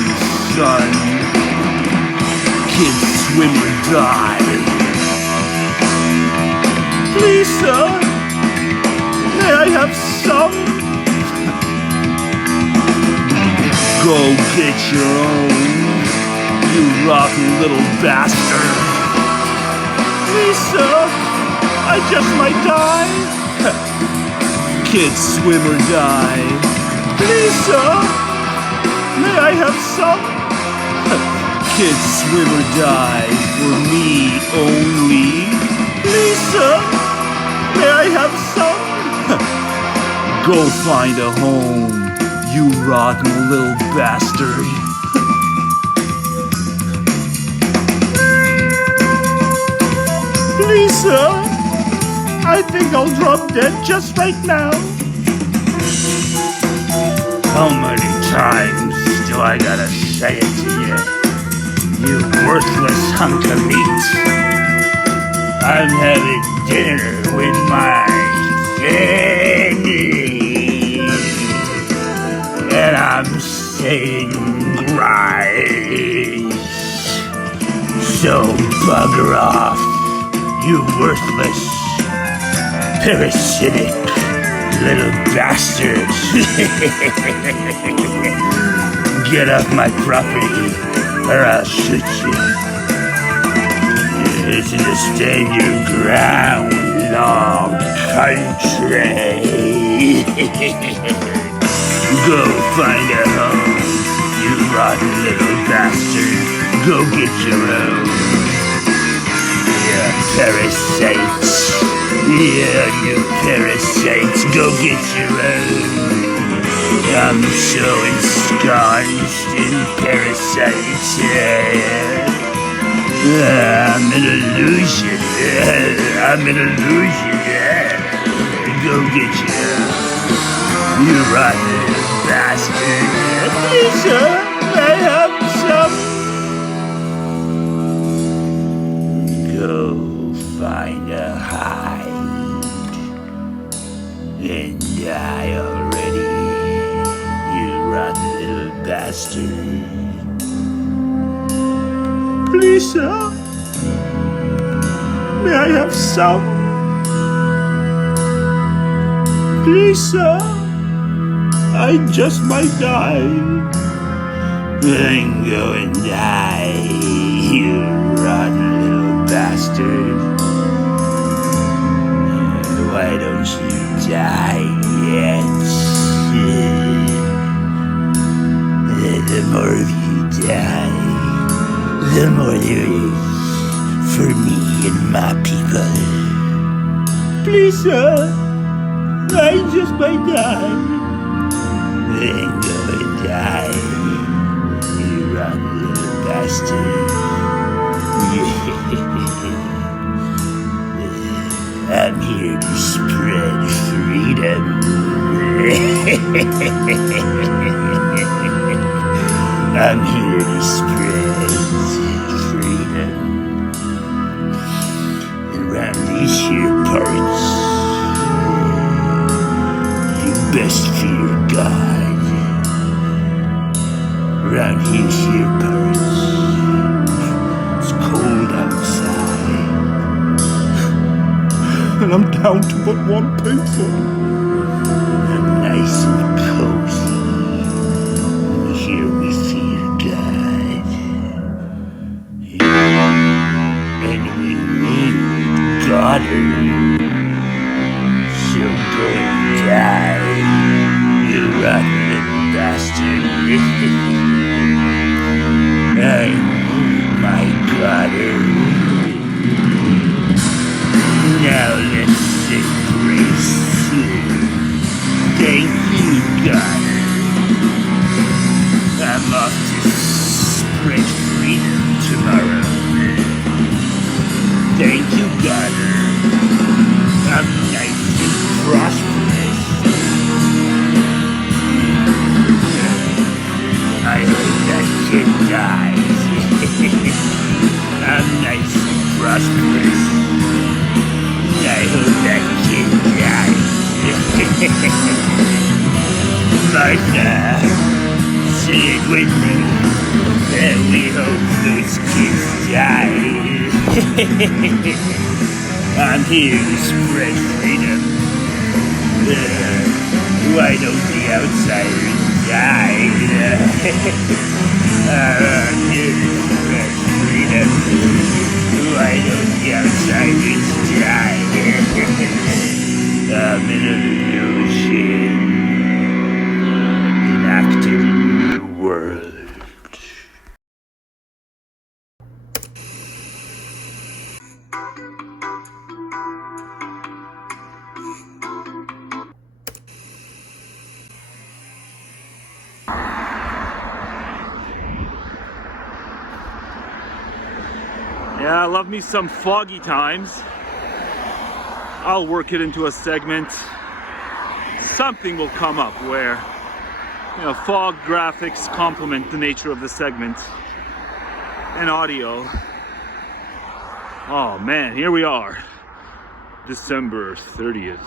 son. Kids swim or die. Please, sir, may I have some? Go get your own, you rotten little bastard. Please, sir, I just might die. Kids swim or die. Please, sir, may I have some? Kids swim or die for me only. Please, sir, may I have some? Go find a home, you rotten little bastard. Please, sir, I think I'll drop dead just right now. How many times do I gotta say it to you? You worthless hunk of meat. I'm having dinner with my family. And I'm saying grace. So bugger off, you worthless, parasitic little bastard. Get off my property, or I'll shoot you. This is a stand your ground, long country. Go find a home, you rotten little bastard. Go get your own. Yeah, parasites. Yeah, you parasites. Go get your own. I'm so ensconced in parasites. I'm an illusion. I'm an illusion. Go get you rotten bastard. Please, sir, I have some. Go find a hide and die already, you rotten little bastard. Please, sir, may I have some? Please, sir, I just might die. Then go and die, you rotten little bastard. Why don't you die yet? The more of you die, the more there is for me and my people. Please, sir, I just might die. Then go and die, you rotten little bastard. I'm here to spread freedom. I'm here to spread freedom. Around these here parts, you best fear God. Around these here parts, it's cold outside. And I'm down to but one pencil. I'm nice and cozy. Here we fear God. And we need daughter. So go and die, you rotten little bastard. I need my daughter. Now let's embrace it. Thank you, God. I'm off to spread freedom tomorrow. Thank you, God. I'm nice and prosperous. I hope that kid dies. I'm nice and prosperous. I hope that kid dies. Martha, say it with me. That we hope those kids die. I'm here to spread freedom. Why don't the outsiders die? I'm here to spread freedom. Why don't the outsiders die? I'm an illusion enacted in the world. Yeah, I love me some foggy times. I'll work it into a segment. Something will come up where, you know, fog graphics complement the nature of the segment. And audio. Oh man, here we are. December 30th,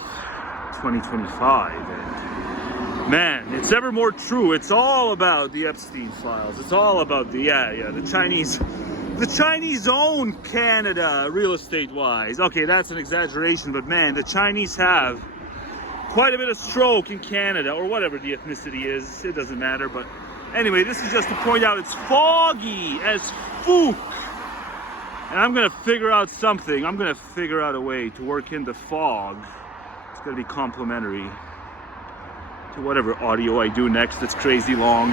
2025. And man, it's ever more true. It's all about the Epstein files. It's all about the Chinese own Canada real estate wise. Okay, that's an exaggeration, but man, the Chinese have quite a bit of stroke in Canada, or whatever the ethnicity is. It doesn't matter, but Anyway, this is just to point out it's foggy as fook. And I'm gonna figure out something. I'm gonna figure out a way to work in the fog. It's gonna be complementary to whatever audio I do next that's crazy long.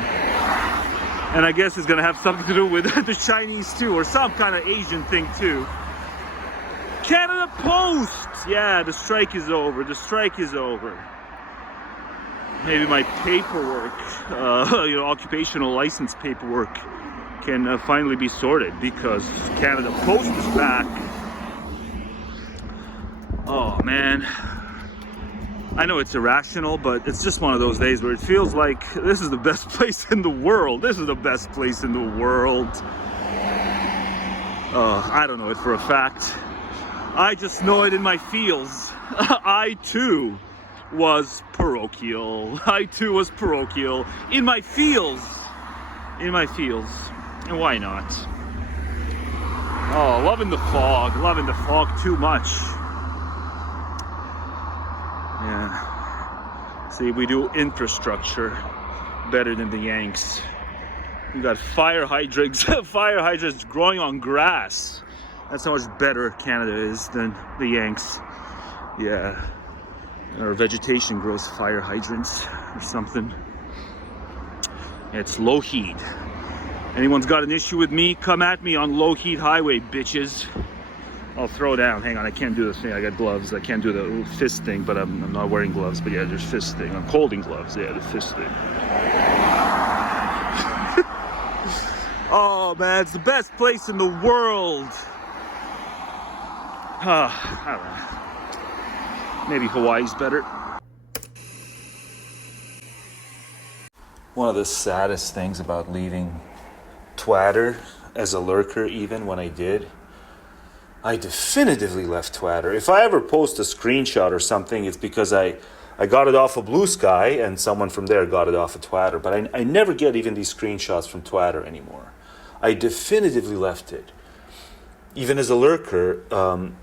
And I guess it's gonna have something to do with the Chinese too, or some kind of Asian thing too. Canada Post! Yeah, the strike is over. The strike is over. Maybe my paperwork, occupational license paperwork can finally be sorted because Canada Post is back. Oh man. I know it's irrational, but it's just one of those days where it feels like this is the best place in the world. This is the best place in the world. I don't know it for a fact. I just know it in my feels. I too was parochial. I too was parochial. In my feels. In my feels. And why not? Oh, loving the fog. Loving the fog too much. Yeah. See, we do infrastructure better than the Yanks. We got fire hydrants. Fire hydrants growing on grass. That's how much better Canada is than the Yanks. Yeah. Our vegetation grows fire hydrants or something. It's low heat. Anyone's got an issue with me, come at me on low heat highway, bitches. I'll throw down. Hang on, I can't do the thing. I got gloves. I can't do the fist thing, but I'm not wearing gloves. But yeah, there's fist thing. I'm holding gloves. Yeah, the fist thing. Oh man, it's the best place in the world. I don't know. Maybe Hawaii's better. One of the saddest things about leaving Twitter as a lurker, even when I did, I definitively left Twitter. If I ever post a screenshot or something, it's because I got it off of Blue Sky and someone from there got it off of Twitter. But I never get even these screenshots from Twitter anymore. I definitively left it. Even as a lurker around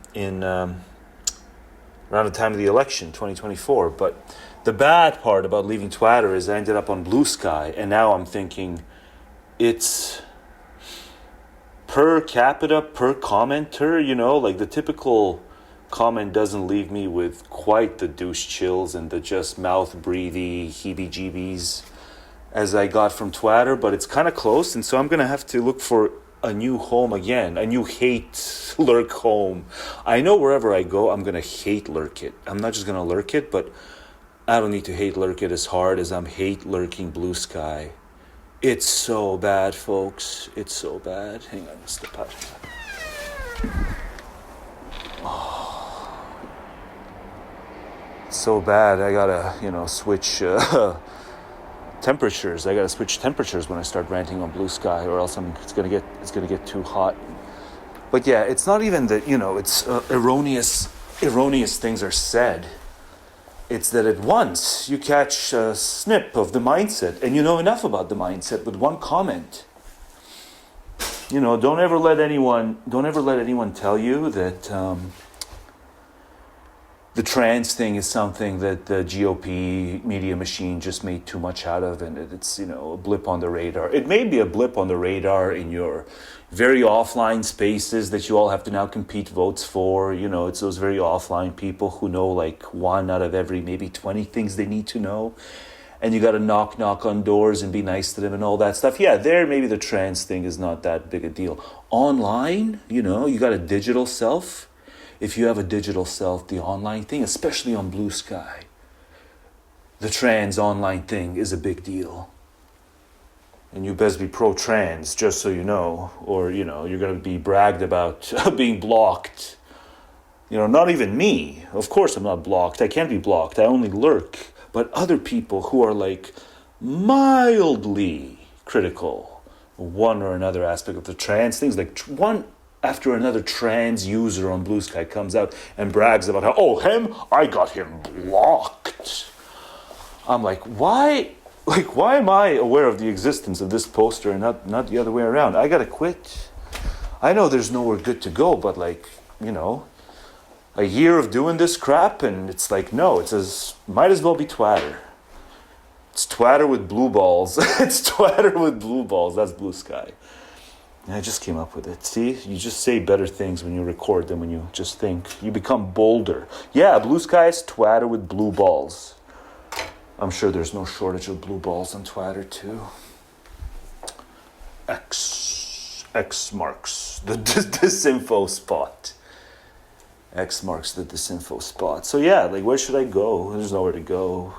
the time of the election, 2024. But the bad part about leaving Twitter is I ended up on Blue Sky, and now I'm thinking it's per capita, per commenter, like the typical comment doesn't leave me with quite the douche chills and the just mouth-breathy heebie-jeebies as I got from Twitter, but it's kind of close, and so I'm going to have to look for a new home again, a new hate lurk home. I know wherever I go, I'm going to hate lurk it. I'm not just going to lurk it, but I don't need to hate lurk it as hard as I'm hate lurking Blue Sky. It's so bad, folks. It's so bad. Hang on, step out. Oh. So bad. I gotta, switch temperatures. I gotta switch temperatures when I start ranting on Blue Sky, or else it's gonna get too hot. But yeah, it's not even that it's erroneous things are said. It's that at once you catch a snip of the mindset, and you know enough about the mindset with one comment. Don't ever let anyone tell you that the trans thing is something that the GOP media machine just made too much out of, and it's a blip on the radar. It may be a blip on the radar in your very offline spaces that you all have to now compete votes for. It's those very offline people who know like one out of every maybe 20 things they need to know. And you got to knock on doors and be nice to them and all that stuff. Yeah, there maybe the trans thing is not that big a deal. Online, you got a digital self. If you have a digital self, the online thing, especially on Blue Sky, the trans online thing is a big deal. And you best be pro-trans, just so you know, or, you're going to be bragged about being blocked. Not even me. Of course I'm not blocked. I can't be blocked. I only lurk. But other people who are, like, mildly critical of one or another aspect of the trans things, like one after another trans user on Blue Sky comes out and brags about how, I got him blocked. I'm like, why? Like, why am I aware of the existence of this poster and not the other way around? I gotta quit. I know there's nowhere good to go, but a year of doing this crap, and it's like, no, might as well be Twitter. It's twatter with blue balls. It's twatter with blue balls. That's blue sky. And I just came up with it. See, you just say better things when you record than when you just think. You become bolder. Yeah, blue sky is twatter with blue balls. I'm sure there's no shortage of blue balls on Twitter too. X marks the disinfo spot. X marks the disinfo spot. So yeah, like where should I go? There's nowhere to go.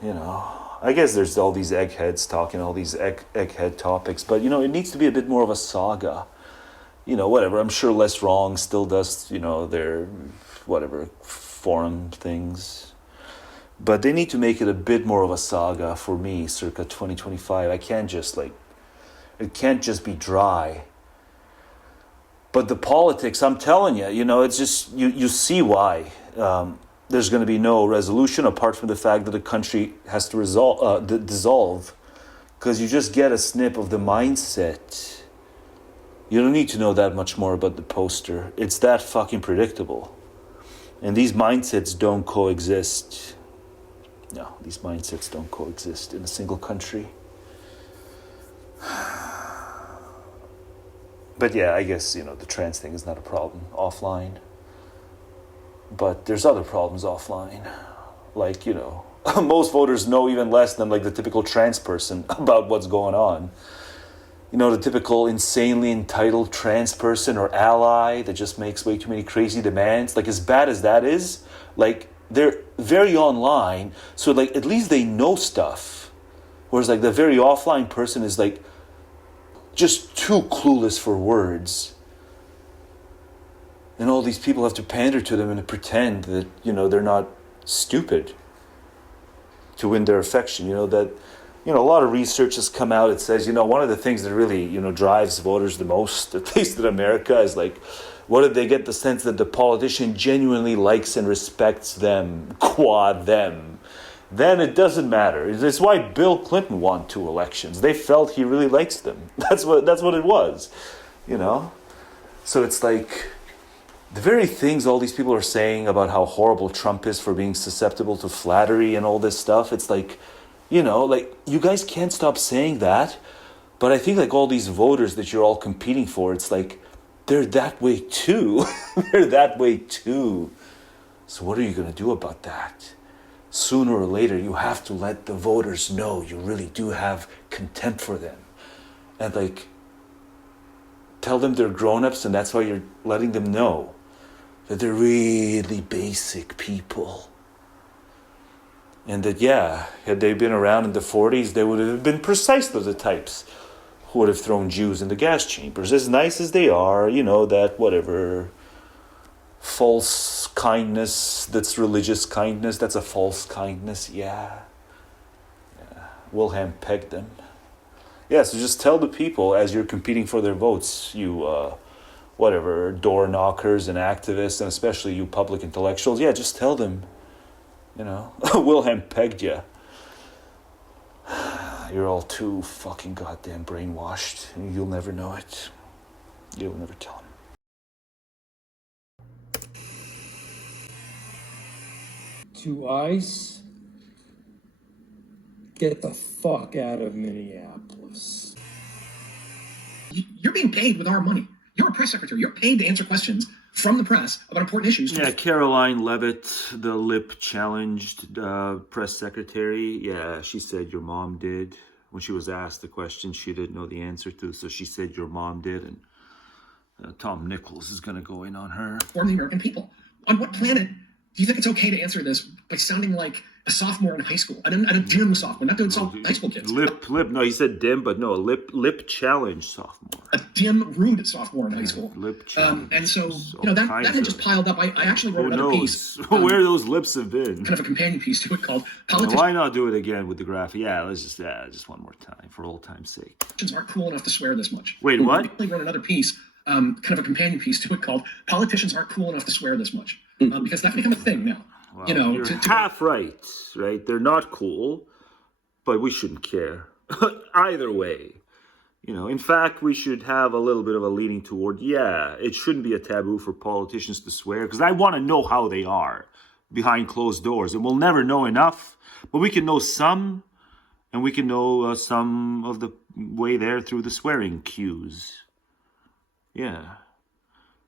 You know, I guess there's all these eggheads talking all these egghead topics, but you know, it needs to be a bit more of a saga. You know, whatever. I'm sure Less Wrong still does, you know, their whatever forum things. But they need to make it a bit more of a saga for me, circa 2025. I can't just it can't just be dry. But the politics, I'm telling you, you know, it's just, you see why. There's going to be no resolution apart from the fact that the country has to dissolve. Because you just get a snip of the mindset. You don't need to know that much more about the poster. It's that fucking predictable. And these mindsets don't coexist. No, these mindsets don't coexist in a single country. But yeah, I guess, you know, the trans thing is not a problem offline. But there's other problems offline. Like, you know, most voters know even less than like the typical trans person about what's going on. You know, the typical insanely entitled trans person or ally that just makes way too many crazy demands. Like, as bad as that is, like, they're very online, so like at least they know stuff. Whereas like the very offline person is like just too clueless for words. And all these people have to pander to them and pretend that, you know, they're not stupid to win their affection. You know, that, you know, a lot of research has come out. It says, you know, one of the things that really, you know, drives voters the most, at least in America, is like, what if they get the sense that the politician genuinely likes and respects them, quad them? Then it doesn't matter. It's why Bill Clinton won 2 elections. They felt he really likes them. That's what it was, you know? So it's like, the very things all these people are saying about how horrible Trump is for being susceptible to flattery and all this stuff, it's like, you know, like, you guys can't stop saying that. But I think like all these voters that you're all competing for, it's like, they're that way too. They're that way too. So what are you going to do about that? Sooner or later, you have to let the voters know you really do have contempt for them. And like, tell them they're grown-ups, and that's why you're letting them know that they're really basic people. And that, yeah, had they been around in the 40s, they would have been precisely the types who would have thrown Jews in the gas chambers. As nice as they are, you know, that whatever false kindness, that's religious kindness, that's a false kindness, yeah. Wilhelm pegged them. Yeah, so just tell the people as you're competing for their votes, you, whatever, door knockers and activists, and especially you public intellectuals, yeah, just tell them, you know, Wilhelm pegged you. You're all too fucking goddamn brainwashed, and you'll never know it. You'll never tell them. To ICE, get the fuck out of Minneapolis. You're being paid with our money. You're a press secretary. You're paid to answer questions from the press about important issues. Yeah, Caroline Levitt, the lip-challenged press secretary, yeah, she said your mom did. When she was asked the question she didn't know the answer to, so she said your mom did, and Tom Nichols is going to go in on her. For the American people. On what planet do you think it's okay to answer this by sounding like a sophomore in high school? And a dim sophomore, not doing high school kids. Lip, no, he said dim, but no, lip challenge sophomore. A dim, rude sophomore in high school. Lip challenge. And so, you know, that had just piled up. I actually wrote another piece. Where those lips have been. Kind of a companion piece to it called Politicians. Why not do it again with the graphic? Yeah, let's just one more time, for old time's sake. Politicians aren't cool enough to swear this much. Wait, what? I wrote another piece, kind of a companion piece to it called Politicians Aren't Cool Enough to Swear This Much. Because that's become a thing now. Well, you know, you're half right? They're not cool, but we shouldn't care. Either way. You know, in fact, we should have a little bit of a leaning toward, yeah, it shouldn't be a taboo for politicians to swear, because I want to know how they are. behind closed doors. And we'll never know enough, but we can know some, and we can know some of the way there through the swearing cues. Yeah.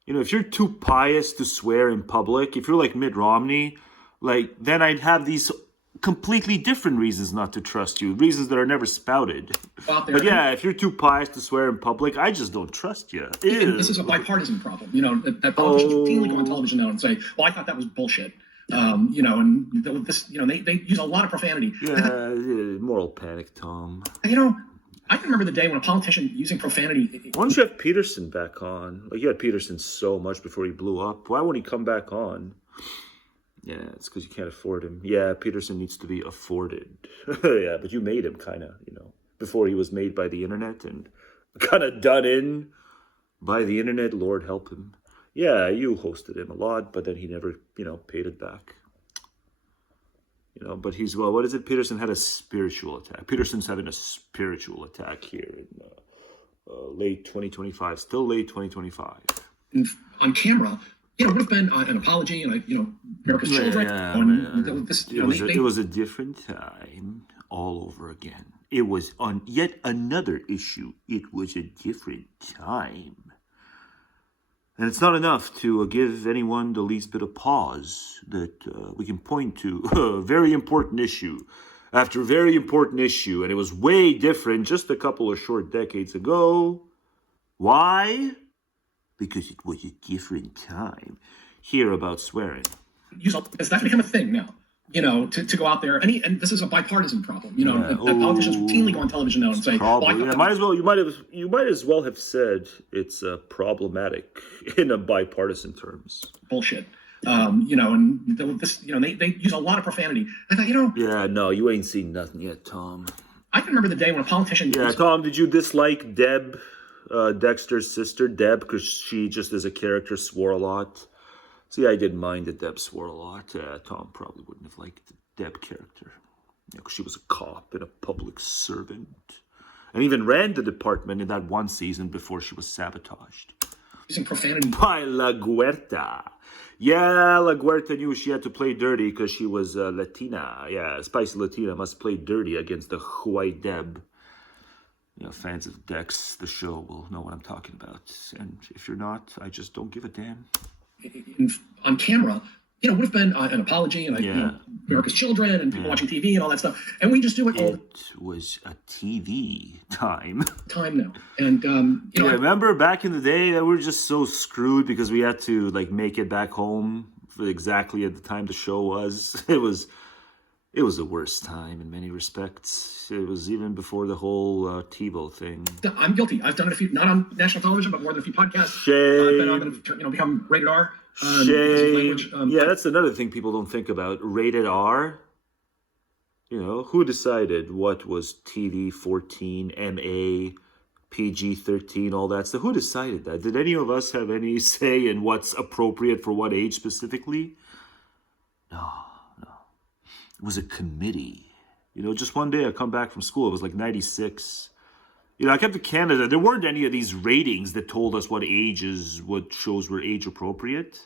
You know, if you're too pious to swear in public, if you're like Mitt Romney, like, then I'd have these completely different reasons not to trust you, reasons that are never spouted. But yeah, if you're too pious to swear in public, I just don't trust you. This is a bipartisan problem. You know, that politicians routinely go on television now and say, "Well, I thought that was bullshit." You know, and this, you know, they use a lot of profanity. Yeah, moral panic, Tom. You know, I can remember the day when a politician using profanity. Why don't you have Peterson back on? Like, you had Peterson so much before he blew up. Why won't he come back on? Yeah, it's because you can't afford him. Yeah, Peterson needs to be afforded. Yeah, but you made him kind of, you know, before he was made by the internet and kind of done in by the internet. Lord help him. Yeah, you hosted him a lot, but then he never, you know, paid it back. You know, but he's, well, what is it? Peterson had a spiritual attack. Peterson's having a spiritual attack here in late 2025, still late 2025. On camera, you know, it would have been an apology and, you know, America's children. It was a different time all over again. It was on yet another issue. It was a different time. And it's not enough to give anyone the least bit of pause that we can point to a very important issue after very important issue. And it was way different just a couple of short decades ago. Why? Because it was a different time. Hear about swearing. That's become a thing now. You know, to go out there, and this is a bipartisan problem. You know, that politicians routinely go on television now and say, "Probably, well, might as well." You might as well have said it's problematic in a bipartisan terms. Bullshit. You know, and this, you know, they use a lot of profanity. I thought, you know. Yeah, no, you ain't seen nothing yet, Tom. I can remember the day when a politician. Yeah, Tom, did you dislike Deb, Dexter's sister, Deb, because she just as a character swore a lot? See, I didn't mind that Deb swore a lot. Tom probably wouldn't have liked the Deb character. Because she was a cop and a public servant. And even ran the department in that one season before she was sabotaged. Using profanity. By La Guerta. Yeah, La Guerta knew she had to play dirty because she was Latina. Yeah, spicy Latina must play dirty against the white Deb. You know, fans of Dex, the show, will know what I'm talking about. And if you're not, I just don't give a damn. On camera, you know, would have been an apology and you know, America's children and people watching TV and all that stuff, and we just do it all. It was a TV time now, and you know, yeah, remember back in the day that we were just so screwed because we had to like make it back home for exactly at the time the show was. It was the worst time in many respects. It was even before the whole TiVo thing. I'm guilty. I've done it a few, not on national television, but more than a few podcasts. Shame. But I'm going to, you know, become rated R. Shame. Yeah, that's another thing people don't think about. Rated R. You know, who decided what was TV 14, MA, PG-13, all that stuff? Who decided that? Did any of us have any say in what's appropriate for what age specifically? No. It was a committee. You know, just one day I come back from school. It was like 96. You know, I kept to Canada. There weren't any of these ratings that told us what shows were age appropriate.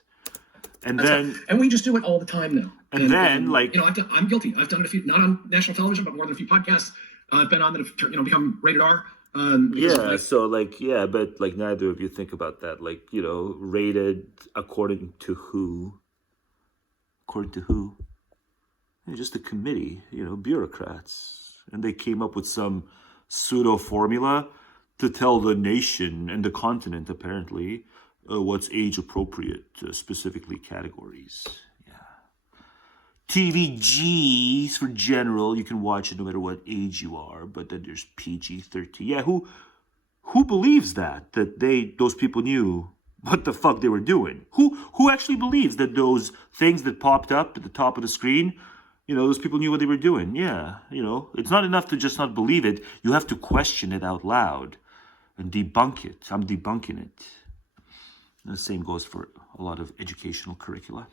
And and we just do it all the time now. And then, like, you know, I'm guilty. I've done it a few, not on national television, but more than a few podcasts. I've been on that have, you know, become rated R. Yeah, so like, yeah, but like neither of you think about that. Like, you know, rated according to who? According to who? Just a committee, you know, bureaucrats. And they came up with some pseudo formula to tell the nation and the continent, apparently, what's age appropriate, specifically categories. Yeah. TVGs for general, you can watch it no matter what age you are, but then there's PG-13. Yeah, who believes that those people knew what the fuck they were doing? Who actually believes that those things that popped up at the top of the screen, you know, those people knew what they were doing? Yeah, you know, it's not enough to just not believe it. You have to question it out loud and debunk it. I'm debunking it. And the same goes for a lot of educational curricula.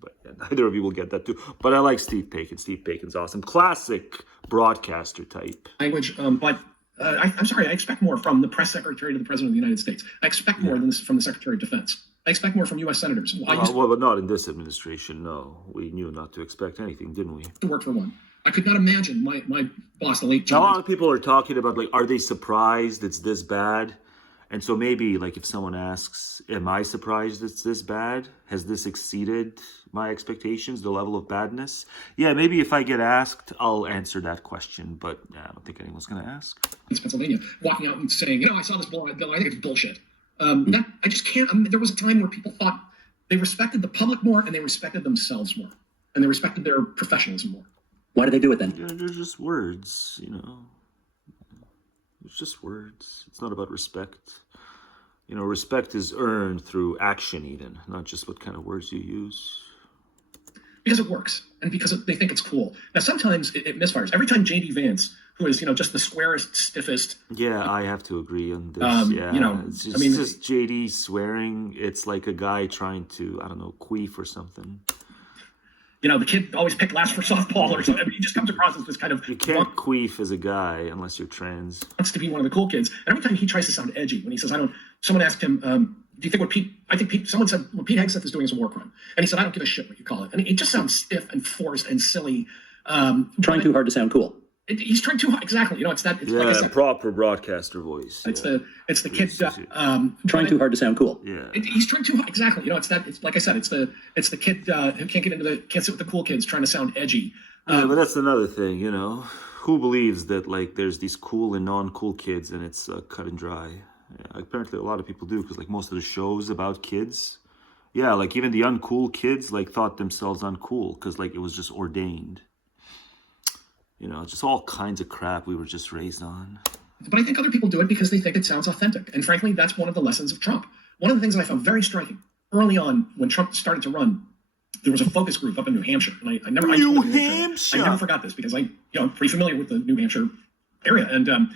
But yeah, neither of you will get that too. But I like Steve Paikin. Steve Paikin's awesome. Classic broadcaster type. Language, but I'm sorry, I expect more from the press secretary to the president of the United States. I expect more than this from the secretary of defense. I expect more from U.S. senators. Well, but not in this administration, no. We knew not to expect anything, didn't we? To work for one. I could not imagine my boss, the late A lot of people are talking about, like, are they surprised it's this bad? And so maybe, like, if someone asks, am I surprised it's this bad? Has this exceeded my expectations, the level of badness? Yeah, maybe if I get asked, I'll answer that question. But I don't think anyone's going to ask. Pennsylvania, walking out and saying, I saw this bill, I think it's bullshit. That I just can't. There was a time where people thought they respected the public more and they respected themselves more. And they respected their professionalism more. Why do they do it then? Yeah, they're just words, It's just words. It's not about respect. Respect is earned through action, Eden, not just what kind of words you use. Because it works, and because they think it's cool. Now, sometimes it misfires. Every time J.D. Vance, who is, just the squarest, stiffest... Yeah, I have to agree on this. It's just J.D. swearing. It's like a guy trying to, queef or something. The kid always picked last for softball or something. He just comes across as this kind of... You can't queef as a guy unless you're trans. Wants to be one of the cool kids. And every time he tries to sound edgy, when he says, someone asked him, do you think someone said, what Pete Hegseth is doing is a war crime. And he said, I don't give a shit what you call it. And it just sounds stiff and forced and silly. Trying too hard to sound cool. He's trying too hard. Exactly. It's like I said, proper broadcaster voice. It's the kid trying too hard to sound cool. Yeah. He's trying too hard. Exactly. It's like I said, it's the kid who can't sit with the cool kids trying to sound edgy. Yeah, but that's another thing, Who believes that, like, there's these cool and non-cool kids and it's cut and dry? Yeah, apparently a lot of people do, because, like, most of the shows about kids, like, even the uncool kids, like, thought themselves uncool because, like, it was just ordained. Just all kinds of crap we were just raised on. But I think other people do it because they think it sounds authentic. And frankly, that's one of the lessons of Trump. One of the things that I found very striking early on when Trump started to run, there was a focus group up in New Hampshire. And I never forgot this because I'm pretty familiar with the New Hampshire area. And a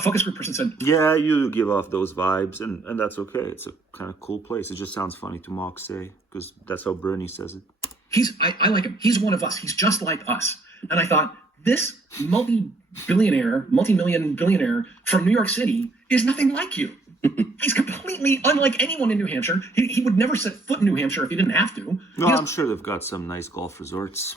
focus group person said, yeah, you give off those vibes, and that's okay. It's a kind of cool place. It just sounds funny to mock say, because that's how Bernie says it. I like him. He's one of us. He's just like us. And I thought, this multi-million billionaire from New York City is nothing like you. He's completely unlike anyone in New Hampshire. He would never set foot in New Hampshire if he didn't have to. No, I'm sure they've got some nice golf resorts.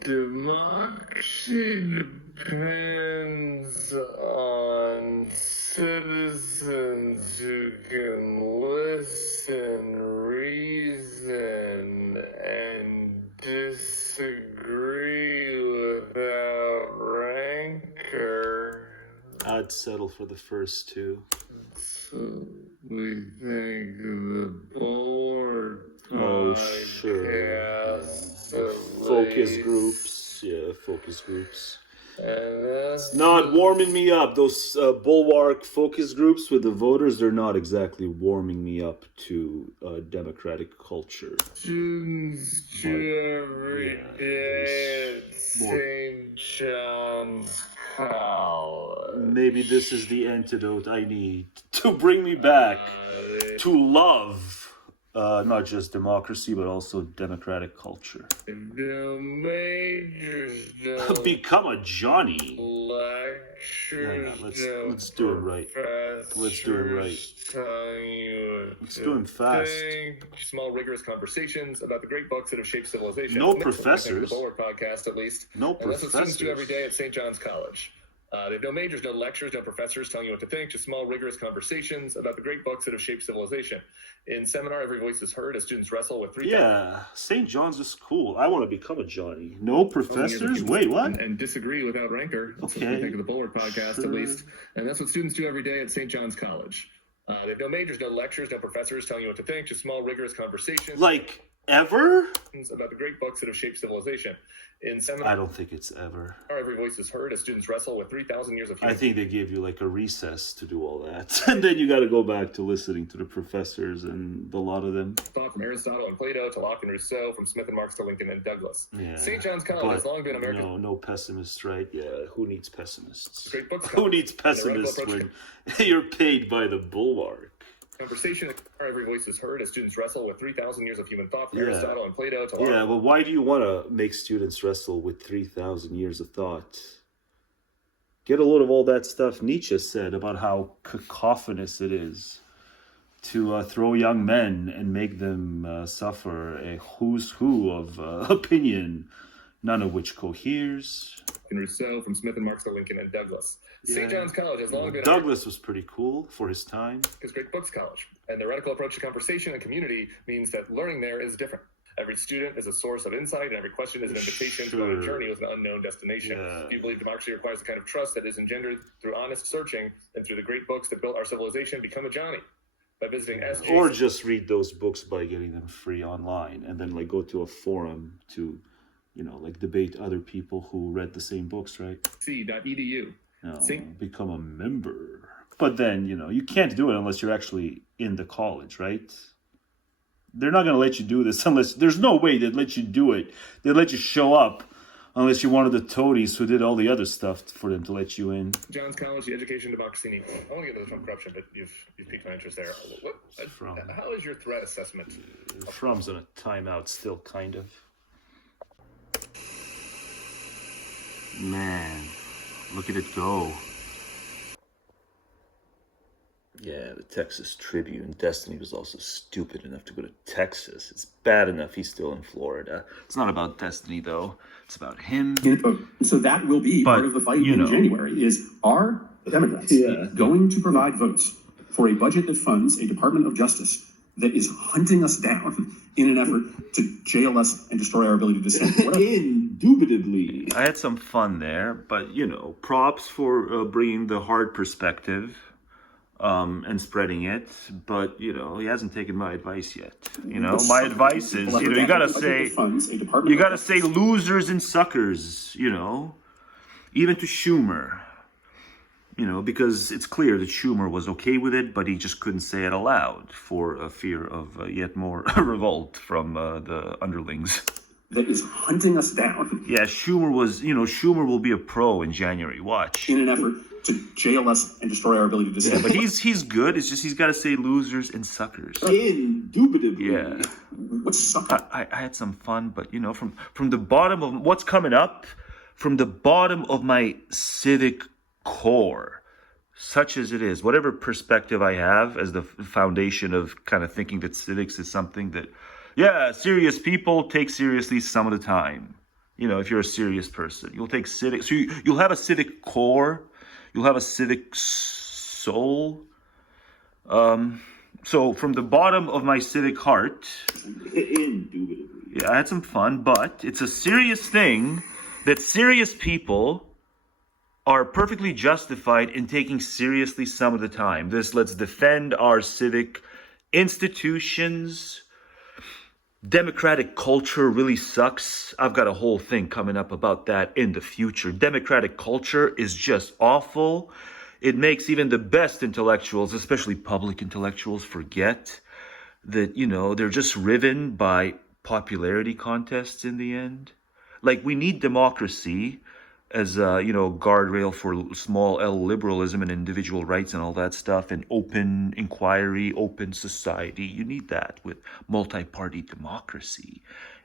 Democracy depends on citizens who can listen, reason, and disagree without rancor. I'd settle for the first two. So we think the board sure. Focus groups. Yeah, focus groups. It's not warming me up. Those bulwark focus groups with the voters, they're not exactly warming me up to democratic culture. Students every day at St. John's College. Maybe this is the antidote I need to bring me back to love. Not just democracy, but also democratic culture. Become a Johnny. Let's do it right. Let's do it right. Let's do it fast. Small, rigorous conversations about the great books that have shaped civilization. No professors. The Bowler podcast, at least. No professors. And that's what students do every day at St. John's College. They have no majors, no lectures, no professors telling you what to think, just small, rigorous conversations about the great books that have shaped civilization. In seminar, every voice is heard as students wrestle with 3,000. Yeah, St. John's is cool. I want to become a Johnny. No professors? Wait, what? And disagree without rancor. That's what we think of the Bowler podcast, at least. And that's what students do every day at St. John's College. They have no majors, no lectures, no professors telling you what to think, just small, rigorous conversations. Like, ever? About the great books that have shaped civilization. In seminar, I don't think it's ever. Every voice is heard as students wrestle with 3,000 years of human. I think they give you like a recess to do all that. And then you got to go back to listening to the professors and a lot of them. Thought from Aristotle and Plato to Locke and Rousseau, from Smith and Marx to Lincoln and Douglas. Yeah. St. John's College has long been America's... No pessimists, right? Yeah, who needs pessimists? Great books. Who needs pessimists when you're paid by the bulwark? Conversation, every voice is heard as students wrestle with 3,000 years of human thought, from Aristotle and Plato to Yeah, but why do you want to make students wrestle with 3,000 years of thought? Get a load of all that stuff Nietzsche said about how cacophonous it is to throw young men and make them suffer a who's who of opinion, none of which coheres. And Rousseau, from Smith and Marx to Lincoln and Douglas. St. John's College has long been... Douglas was pretty cool for his time. It's Great Books College, and the radical approach to conversation and community means that learning there is different. Every student is a source of insight, and every question is an invitation to go on a journey with an unknown destination. Do you believe democracy requires the kind of trust that is engendered through honest searching and through the great books that built our civilization? Become a Johnny by visiting SG. Or just read those books by getting them free online, and then like go to a forum to, you know, like debate other people who read the same books, right? C.edu. Become a member. But then, you know, you can't do it unless you're actually in the college, right? They're not going to let you do this unless... There's no way they'd let you do it. They'd let you show up unless you're one of the toadies who did all the other stuff for them to let you in. John's College, the education, democracy, and equality. I want to get into the Trump corruption, but you've piqued my interest there. How is your threat assessment? Trump's on a timeout still, kind of. Man, look at it go. Yeah, the Texas Tribune. Destiny was also stupid enough to go to Texas. It's bad enough he's still in Florida. It's not about Destiny, though. It's about him. So that will be part of the fight in January, is are the Democrats going to provide votes for a budget that funds a Department of Justice that is hunting us down in an effort to jail us and destroy our ability to dissent? Indubitably. I had some fun there, but, you know, props for bringing the hard perspective. And spreading it, but, you know, he hasn't taken my advice yet. You know, my advice is, you know, you gotta say losers and suckers, you know, even to Schumer, you know, because it's clear that Schumer was okay with it, but he just couldn't say it aloud for a fear of yet more revolt from the underlings. That is hunting us down. Yeah, Schumer will be a pro in January, watch. In an effort to jail us and destroy our ability to dissent. Yeah, but he's good. It's just he's got to say losers and suckers. Indubitably. Yeah. What's sucker? I had some fun, but, you know, from the bottom of what's coming up, from the bottom of my civic core, such as it is, whatever perspective I have as the foundation of kind of thinking that civics is something that, yeah, serious people take seriously some of the time. You know, if you're a serious person, you'll take civics. So you'll have a civic core. You'll have a civic soul. So from the bottom of my civic heart, I had some fun, but it's a serious thing that serious people are perfectly justified in taking seriously some of the time. Let's defend our civic institutions. Democratic culture really sucks. I've got a whole thing coming up about that in the future. Democratic culture is just awful. It makes even the best intellectuals, especially public intellectuals, forget that, you know, they're just riven by popularity contests in the end. Like, we need democracy as a, you know, guardrail for small L liberalism and individual rights and all that stuff, and open inquiry, open society. You need that with multi-party democracy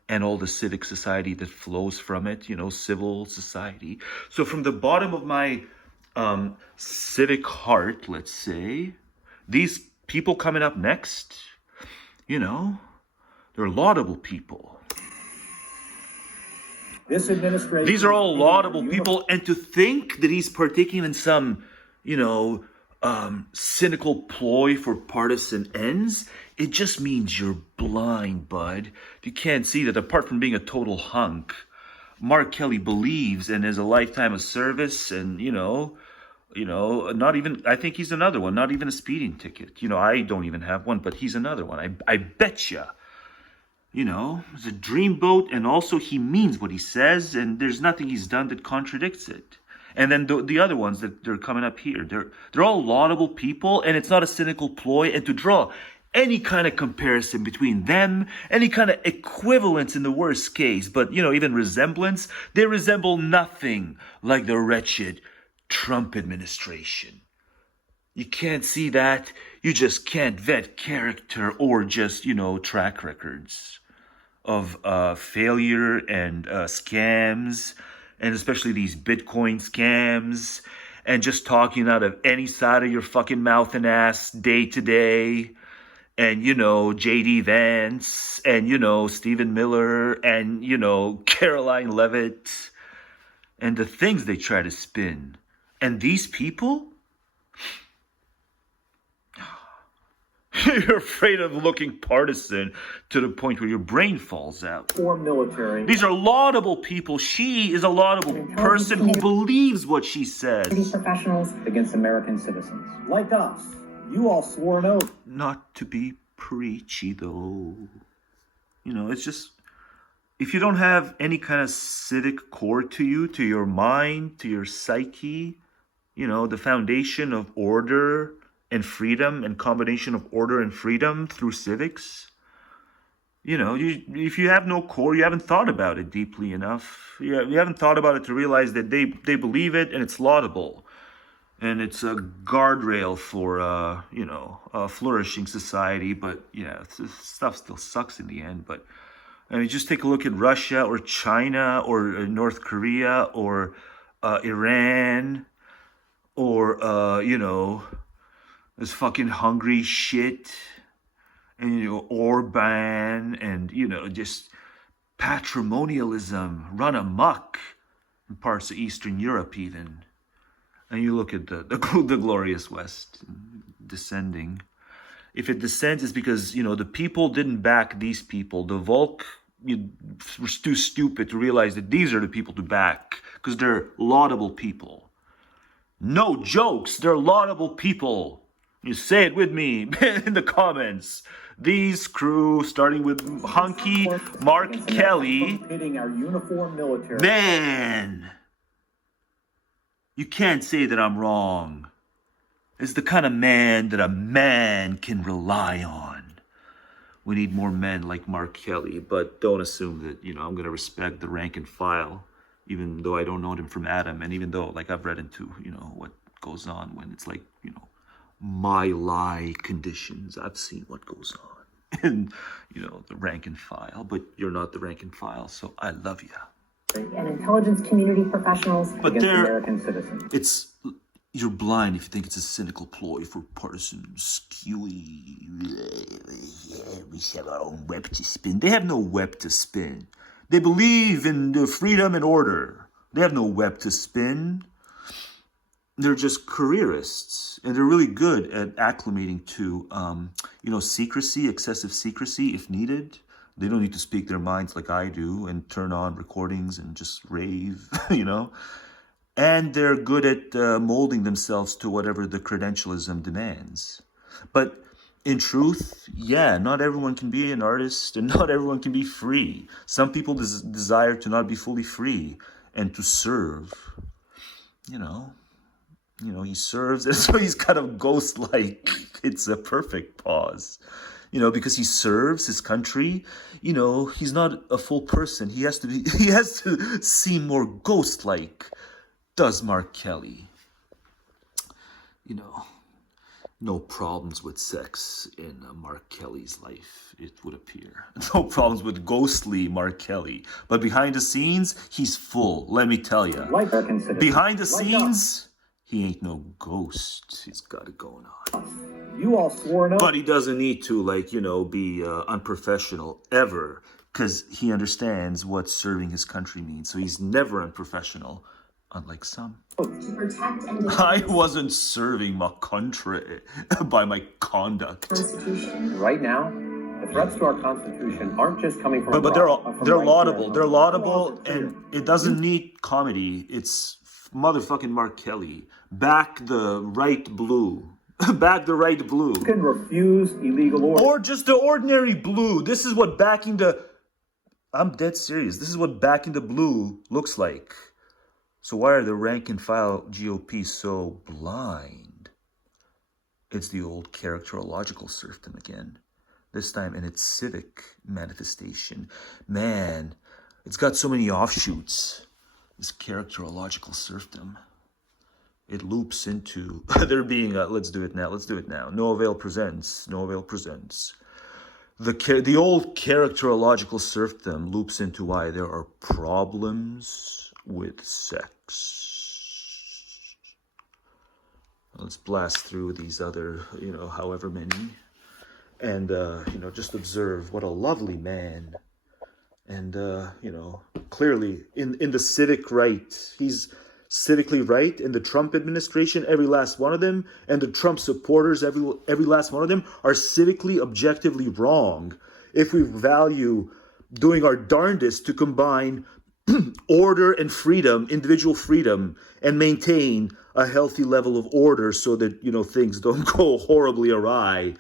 and all the civic society that flows from it, you know, civil society. So from the bottom of my civic heart, let's say, these people coming up next, you know, they're laudable people. This administration... These are all laudable people, and to think that he's partaking in some, you know, cynical ploy for partisan ends, it just means you're blind, bud. You can't see that apart from being a total hunk, Mark Kelly believes and has a lifetime of service, and, you know, not even, I think he's another one, not even a speeding ticket. You know, I don't even have one, but he's another one. I bet you. You know, it's a dreamboat, and also he means what he says, and there's nothing he's done that contradicts it. And then the other ones that they're coming up here, they're all laudable people, and it's not a cynical ploy. And to draw any kind of comparison between them, any kind of equivalence in the worst case, but, you know, even resemblance, they resemble nothing like the wretched Trump administration. You can't see that. You just can't vet character or just, you know, track records of failure and scams, and especially these Bitcoin scams and just talking out of any side of your fucking mouth and ass day to day. And, J.D. Vance, and, Stephen Miller, and, Caroline Levitt, and the things they try to spin. And these people, you're afraid of looking partisan to the point where your brain falls out. For military. These are laudable people. She is a laudable person who believes what she says. These professionals against American citizens. Like us. You all swore an oath. Not to be preachy, though. It's just, if you don't have any kind of civic core to you, to your mind, to your psyche, the foundation of order and freedom and combination of order and freedom through civics, if you have no core, you haven't thought about it deeply enough. You haven't thought about it to realize that they believe it and it's laudable. And it's a guardrail for, a flourishing society. But, this stuff still sucks in the end. But, just take a look at Russia or China or North Korea or Iran or, this fucking hungry shit. And, Orban and, just patrimonialism run amok in parts of Eastern Europe even. And you look at the glorious West descending. If it descends, it's because, the people didn't back these people. The Volk were too stupid to realize that these are the people to back because they're laudable people. No jokes, they're laudable people. You say it with me in the comments. These crew, starting with Hunky Mark Kelly. Our uniformed military. Man! You can't say that I'm wrong. It's the kind of man that a man can rely on. We need more men like Mark Kelly, but don't assume that, I'm going to respect the rank and file, even though I don't know him from Adam, and even though, I've read into, what goes on when it's my lie conditions. I've seen what goes on in, the rank and file, but you're not the rank and file, so I love you. And intelligence community professionals But against American citizens. You're blind if you think it's a cynical ploy for partisan skewy. We have our own web to spin. They have no web to spin. They believe in the freedom and order. They have no web to spin. They're just careerists, and they're really good at acclimating to, secrecy, excessive secrecy if needed. They don't need to speak their minds like I do and turn on recordings and just rave, And they're good at molding themselves to whatever the credentialism demands. But in truth, not everyone can be an artist and not everyone can be free. Some people desire to not be fully free and to serve. He serves, and so he's kind of ghost-like. It's a perfect pause. Because he serves his country, he's not a full person. He has to seem more ghost-like, does Mark Kelly. No problems with sex in Mark Kelly's life, it would appear. No problems with ghostly Mark Kelly. But behind the scenes, he's full, let me tell you. Behind the scenes, he ain't no ghost. He's got it going on. You all swore no. But he doesn't need to, be unprofessional ever, because he understands what serving his country means. So he's never unprofessional, unlike some. I wasn't serving my country by my conduct. Right now, the threats to our Constitution aren't just coming from But they're laudable. They're laudable, and it doesn't need comedy. It's motherfucking Mark Kelly. Back the right blue. Back the right blue. You can refuse illegal order. Or just the ordinary blue. This is what backing the... I'm dead serious. This is what backing the blue looks like. So why are the rank and file GOP so blind? It's the old characterological serfdom again. This time in its civic manifestation. Man, it's got so many offshoots. This characterological serfdom. It loops into there being let's do it now. No Avail presents. The old characterological serfdom loops into why there are problems with sex. let's blast through these other, however many. And, just observe what a lovely man. And, clearly in the civic right, he's civically right. In the Trump administration, every last one of them, and the Trump supporters, every last one of them, are civically, objectively wrong. If we value doing our darndest to combine order and freedom, individual freedom, and maintain a healthy level of order so that, things don't go horribly awry.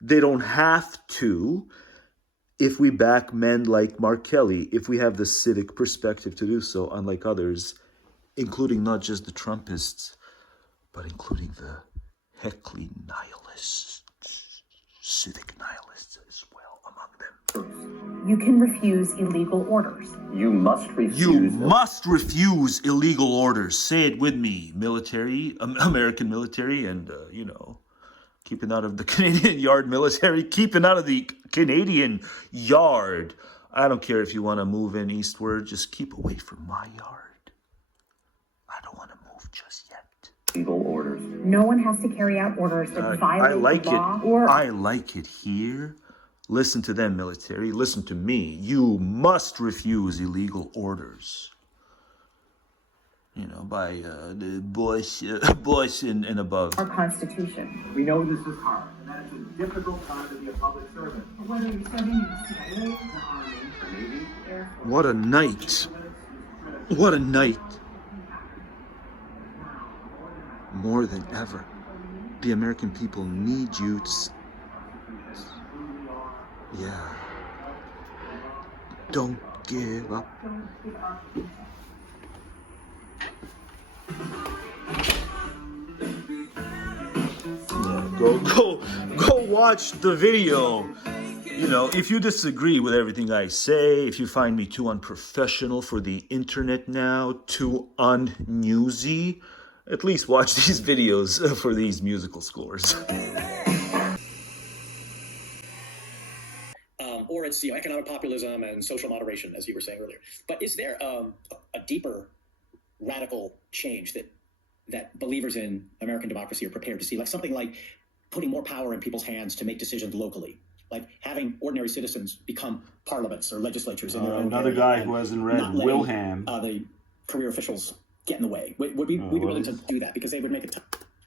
They don't have to if we back men like Mark Kelly, if we have the civic perspective to do so, unlike others, including not just the Trumpists, but including the heckly nihilists, civic nihilists as well among them. You can refuse illegal orders. You must refuse illegal orders. Say it with me, military, American military, and, keeping out of the Canadian yard military, keeping out of the Canadian yard. I don't care if you want to move in eastward, just keep away from my yard. I don't want to move just yet. Legal orders. No one has to carry out orders that violate the law or... I like it here. Listen to them, military. Listen to me. You must refuse illegal orders. By the Bush and above. Our Constitution. We know this is hard, and that it's a difficult time to be a public servant. Whether you're serving in the CIA, the Army, the Navy, the Air Force. What a night. What a night. More than ever, the American people need you to... Yeah. Don't give up. Go watch the video. If you disagree with everything I say, if you find me too unprofessional for the internet now, too unnewsy, at least watch these videos for these musical scores. Or it's economic populism and social moderation, as you were saying earlier. But is there a deeper radical change that believers in American democracy are prepared to see, like something like putting more power in people's hands to make decisions locally, like having ordinary citizens become parliaments or legislatures in their own another area, guy who hasn't read Wilhelm. The career officials get in the way. Would we be willing to do that? Because they would make it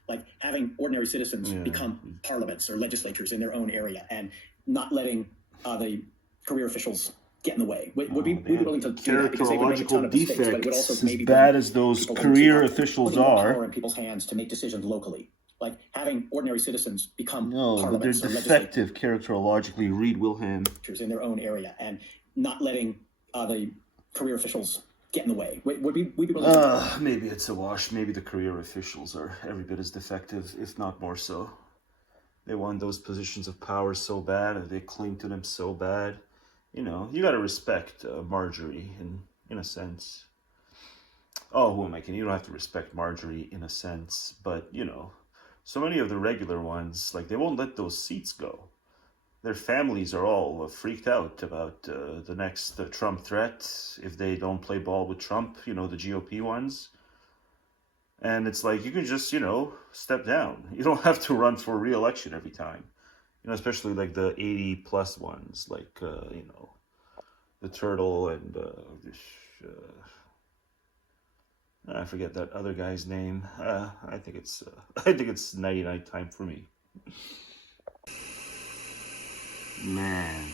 like having ordinary citizens become parliaments or legislatures in their own area and not letting the career officials get in the way. Would we be willing to do that? Because they would make a ton of mistakes, but it would also maybe as bad as those career officials are. Power in people's hands to make decisions locally, like having ordinary citizens become No, but they're parliaments or defective characterologically. Read Wilhelm. in their own area and not letting the career officials get in the way. Would we be willing to... Maybe it's a wash. Maybe the career officials are every bit as defective, if not more so. They want those positions of power so bad, and they cling to them so bad. You got to respect Marjorie in a sense. Oh, who am I kidding? You don't have to respect Marjorie in a sense, but, so many of the regular ones, like, they won't let those seats go. Their families are all freaked out about the next Trump threat if they don't play ball with Trump, the GOP ones. And it's like, you can just, step down. You don't have to run for re-election every time. Especially like the 80-plus ones, like, the Turtle and, I forget that other guy's name. I think it's 99 time for me. Man.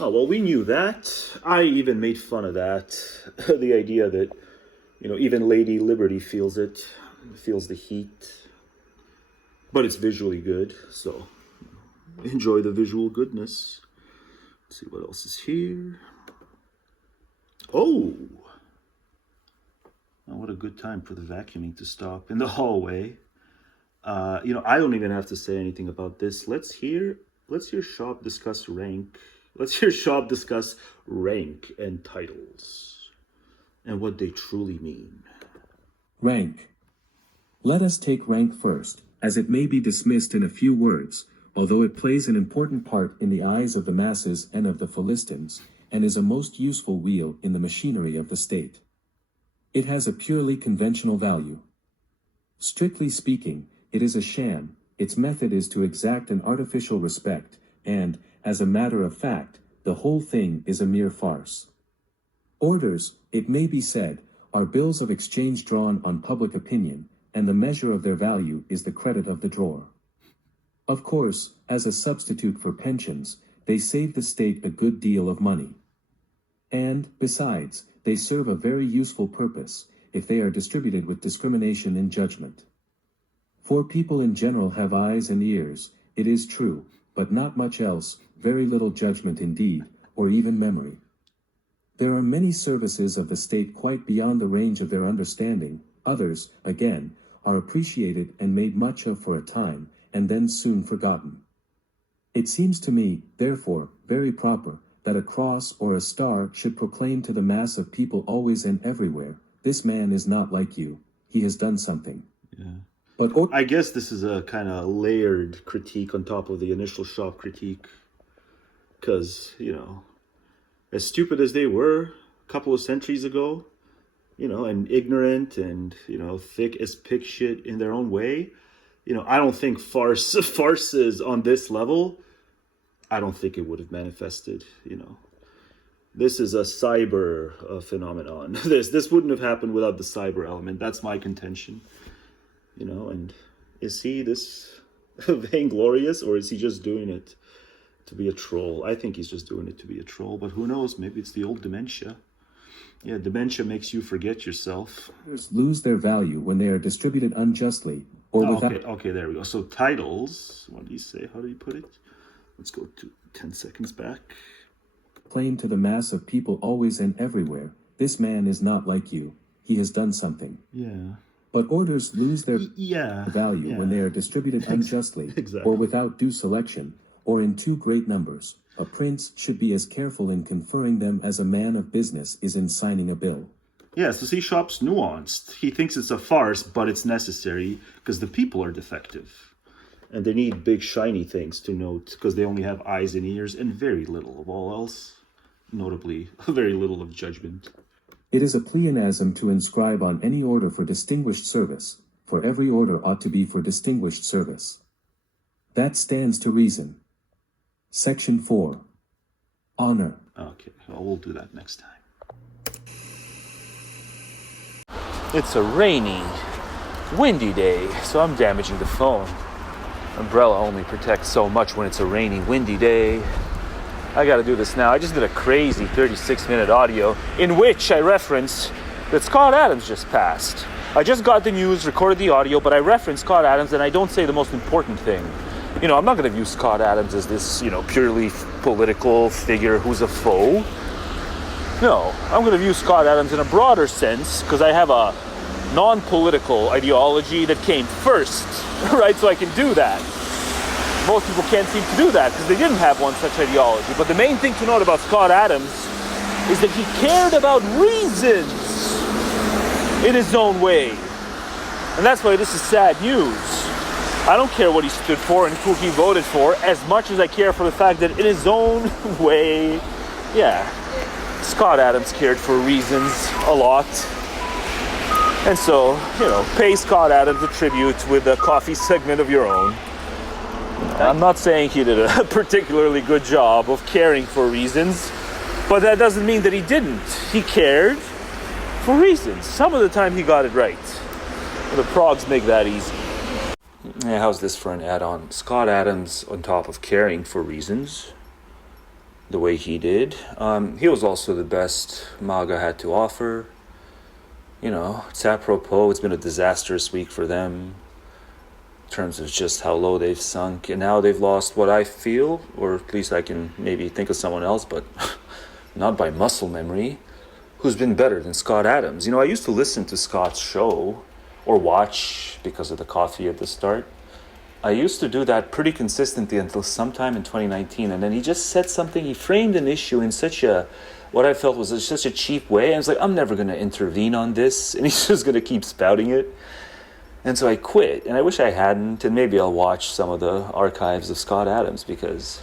Oh, well, we knew that. I even made fun of that. The idea that, even Lady Liberty feels it, feels the heat. But it's visually good, so enjoy the visual goodness. Let's see what else is here. Oh, what a good time for the vacuuming to stop in the hallway. I don't even have to say anything about this. Let's hear Shop discuss rank. Let's hear Shop discuss rank and titles and what they truly mean. Rank. Let us take rank first, as it may be dismissed in a few words, although it plays an important part in the eyes of the masses and of the Philistines, and is a most useful wheel in the machinery of the state. It has a purely conventional value. Strictly speaking, it is a sham. Its method is to exact an artificial respect, and, as a matter of fact, the whole thing is a mere farce. Orders, it may be said, are bills of exchange drawn on public opinion, and the measure of their value is the credit of the drawer. Of course, as a substitute for pensions, they save the state a good deal of money. And, besides, they serve a very useful purpose, if they are distributed with discrimination in judgment. For people in general have eyes and ears, it is true, but not much else, very little judgment indeed, or even memory. There are many services of the state quite beyond the range of their understanding, others, again, are appreciated and made much of for a time, and then soon forgotten. It seems to me, therefore, very proper, that a cross or a star should proclaim to the mass of people always and everywhere, this man is not like you, he has done something. Yeah. But I guess this is a kind of layered critique on top of the initial shock critique. Because, as stupid as they were a couple of centuries ago, and ignorant and, thick as pig shit in their own way, I don't think farces on this level, I don't think it would have manifested, This is a cyber phenomenon. This wouldn't have happened without the cyber element. That's my contention. And is he this vainglorious, or is he just doing it to be a troll? I think he's just doing it to be a troll, but who knows? Maybe it's the old dementia. Yeah, dementia makes you forget yourself. Lose their value when they are distributed unjustly, or without... Okay, there we go. So titles, what do you say? How do you put it? Let's go to 10 seconds back. Claim to the mass of people always and everywhere, this man is not like you, he has done something. Yeah. But orders lose their value when they are distributed unjustly, or without due selection, or in too great numbers. A prince should be as careful in conferring them as a man of business is in signing a bill. Yeah, so see, Shop's nuanced. He thinks it's a farce, but it's necessary because the people are defective. And they need big shiny things to note because they only have eyes and ears and very little of all else. Notably, very little of judgment. It is a pleonasm to inscribe on any order for distinguished service, for every order ought to be for distinguished service. That stands to reason. Section 4. Honor. Okay, well, we'll do that next time. It's a rainy, windy day, so I'm damaging the phone. Umbrella only protects so much when it's a rainy, windy day. I gotta do this now. I just did a crazy 36-minute audio in which I referenced that Scott Adams just passed. I just got the news, recorded the audio, but I referenced Scott Adams and I don't say the most important thing. I'm not gonna view Scott Adams as this, purely political figure who's a foe. No, I'm gonna view Scott Adams in a broader sense because I have a non-political ideology that came first, right? So I can do that. Most people can't seem to do that because they didn't have one such ideology. But the main thing to note about Scott Adams is that he cared about reasons in his own way. And that's why this is sad news. I don't care what he stood for and who he voted for as much as I care for the fact that in his own way, Scott Adams cared for reasons a lot. And so, pay Scott Adams a tribute with a coffee segment of your own. I'm not saying he did a particularly good job of caring for reasons, but that doesn't mean that he didn't. He cared for reasons. Some of the time he got it right. The progs make that easy. Yeah, how's this for an add-on? Scott Adams, on top of caring for reasons, the way he did, he was also the best MAGA had to offer. It's apropos. It's been a disastrous week for them in terms of just how low they've sunk. And now they've lost what I feel, or at least I can maybe think of someone else, but not by muscle memory, who's been better than Scott Adams. I used to listen to Scott's show, or watch, because of the coffee at the start. I used to do that pretty consistently until sometime in 2019, and then he just said something, he framed an issue in what I felt was such a cheap way. I was like, I'm never going to intervene on this, and he's just going to keep spouting it. And so I quit, and I wish I hadn't, and maybe I'll watch some of the archives of Scott Adams, because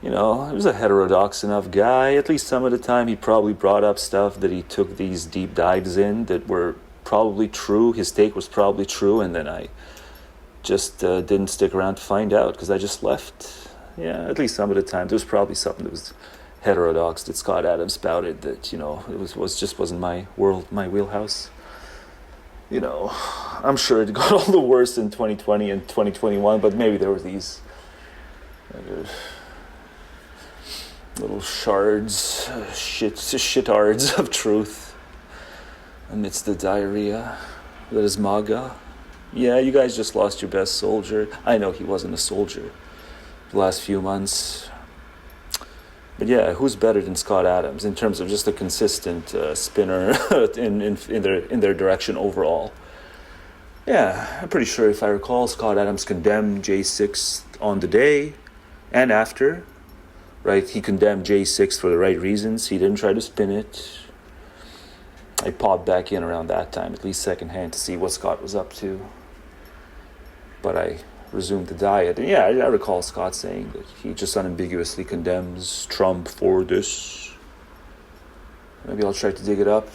he was a heterodox enough guy. At least some of the time he probably brought up stuff that he took these deep dives in that were probably true. His take was probably true, and then I just didn't stick around to find out because I just left. Yeah, at least some of the time. There was probably something that was heterodox that Scott Adams spouted that, it wasn't my world, my wheelhouse. I'm sure it got all the worse in 2020 and 2021, but maybe there were these little shards, shitards of truth amidst the diarrhea that is MAGA. Yeah, you guys just lost your best soldier. I know he wasn't a soldier the last few months. But yeah, who's better than Scott Adams in terms of just a consistent spinner in their direction overall? Yeah, I'm pretty sure if I recall, Scott Adams condemned J6 on the day and after, right? He condemned J6 for the right reasons. He didn't try to spin it. I popped back in around that time, at least secondhand, to see what Scott was up to. But I resumed the diet. And yeah, I recall Scott saying that he just unambiguously condemns Trump for this. Maybe I'll try to dig it up.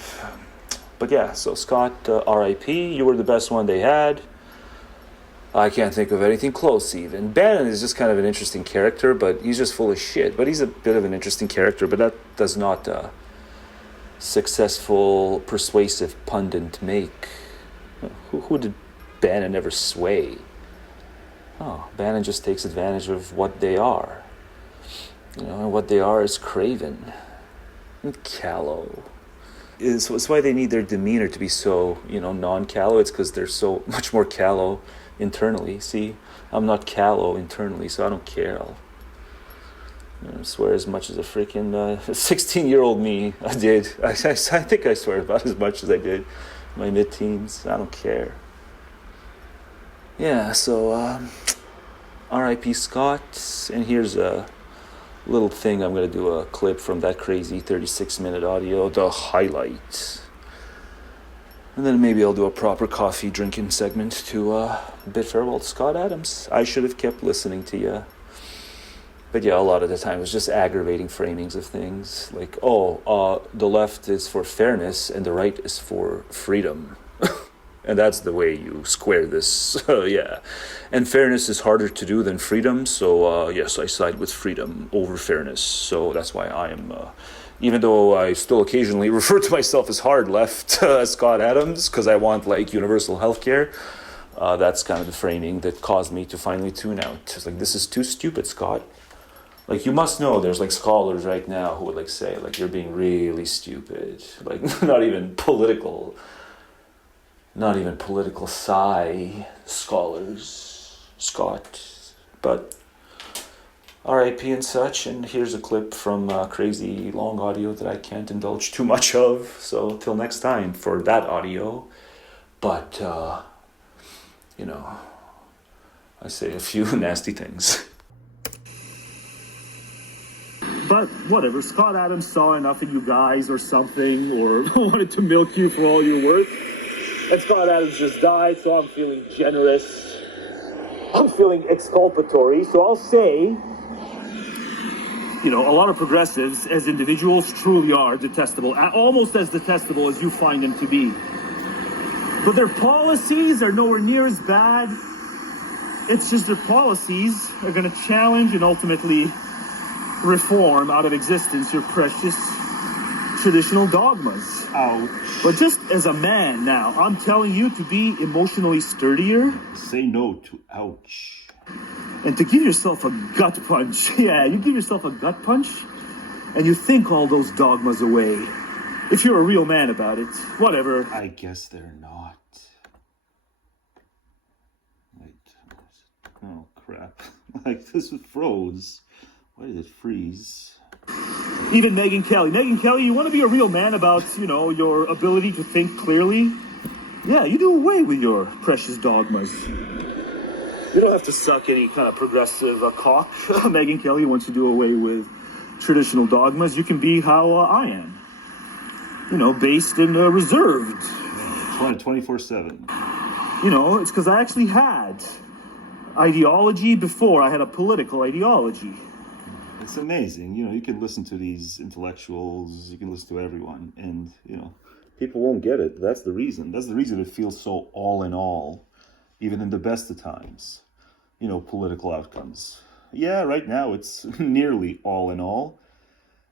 But yeah, so Scott, R.I.P., you were the best one they had. I can't think of anything close even. Bannon is just kind of an interesting character, but he's just full of shit. But he's a bit of an interesting character, but that does not successful, persuasive pundit make. Who did Bannon ever sway? Oh, Bannon just takes advantage of what they are. And what they are is craven and callow. It's why they need their demeanor to be so, non-callow. It's because they're so much more callow internally. See, I'm not callow internally, so I don't care. I'll swear as much as a freaking 16-year-old me I did. I think I swear about as much as I did in my mid-teens. I don't care. Yeah, so R.I.P. Scott, and here's a little thing. I'm going to do a clip from that crazy 36-minute audio, the highlight. And then maybe I'll do a proper coffee drinking segment to bid farewell to Scott Adams. I should have kept listening to you. But yeah, a lot of the time it was just aggravating framings of things. Like, the left is for fairness and the right is for freedom. And that's the way you square this. Yeah. And fairness is harder to do than freedom. So, yes, I side with freedom over fairness. So that's why I am, even though I still occasionally refer to myself as hard left, Scott Adams, because I want, universal healthcare. That's kind of the framing that caused me to finally tune out. It's like, this is too stupid, Scott. You must know there's, scholars right now who would, say, you're being really stupid. Not even political psi scholars, Scott. But R.I.P. and such, and here's a clip from crazy long audio that I can't indulge too much of, so till next time for that audio. But, I say a few nasty things. But whatever, Scott Adams saw enough in you guys or something, or wanted to milk you for all you're worth. And Scott Adams just died, so I'm feeling generous. I'm feeling exculpatory, so I'll say, a lot of progressives as individuals truly are detestable, almost as detestable as you find them to be. But their policies are nowhere near as bad. It's just their policies are going to challenge and ultimately reform out of existence your precious traditional dogmas. Ouch. But just as a man now, I'm telling you to be emotionally sturdier. Say no to ouch. And to give yourself a gut punch. Yeah, you give yourself a gut punch and you think all those dogmas away. If you're a real man about it, whatever. I guess they're not. Wait. Oh, crap. This froze. Why did it freeze? Even Megyn Kelly, you want to be a real man about, your ability to think clearly? Yeah, you do away with your precious dogmas. You don't have to suck any kind of progressive cock. Megyn Kelly wants to do away with traditional dogmas. You can be how I am. Based and reserved. 24/7. It's because I actually had ideology before I had a political ideology. It's amazing. You know, you can listen to these intellectuals, you can listen to everyone, and, you know, people won't get it. That's the reason. That's the reason it feels so all in all, even in the best of times. You know, political outcomes. Yeah, right now it's nearly all in all.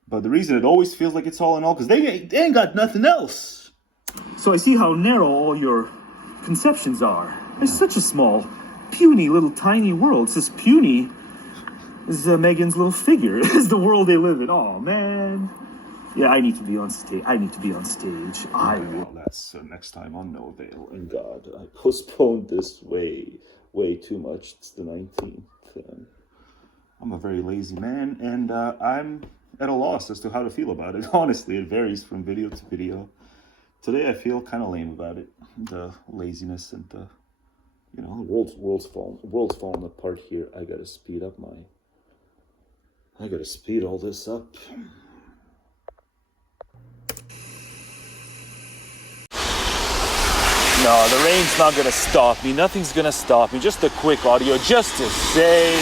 But the reason it always feels like it's all in all, because they ain't got nothing else. So I see how narrow all your conceptions are. There's such a small, puny, little tiny world. It's this puny as Megan's little figure. Is the world they live in. Oh, man. Yeah, I need to be on stage. Well, that's next time on No Avail. And God, I postponed this way too much. It's the 19th. I'm a very lazy man, and I'm at a loss as to how to feel about it. Honestly, it varies from video to video. Today, I feel kind of lame about it. The laziness and the, you know, the world's falling apart here. I gotta speed all this up. No, the rain's not gonna stop me. Nothing's gonna stop me. Just a quick audio, just to say,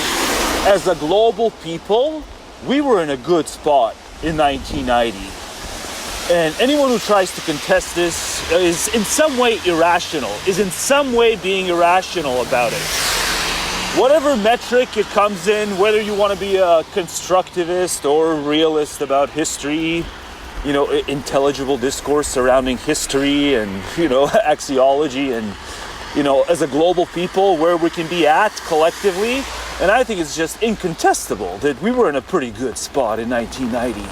as a global people, we were in a good spot in 1990. And anyone who tries to contest this is in some way irrational, is in some way being irrational about it. Whatever metric it comes in, whether you want to be a constructivist or realist about history, you know, intelligible discourse surrounding history and, you know, axiology and, you know, as a global people, where we can be at collectively. And I think it's just incontestable that we were in a pretty good spot in 1990.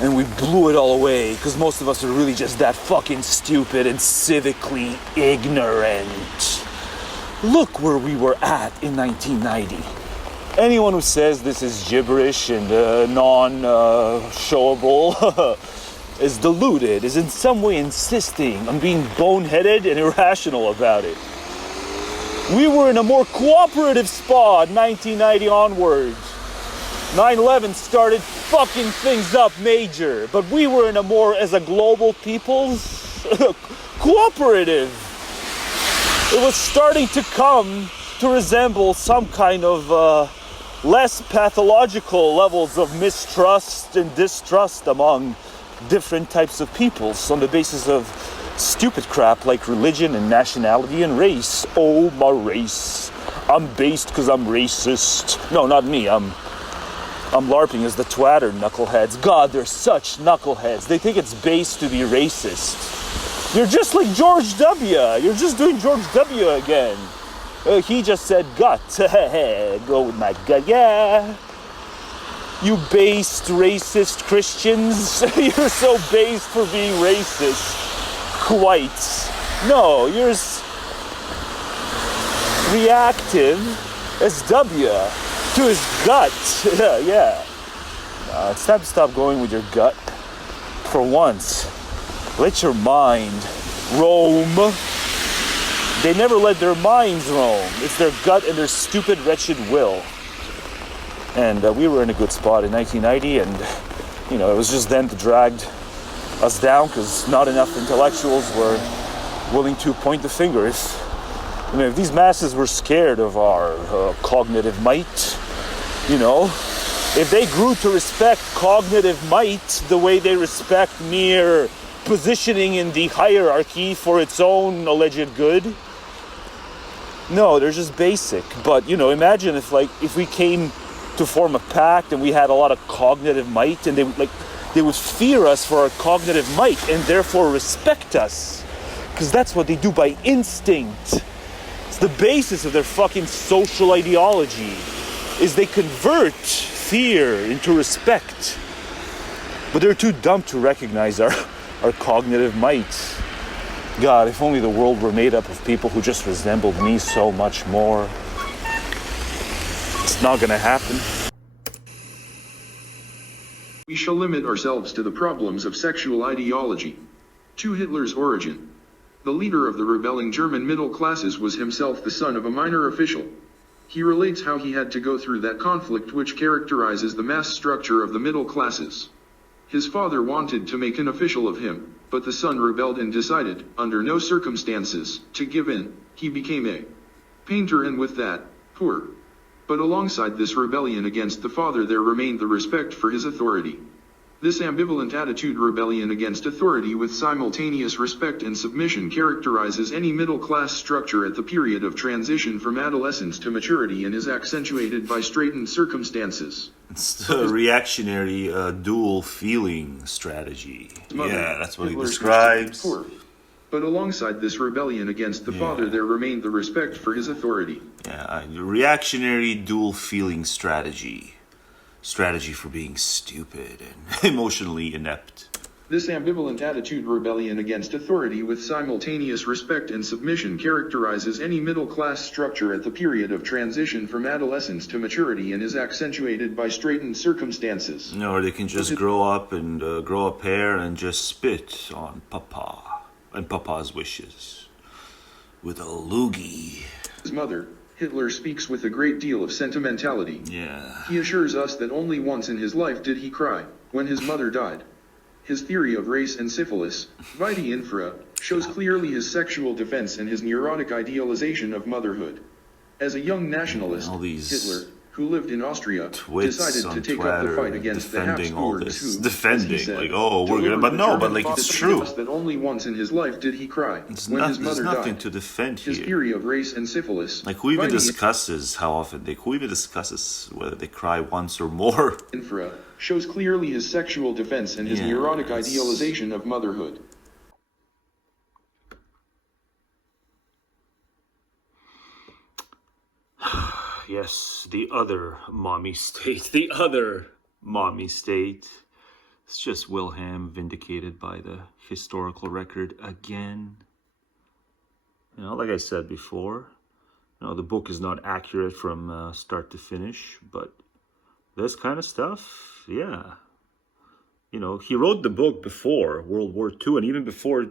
And we blew it all away because most of us are really just that fucking stupid and civically ignorant. Look where we were at in 1990. Anyone who says this is gibberish and non-showable is deluded, is in some way insisting on being boneheaded and irrational about it. We were in a more cooperative spot 1990 onwards. 9/11 started fucking things up major, but we were in a more, as a global people, cooperative. It was starting to come to resemble some kind of less pathological levels of mistrust and distrust among different types of peoples on the basis of stupid crap like religion and nationality and race. Oh, my race. I'm based because I'm racist. No, not me. I'm LARPing as the twatter knuckleheads. God, they're such knuckleheads. They think it's base to be racist. You're just like George W. You're just doing George W. again. He just said gut. Go with my gut, yeah. You based racist Christians. You're so based for being racist. Quite. No, you're as reactive as W to his gut. Yeah. It's time to stop going with your gut. For once, let your mind roam. They never let their minds roam. It's their gut and their stupid, wretched will. And we were in a good spot in 1990, and, you know, it was just then to drag us down because not enough intellectuals were willing to point the finger. If these masses were scared of our cognitive might, you know, if they grew to respect cognitive might the way they respect mere positioning in the hierarchy for its own alleged good, no, they're just basic. But, you know, imagine if we came to form a pact and we had a lot of cognitive might, and they would fear us for our cognitive might and therefore respect us, because that's what they do by instinct. It's the basis of their fucking social ideology, is they convert fear into respect. But they're too dumb to recognize our cognitive might. God, if only the world were made up of people who just resembled me so much more. It's not gonna happen. We shall limit ourselves to the problems of sexual ideology. To Hitler's origin. The leader of the rebelling German middle classes was himself the son of a minor official. He relates how he had to go through that conflict which characterizes the mass structure of the middle classes. His father wanted to make an official of him, but the son rebelled and decided, under no circumstances, to give in. He became a painter, and with that, poor. But alongside this rebellion against the father there remained the respect for his authority. This ambivalent attitude, rebellion against authority with simultaneous respect and submission, characterizes any middle-class structure at the period of transition from adolescence to maturity and is accentuated by straitened circumstances. It's the reactionary dual feeling strategy. Yeah, that's what he describes. But alongside this rebellion against the father there remained the respect for his authority. Yeah, reactionary dual feeling strategy. Strategy for being stupid and emotionally inept. This ambivalent attitude, rebellion against authority with simultaneous respect and submission, characterizes any middle-class structure at the period of transition from adolescence to maturity and is accentuated by straitened circumstances. No, or they can just grow up and grow a pair and just spit on Papa and Papa's wishes with a loogie. His mother, Hitler, speaks with a great deal of sentimentality. Yeah. He assures us that only once in his life did he cry, when his mother died. His theory of race and syphilis, Vitae Infra, shows clearly his sexual defense and his neurotic idealization of motherhood. As a young nationalist, Hitler, who lived in Austria, decided to take up the fight against the Habsburgs who, defending, said, like, oh, we're gonna, but no, but like, it's true. That only once in his life did he cry, when his mother there's nothing died. to defend here. His theory of race and syphilis, like, who even discusses how often who even discusses whether they cry once or more? Infra shows clearly his sexual defense and his neurotic idealization of motherhood. Yes, the other mommy state. The other mommy state. It's just Wilhelm vindicated by the historical record again. You know, like I said before, you know, the book is not accurate from start to finish, but this kind of stuff, yeah. You know, he wrote the book before World War II and even before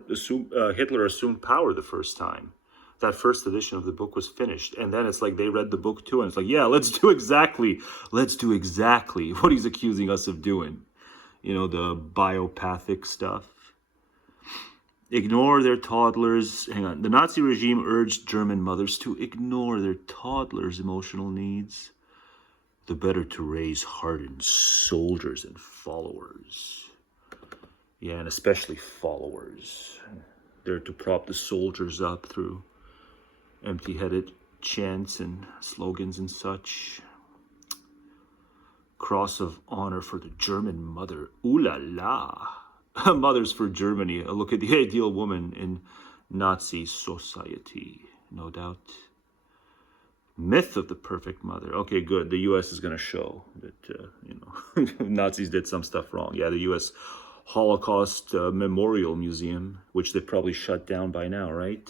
Hitler assumed power the first time. That first edition of the book was finished. And then it's like they read the book too and it's like, yeah, let's do exactly what he's accusing us of doing. You know, the biopathic stuff. Ignore their toddlers. Hang on. The Nazi regime urged German mothers to ignore their toddlers' emotional needs. The better to raise hardened soldiers and followers. Yeah, and especially followers. They're to prop the soldiers up through empty-headed chants and slogans and such. Cross of honor for the German mother. Ooh la la. Mothers for Germany. A look at the ideal woman in Nazi society. No doubt. Myth of the perfect mother. Okay, good. The U.S. is going to show that, Nazis did some stuff wrong. Yeah, the U.S. Holocaust Memorial Museum, which they probably shut down by now, right?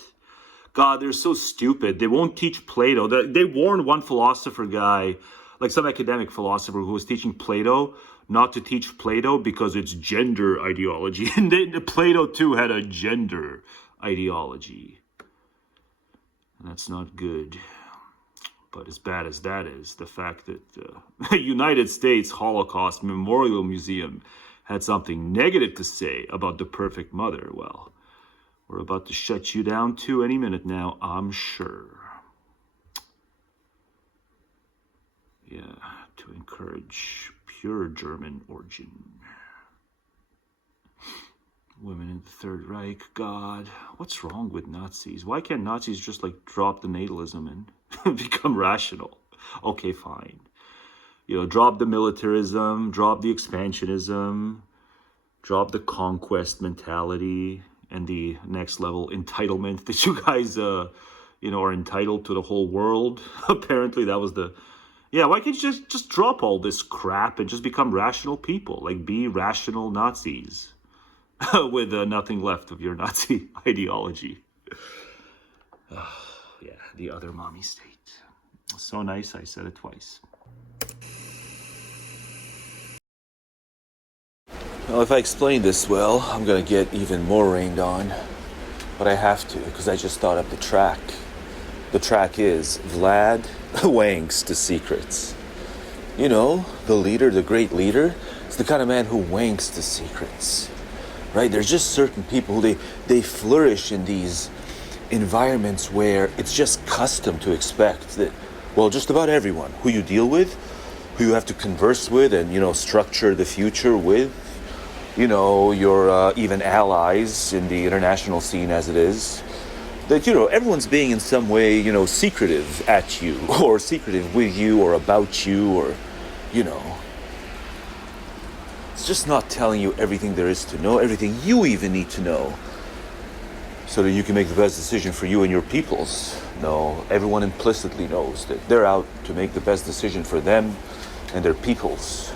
God, they're so stupid. They won't teach Plato. They warned one philosopher guy, like some academic philosopher who was teaching Plato, not to teach Plato because it's gender ideology. And Plato, too, had a gender ideology. And that's not good. But as bad as that is, the fact that the United States Holocaust Memorial Museum had something negative to say about the perfect mother, well, we're about to shut you down too any minute now, I'm sure. Yeah, to encourage pure German origin. Women in the Third Reich, God, what's wrong with Nazis? Why can't Nazis just like drop the natalism and become rational? Okay, fine. You know, drop the militarism, drop the expansionism, drop the conquest mentality and the next level entitlement that you guys, are entitled to the whole world. Apparently that was the... Yeah, why can't you just drop all this crap and just become rational people? Like, be rational Nazis with nothing left of your Nazi ideology. Yeah, the other mommy state. So nice, I said it twice. Well, if I explain this well, I'm going to get even more rained on. But I have to, because I just thought up the track. The track is Vlad wanks to secrets. You know, the leader, the great leader, is the kind of man who wanks to secrets. Right? There's just certain people who they flourish in these environments where it's just custom to expect that Well, just about everyone who you deal with, who you have to converse with and, structure the future with, your even allies in the international scene as it is, that, everyone's being in some way, secretive at you or secretive with you or about you or, it's just not telling you everything there is to know, everything you even need to know, so that you can make the best decision for you and your peoples. No, everyone implicitly knows that they're out to make the best decision for them and their peoples.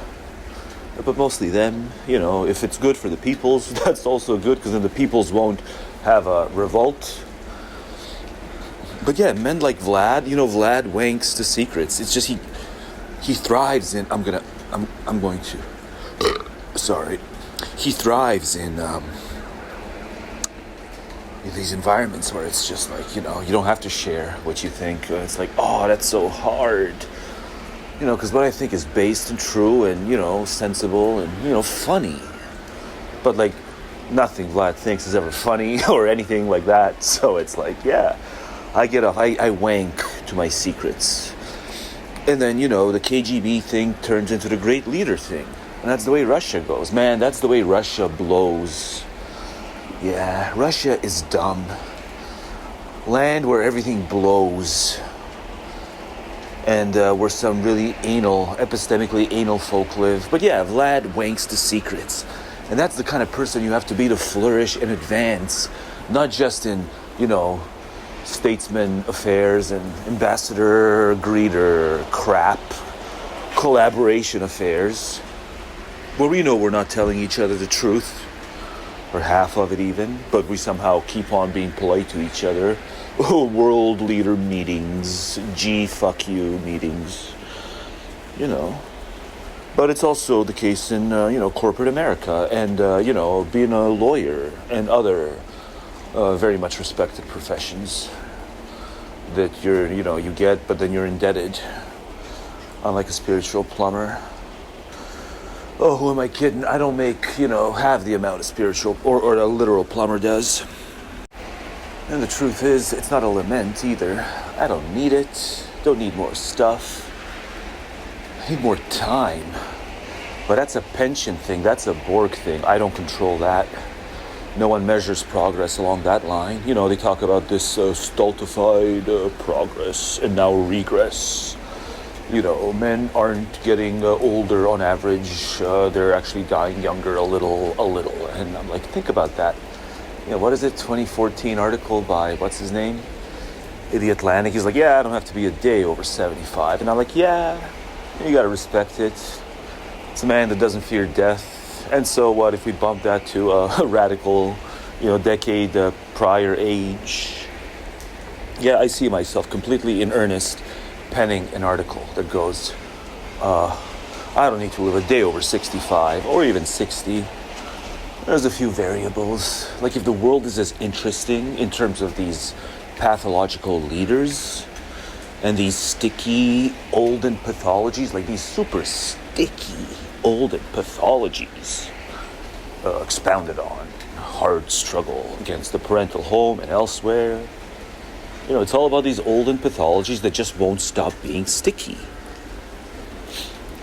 But mostly them, if it's good for the peoples, that's also good, because then the peoples won't have a revolt. But yeah, men like Vlad, Vlad wanks the secrets. It's just he thrives in, he thrives in these environments where it's just like, you don't have to share what you think. It's like, oh, that's so hard. Because what I think is based and true and, sensible and, funny. But, like, nothing Vlad thinks is ever funny or anything like that. So it's like, yeah, I get off. I wank to my secrets. And then, the KGB thing turns into the great leader thing. And that's the way Russia goes. Man, that's the way Russia blows. Yeah, Russia is dumb. Land where everything blows. And where some really epistemically anal folk live. But yeah, Vlad wanks the secrets. And that's the kind of person you have to be to flourish and advance. Not just in, statesman affairs and ambassador, greeter, crap, collaboration affairs. Where we know we're not telling each other the truth. Or half of it even, but we somehow keep on being polite to each other. World leader meetings, fuck you meetings, But it's also the case in, corporate America and, being a lawyer and other very much respected professions that you get, but then you're indebted, unlike a spiritual plumber. Oh, who am I kidding? I don't make, half the amount of spiritual or a literal plumber does. And the truth is, it's not a lament either. I don't need it. Don't need more stuff. I need more time. But that's a pension thing. That's a Borg thing. I don't control that. No one measures progress along that line. They talk about this stultified progress and now regress. Men aren't getting older on average. They're actually dying younger a little. And I'm like, think about that. What is it? 2014 article by, what's his name? In The Atlantic. He's like, yeah, I don't have to be a day over 75. And I'm like, yeah, you gotta respect it. It's a man that doesn't fear death. And so what if we bump that to a radical, decade prior age? Yeah, I see myself completely in earnest penning an article that goes, I don't need to live a day over 65 or even 60. There's a few variables. Like if the world is as interesting in terms of these pathological leaders and these sticky Olden pathologies, like these super sticky Olden pathologies expounded on hard struggle against the parental home and elsewhere. It's all about these Olden pathologies that just won't stop being sticky.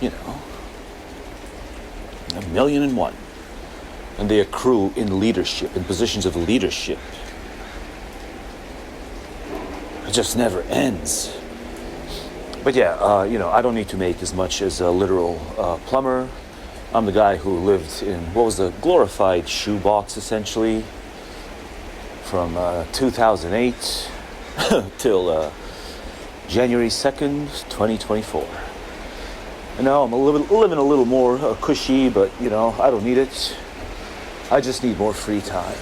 1,000,001. And they accrue in leadership, in positions of leadership. It just never ends. But yeah, I don't need to make as much as a literal plumber. I'm the guy who lived in, what was the glorified shoebox, essentially, from 2008 till January 2nd, 2024. And now I'm living a little more cushy, but, I don't need it. I just need more free time.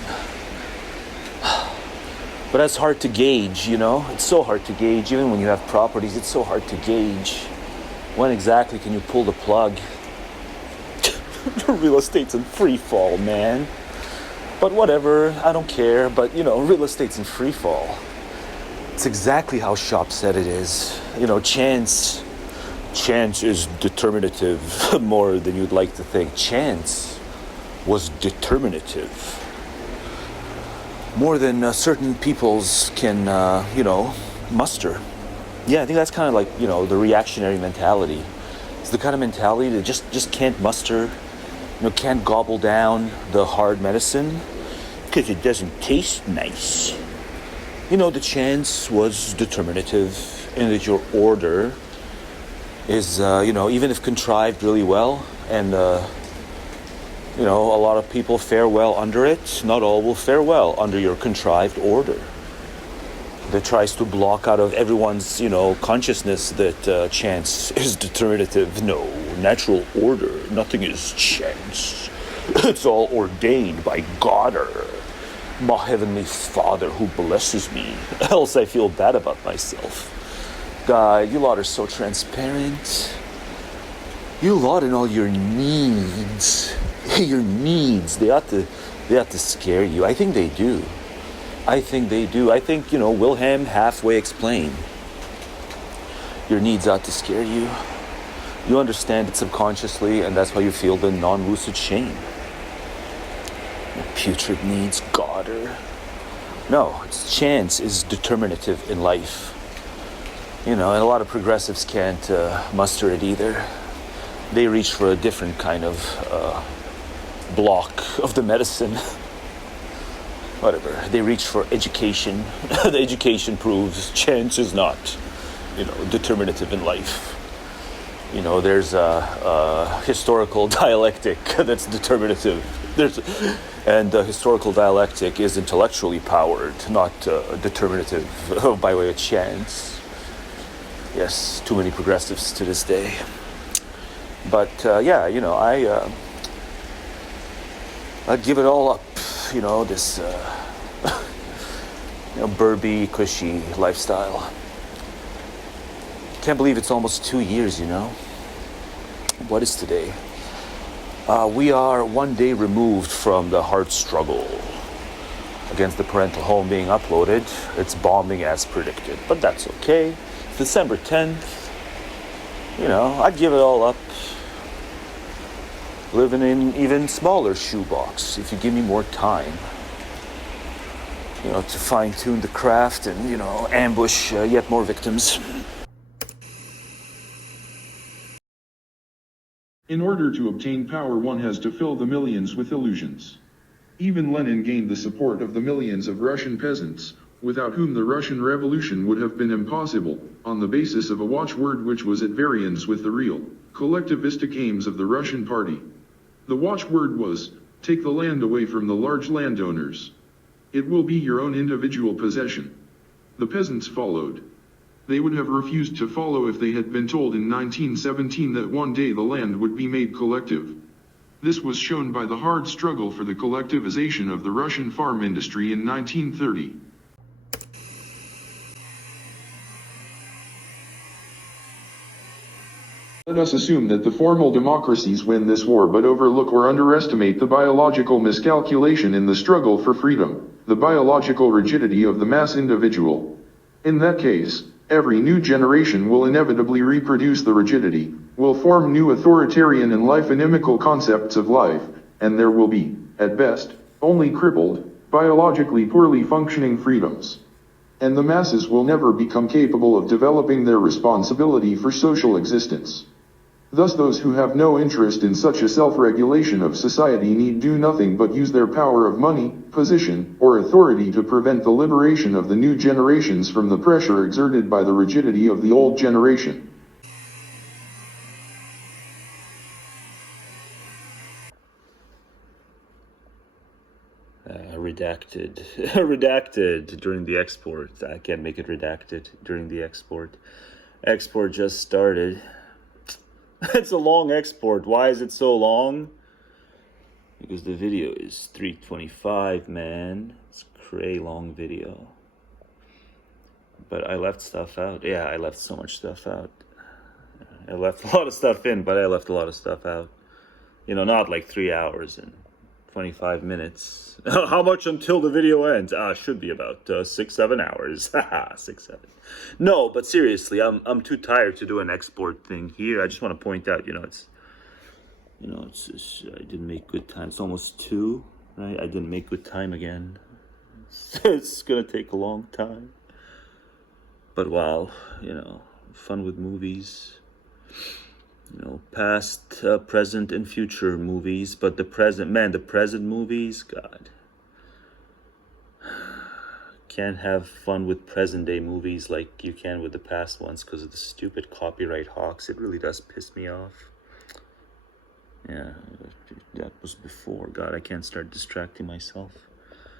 But that's hard to gauge, It's so hard to gauge. Even when you have properties, it's so hard to gauge. When exactly can you pull the plug? Real estate's in free fall, man. But whatever, I don't care. But, real estate's in free fall. It's exactly how Shop said it is. Chance is determinative more than you'd like to think. Chance was determinative. More than certain peoples can, muster. Yeah, I think that's kind of like, the reactionary mentality. It's the kind of mentality that just can't muster, can't gobble down the hard medicine because it doesn't taste nice. The chance was determinative in that your order is, even if contrived really well, and, a lot of people fare well under it, not all will fare well under your contrived order that tries to block out of everyone's, consciousness that chance is determinative. No, natural order, nothing is chance. It's all ordained by God, my heavenly Father who blesses me, else I feel bad about myself. God, you lot are so transparent. You lot and all your needs. Your needs, they ought to scare you. I think they do. I think Wilhelm halfway explained. Your needs ought to scare you. You understand it subconsciously, and that's why you feel the non-lucid shame. Your putrid needs, Godder. No, it's chance is determinative in life. And a lot of progressives can't muster it either. They reach for a different kind of block of the medicine. Whatever. They reach for education. The education proves chance is not, determinative in life. There's a historical dialectic that's determinative. And the historical dialectic is intellectually powered, not determinative by way of chance. Yes, too many progressives to this day. But I'd give it all up. This burby, cushy lifestyle. Can't believe it's almost 2 years, What is today? We are 1 day removed from the hard struggle against the parental home being uploaded. It's bombing as predicted, but that's okay. December 10th, I'd give it all up. Living in even smaller shoebox if you give me more time. To fine-tune the craft and, ambush yet more victims. In order to obtain power, one has to fill the millions with illusions. Even Lenin gained the support of the millions of Russian peasants, without whom the Russian Revolution would have been impossible, on the basis of a watchword which was at variance with the real, collectivistic aims of the Russian party. The watchword was, take the land away from the large landowners. It will be your own individual possession. The peasants followed. They would have refused to follow if they had been told in 1917 that one day the land would be made collective. This was shown by the hard struggle for the collectivization of the Russian farm industry in 1930. Let us assume that the formal democracies win this war but overlook or underestimate the biological miscalculation in the struggle for freedom, the biological rigidity of the mass individual. In that case, every new generation will inevitably reproduce the rigidity, will form new authoritarian and life-inimical concepts of life, and there will be, at best, only crippled, biologically poorly functioning freedoms. And the masses will never become capable of developing their responsibility for social existence. Thus those who have no interest in such a self-regulation of society need do nothing but use their power of money, position, or authority to prevent the liberation of the new generations from the pressure exerted by the rigidity of the old generation. Redacted. Redacted during the export. I can't make it redacted during the export. Export just started. It's a long export. Why is it so long? Because the video is 325, man. It's a cray long video. But I left stuff out. Yeah, I left so much stuff out. I left a lot of stuff in, but I left a lot of stuff out. Not like 3 hours and 25 minutes. How much until the video ends? Should be about 6-7 hours. 6-7. No, but seriously, I'm too tired to do an export thing here. I just want to point out, it's just, I didn't make good time. It's almost 2, right? I didn't make good time again. It's gonna take a long time. But wow, fun with movies. Past, present, and future movies. But the present movies, God. Can't have fun with present day movies like you can with the past ones because of the stupid copyright hawks. It really does piss me off. Yeah, that was before. God, I can't start distracting myself.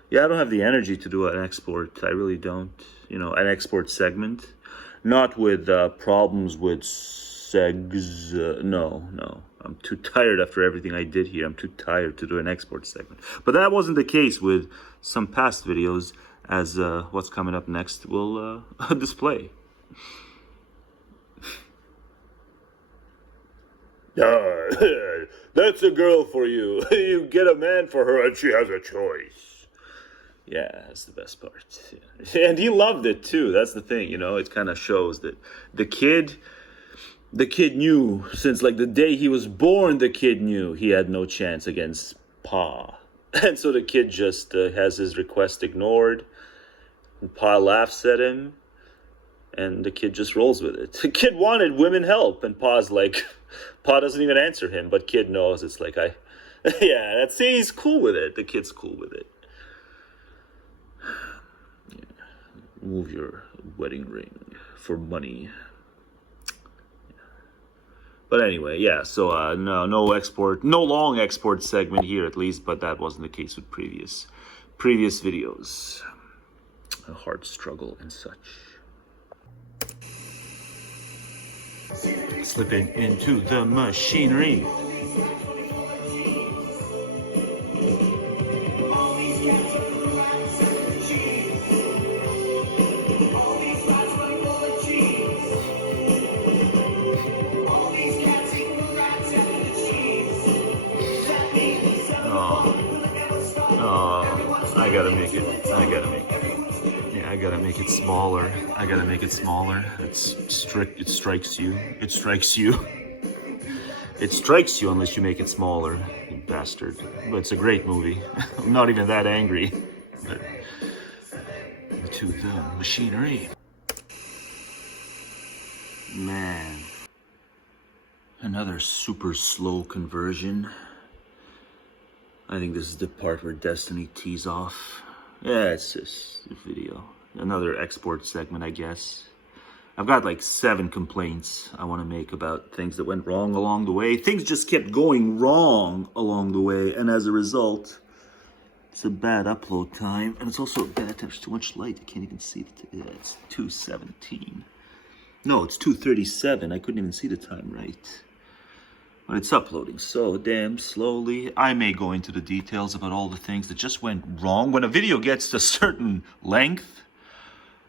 Yeah, I don't have the energy to do an export. I really don't. An export segment. Not with problems with segs. No. I'm too tired after everything I did here. I'm too tired to do an export segment. But that wasn't the case with some past videos, as what's coming up next will display. That's a girl for you. You get a man for her and she has a choice. Yeah, that's the best part. Yeah. And he loved it too. That's the thing, it kind of shows that the kid knew since like the day he was born, the kid knew he had no chance against Pa. And so the kid just has his request ignored. And Pa laughs at him. And the kid just rolls with it. The kid wanted women help. And Pa doesn't even answer him. But kid knows it's like, he's cool with it. The kid's cool with it. Yeah. Move your wedding ring for money. But anyway, yeah, so no long export segment here at least, but that wasn't the case with previous videos. A hard struggle and such. Slipping into the machinery. I gotta make it smaller. It's strict. It strikes you unless you make it smaller, you bastard. But it's a great movie. I'm not even that angry. But to the machinery. Man. Another super slow conversion. I think this is the part where Destiny tees off. Yeah, it's just a video. Another export segment, I guess. I've got like 7 complaints I want to make about things that went wrong along the way. Things just kept going wrong along the way, and as a result, it's a bad upload time. And it's also bad. There's too much light. I can't even see it. Yeah, it's 2:17. No, it's 2:37. I couldn't even see the time right. But it's uploading so damn slowly. I may go into the details about all the things that just went wrong. When a video gets to a certain length,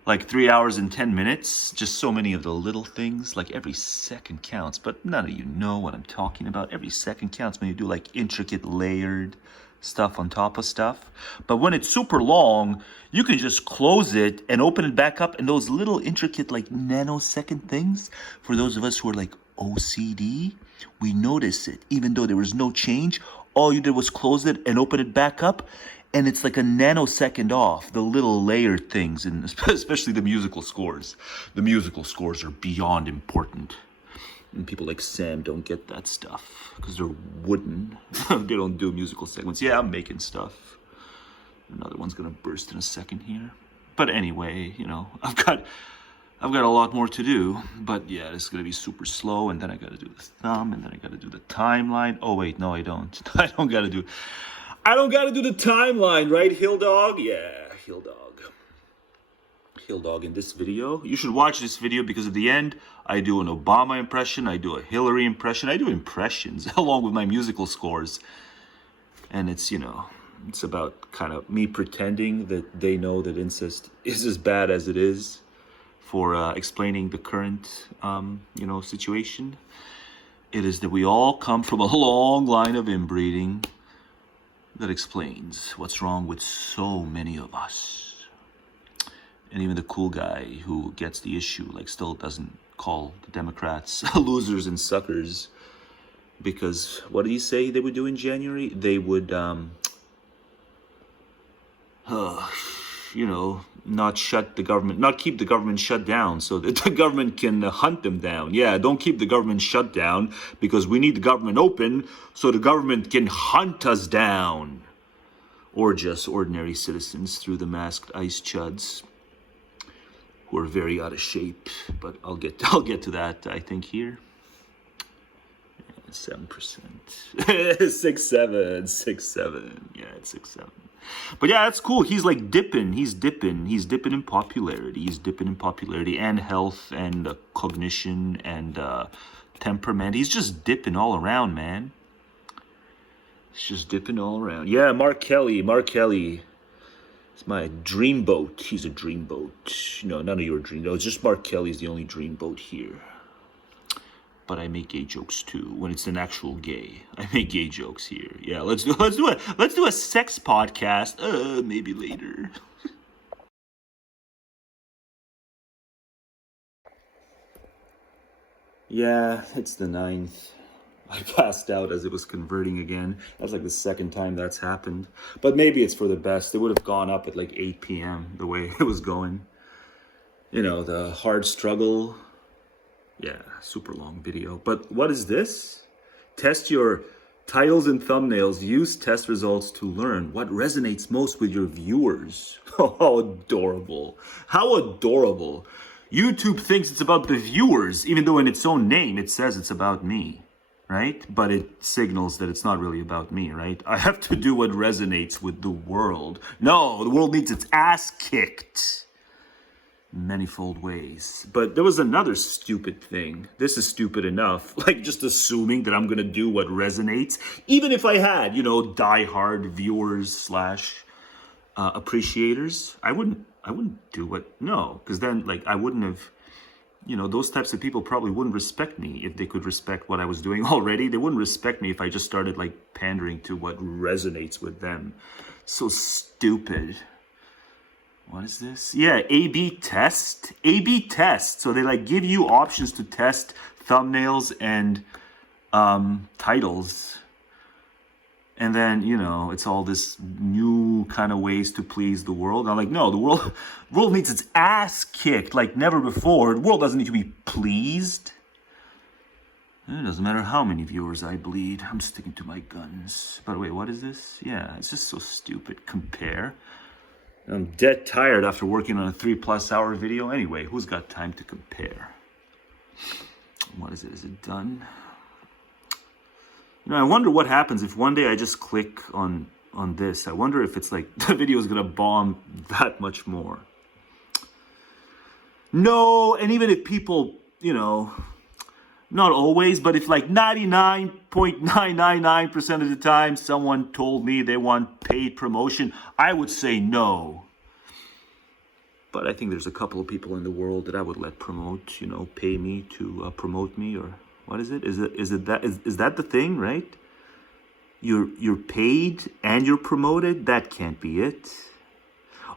like 3 hours and 10 minutes, just so many of the little things, like every second counts, but none of you know what I'm talking about. Every second counts when you do like intricate layered stuff on top of stuff. But when it's super long, you can just close it and open it back up, and those little intricate like nanosecond things, for those of us who are like OCD, we notice it. Even though there was no change, all you did was close it and open it back up, and it's like a nanosecond off, the little layered things, and especially the musical scores. The musical scores are beyond important. And people like Sam don't get that stuff because they're wooden. They don't do musical segments. Yeah, I'm making stuff. Another one's gonna burst in a second here. But anyway, I've got a lot more to do. But yeah, it's gonna be super slow, and then I gotta do the thumb, and then I gotta do the timeline. Oh wait, no, I don't. I don't gotta do the timeline, right, Hill Dog? Yeah, Hill Dog. Hill Dog in this video. You should watch this video because at the end, I do an Obama impression, I do a Hillary impression, I do impressions along with my musical scores. And it's, it's about kind of me pretending that they know that incest is as bad as it is for explaining the current, situation. It is that we all come from a long line of inbreeding that explains what's wrong with so many of us. And even the cool guy who gets the issue, still doesn't call the Democrats losers and suckers. Because what did he say they would do in January? They would, not keep the government shut down so that the government can hunt them down. Yeah, don't keep the government shut down because we need the government open so the government can hunt us down. Or just ordinary citizens through the masked ice chuds who are very out of shape. But I'll get to that, I think, here. 7%. 6.7. Yeah, it's 6.7. But yeah, that's cool. He's like dipping. He's dipping in popularity. He's dipping in popularity and health and cognition and temperament. He's just dipping all around, man. He's just dipping all around. Yeah, Mark Kelly. It's my dreamboat. He's a dreamboat. No, none of you are dream. No, it's just Mark Kelly's the only dreamboat here. But I make gay jokes too. When it's an actual gay, I make gay jokes here. Yeah, let's do a sex podcast. Maybe later. Yeah, it's the 9th. I passed out as it was converting again. That's like the second time that's happened. But maybe it's for the best. It would have gone up at like 8 p.m. the way it was going. The hard struggle. Yeah, super long video. But what is this? Test your titles and thumbnails. Use test results to learn what resonates most with your viewers. How adorable. How adorable. YouTube thinks it's about the viewers, even though in its own name it says it's about me, right? But it signals that it's not really about me, right? I have to do what resonates with the world. No, the world needs its ass kicked. Manifold ways. But there was another stupid thing. This is stupid enough. Like just assuming that I'm gonna do what resonates, even if I had, diehard viewers / appreciators. I wouldn't do what. No, because then I wouldn't have. Those types of people probably wouldn't respect me if they could respect what I was doing already. They wouldn't respect me if I just started pandering to what resonates with them. So stupid. What is this? Yeah, A/B test. A/B test. So they give you options to test thumbnails and titles. And then, it's all this new kind of ways to please the world. I'm like, no, the world needs its ass kicked like never before. The world doesn't need to be pleased. It doesn't matter how many viewers I bleed. I'm sticking to my guns. By the way, what is this? Yeah, it's just so stupid. Compare. I'm dead tired after working on a 3+ hour video. Anyway, who's got time to compare? What is it? Is it done? I wonder what happens if one day I just click on this. I wonder if it's the video is gonna bomb that much more. No, and even if people, not always, but if 99.999% of the time someone told me they want paid promotion, I would say no. But I think there's a couple of people in the world that I would let promote, pay me to promote me, or what is it? Is that the thing, right? You're paid and you're promoted? That can't be it.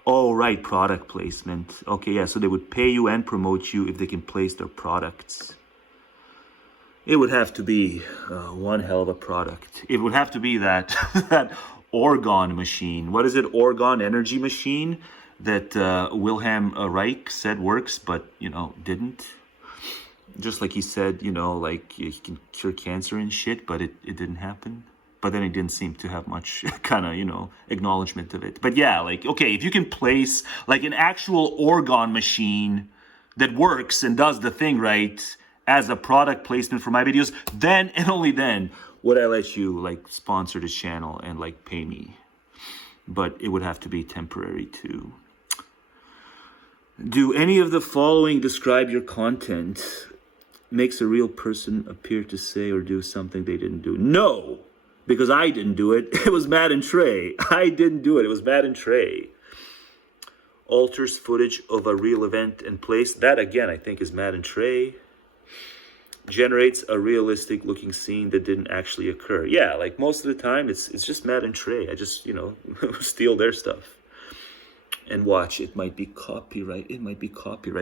Oh, right, product placement. Okay, yeah, so they would pay you and promote you if they can place their products. It would have to be one hell of a product. It would have to be that Orgon machine. What is it? Orgon energy machine that Wilhelm Reich said works, but, didn't. Just like he said, he can cure cancer and shit, but it didn't happen. But then it didn't seem to have much kind of, acknowledgement of it. But yeah, okay, if you can place an actual Orgon machine that works and does the thing right, as a product placement for my videos, then and only then would I let you sponsor this channel and pay me. But it would have to be temporary too. Do any of the following describe your content? Makes a real person appear to say or do something they didn't do. No, because I didn't do it. It was Matt and Trey. I didn't do it. It was Matt and Trey. Alters footage of a real event and place. That again, I think, is Matt and Trey. Generates a realistic looking scene that didn't actually occur. Yeah, most of the time it's just Matt and Trey. I just, steal their stuff. And watch, it might be copyright.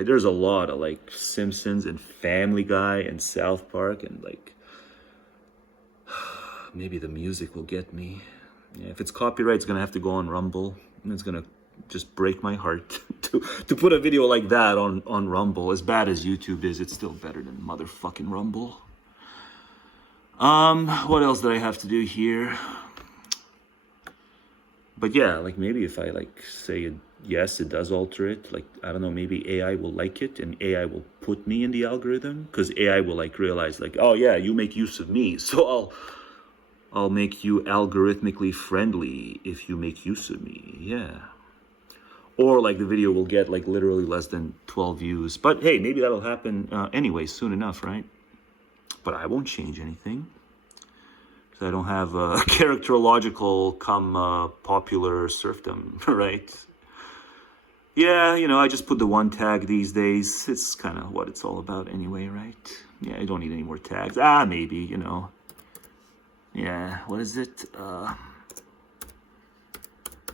There's a lot of Simpsons and Family Guy and South Park and maybe the music will get me. Yeah, if it's copyright, it's gonna have to go on Rumble and it's gonna just break my heart to put a video like that on Rumble. As bad as YouTube is, it's still better than motherfucking Rumble. What else did I have to do here? But yeah, like maybe if I like say yes, it does alter it. Like, I don't know, maybe AI will like it and AI will put me in the algorithm, because AI will like realize like, oh yeah, you make use of me, so I'll make you algorithmically friendly if you make use of me. Yeah. Or like the video will get like literally less than 12 views. But hey, maybe that'll happen anyway soon enough, right? But I won't change anything. I don't have a characterological popular serfdom, right? Yeah, you know, I just put the one tag these days. It's kind of what it's all about anyway, right? Yeah, I don't need any more tags. Maybe, you know. Yeah, what is it?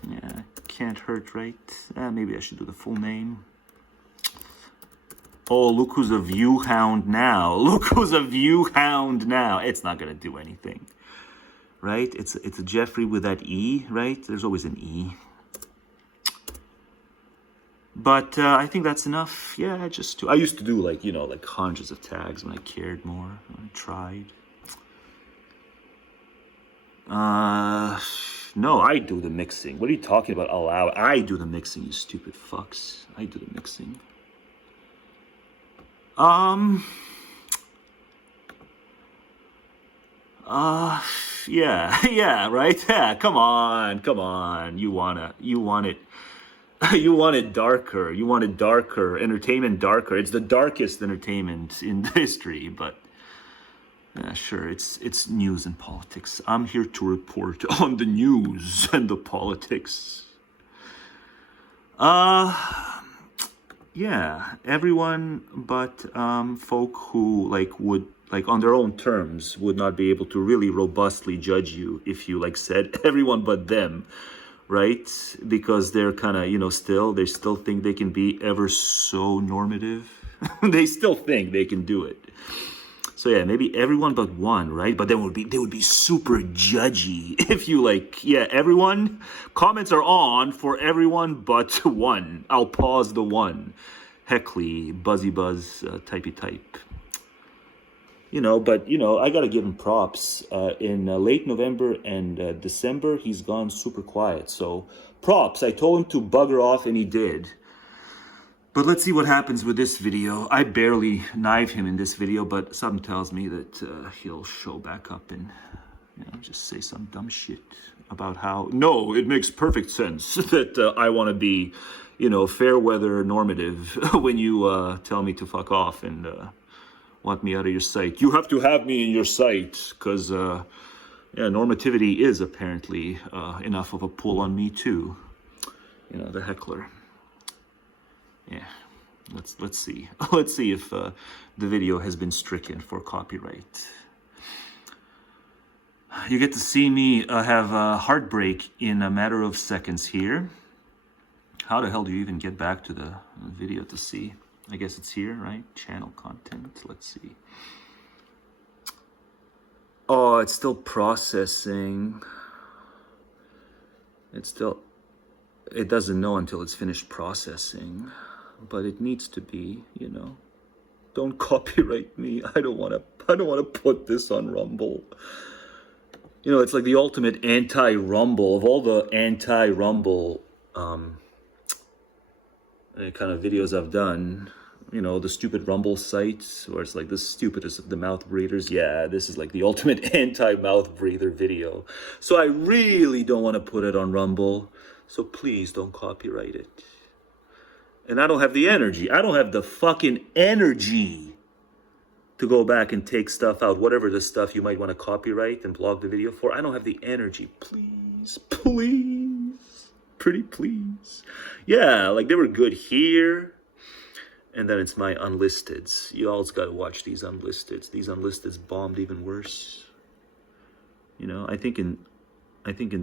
Yeah, can't hurt, right? Maybe I should do the full name. Oh, look who's a view hound now. Look who's a view hound now. It's not going to do anything. Right? It's a Jeffrey with that E, right? There's always an E. But I think that's enough. Yeah, I used to do like, you know, like hundreds of tags when I cared more. When I tried. No, I do the mixing. What are you talking about? Allow? I do the mixing, you stupid fucks. I do the mixing. Yeah, right? Yeah, come on. You want it, you want it darker. You want it darker, entertainment darker. It's the darkest entertainment in history, but yeah, sure, it's news and politics. I'm here to report on the news and the politics. Yeah, everyone but folk who would on their own terms would not be able to really robustly judge you if you said everyone but them, right? Because they're kind of, they still think they can be ever so normative. They still think they can do it. So yeah, maybe everyone but one, right? But then they would be super judgy if you everyone, comments are on for everyone but one. I'll pause the one. Heckly, buzzy buzz, typey type. But I gotta give him props. In late November and December, he's gone super quiet. So props. I told him to bugger off and he did. But let's see what happens with this video. I barely knife him in this video, but something tells me that he'll show back up and just say some dumb shit about how, no, it makes perfect sense that I want to be, fair weather normative when you tell me to fuck off and want me out of your sight. You have to have me in your sight because, normativity is apparently enough of a pull on me too. The heckler. Yeah, let's see. Let's see if the video has been stricken for copyright. You get to see me have a heartbreak in a matter of seconds here. How the hell do you even get back to the video to see? I guess it's here, right? Channel content. Let's see. Oh, it's still processing. It doesn't know until it's finished processing. But it needs to be, Don't copyright me. I don't want to put this on Rumble. It's like the ultimate anti-Rumble of all the anti-Rumble kind of videos I've done. The stupid Rumble sites where it's like the stupidest of the mouth breathers. Yeah, this is like the ultimate anti-mouth breather video. So I really don't want to put it on Rumble. So please don't copyright it. And I don't have the energy. I don't have the fucking energy to go back and take stuff out, whatever the stuff you might want to copyright and blog the video for. I don't have the energy. Please, please, pretty please. Yeah, they were good here. And then it's my unlisteds. You all's got to watch these unlisteds. These unlisteds bombed even worse. I think in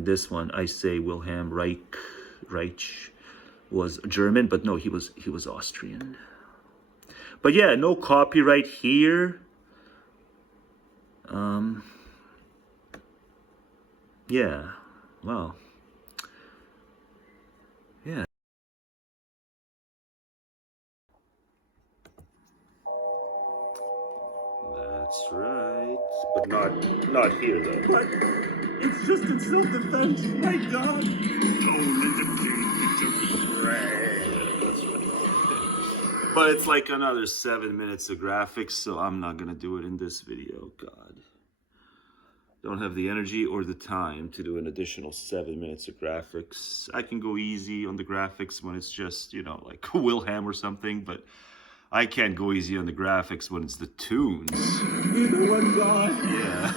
this one I say Wilhelm Reich was German, but no, he was Austrian. But yeah, no copyright here. Yeah, well, yeah. not here, though. But it's just in self-defense. My God. Don't let the pain But it's like another 7 minutes of graphics, so I'm not gonna do it in this video. God. Don't have the energy or the time to do an additional 7 minutes of graphics. I can go easy on the graphics when it's just, you know, like Wilhelm or something, but I can't go easy on the graphics when it's the tunes. You know what, God? Yeah.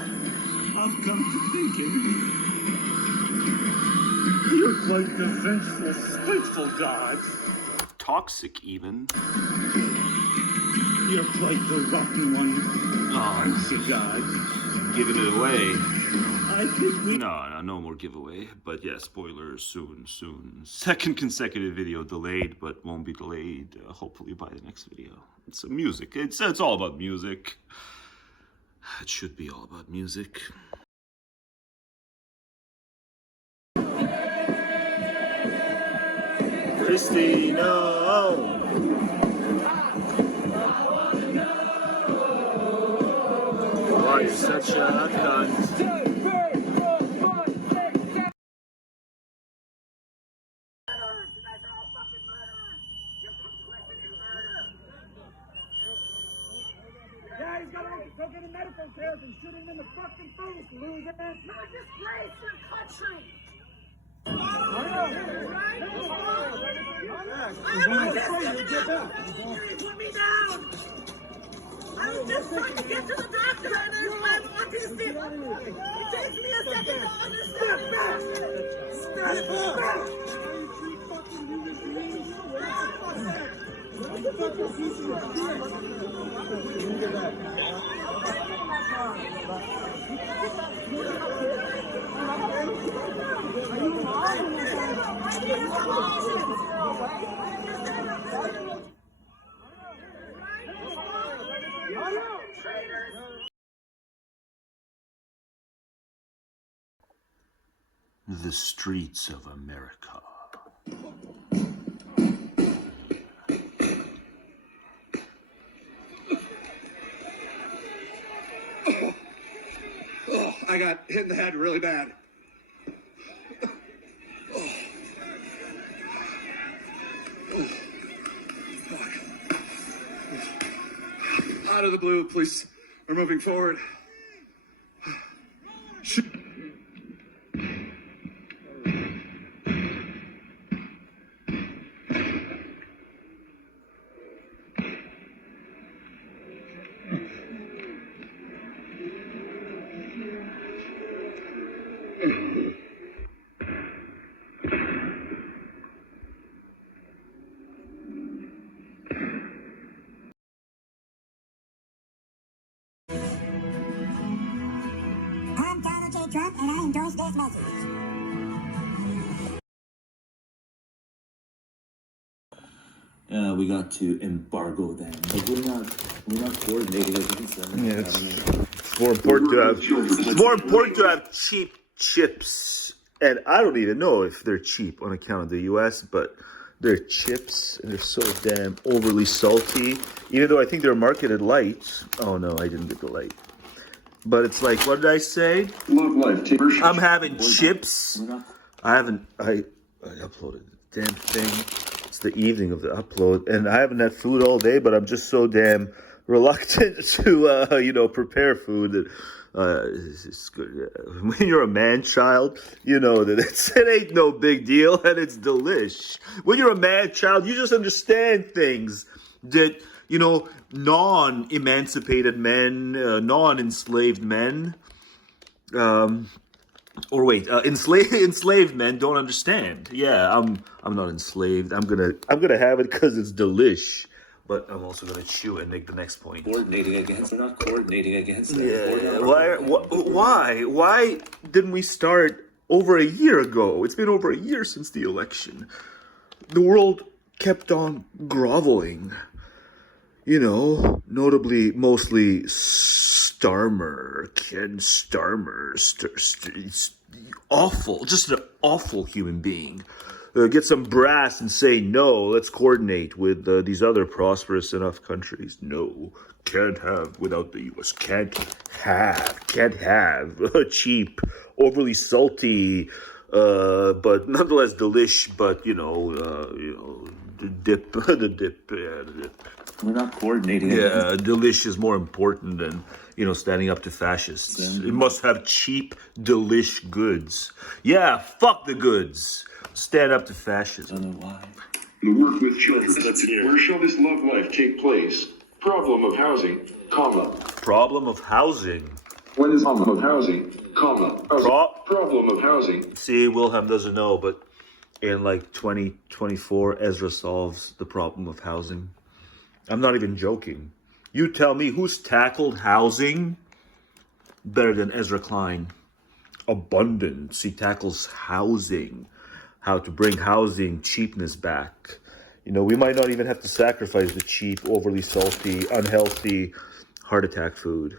I've come to thinking. You're like the vengeful, spiteful God. Toxic, even. You're like the rotten one. Oh, God. Giving it away. I think we... No more giveaway. But yeah, spoilers soon. Second consecutive video delayed, but won't be delayed. Hopefully by the next video. It's music. It's all about music. It should be all about music. Christy, no! Why you're such a cunt? Yeah, he's gotta go get a medical care and shoot him in the fucking face, loser! Not disgrace your country! Put me down! I was just trying to get to the doctor and there's my fucking stick! It takes me a second to understand! Step back! The streets of America. Oh, I got hit in the head really bad. Out of the blue, police are moving forward. I'm Donald J. Trump, and I endorse this message. We got to embargo them. But we're not coordinating against them. Yeah, it's more important to have cheap chips. And I don't even know if they're cheap on account of the US, but they're chips and they're so damn overly salty. Even though I think they're marketed light. Oh no, I didn't get the light. But it's like, what did I say? Love life. I'm having chips. I uploaded the damn thing. It's the evening of the upload, and I haven't had food all day, but I'm just so damn reluctant to, prepare food. It's good. When you're a man-child, you know that it ain't no big deal, and it's delish. When you're a man-child, you just understand things that, non-emancipated men, non-enslaved men, enslaved men don't understand. Yeah, I'm not enslaved. I'm gonna have it because it's delish. But I'm also gonna chew and make the next point. Coordinating against. We're not coordinating against them. Yeah. Why didn't we start over a year ago? It's been over a year since the election. The world kept on groveling. Notably, mostly Starmer, Ken Starmer, awful, just an awful human being get some brass and say, no, let's coordinate with these other prosperous enough countries. No, can't have without the U.S. Can't have cheap, overly salty, but nonetheless delish, but, the dip. We're not coordinating. Yeah, delish is more important than, standing up to fascists. It must have cheap, delish goods. Yeah, fuck the goods. Stand up to fascism. I don't know why. The work with children. Where shall this love life take place? Problem of housing, comma. Problem of housing. When is problem of housing, comma. Problem of housing. See, Wilhelm doesn't know, but in 2024, Ezra solves the problem of housing. I'm not even joking. You tell me who's tackled housing better than Ezra Klein? Abundance. He tackles housing. How to bring housing cheapness back. We might not even have to sacrifice the cheap, overly salty, unhealthy heart attack food.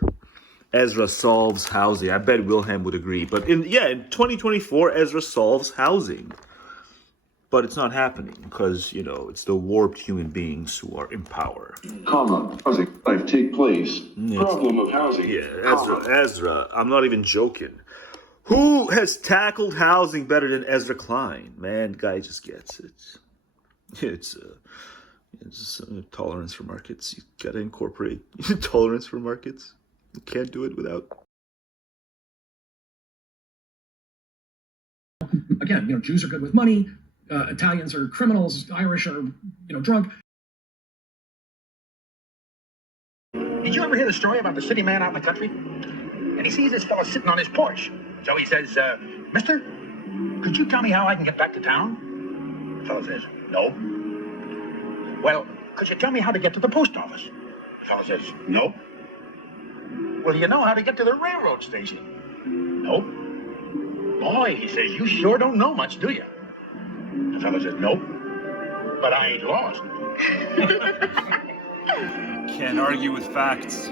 Ezra solves housing. I bet Wilhelm would agree. But in 2024, Ezra solves housing. But it's not happening because, it's the warped human beings who are in power. Comma. Housing life take place. Problem of housing. Yeah, Ezra. I'm not even joking. Who has tackled housing better than Ezra Klein? Man, guy just gets it. It's tolerance for markets. You gotta incorporate tolerance for markets. You can't do it without. Again, Jews are good with money. Italians are criminals. Irish are, drunk. Did you ever hear the story about the city man out in the country? And he sees this fellow sitting on his porch. So he says, mister, could you tell me how I can get back to town? The fellow says, no. Well, could you tell me how to get to the post office? The fellow says, no. Well, do you know how to get to the railroad station? No. Boy, he says, you sure don't know much, do you? The fellow says, nope. But I ain't lost. Can't argue with facts.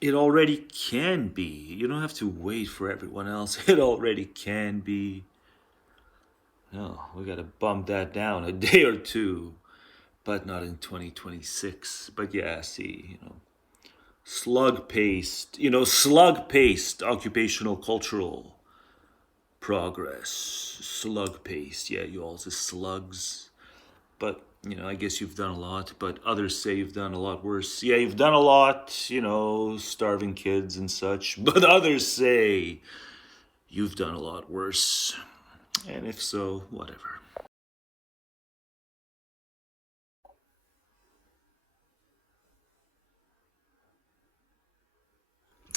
It already can be. You don't have to wait for everyone else. It already can be. No, we gotta bump that down a day or two. But not in 2026. But yeah, see, slug-paced occupational cultural progress. Slug-paced. Yeah, you all say slugs. But, I guess you've done a lot, but others say you've done a lot worse. Yeah, you've done a lot, starving kids and such, but others say you've done a lot worse. And if so, whatever.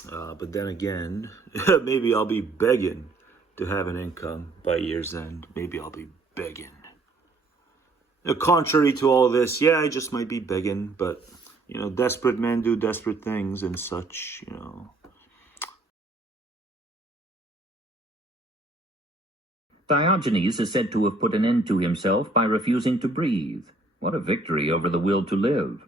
But then again, maybe I'll be begging to have an income by year's end. Maybe I'll be begging. Contrary to all this, I just might be begging, but, desperate men do desperate things and such, Diogenes is said to have put an end to himself by refusing to breathe. What a victory over the will to live.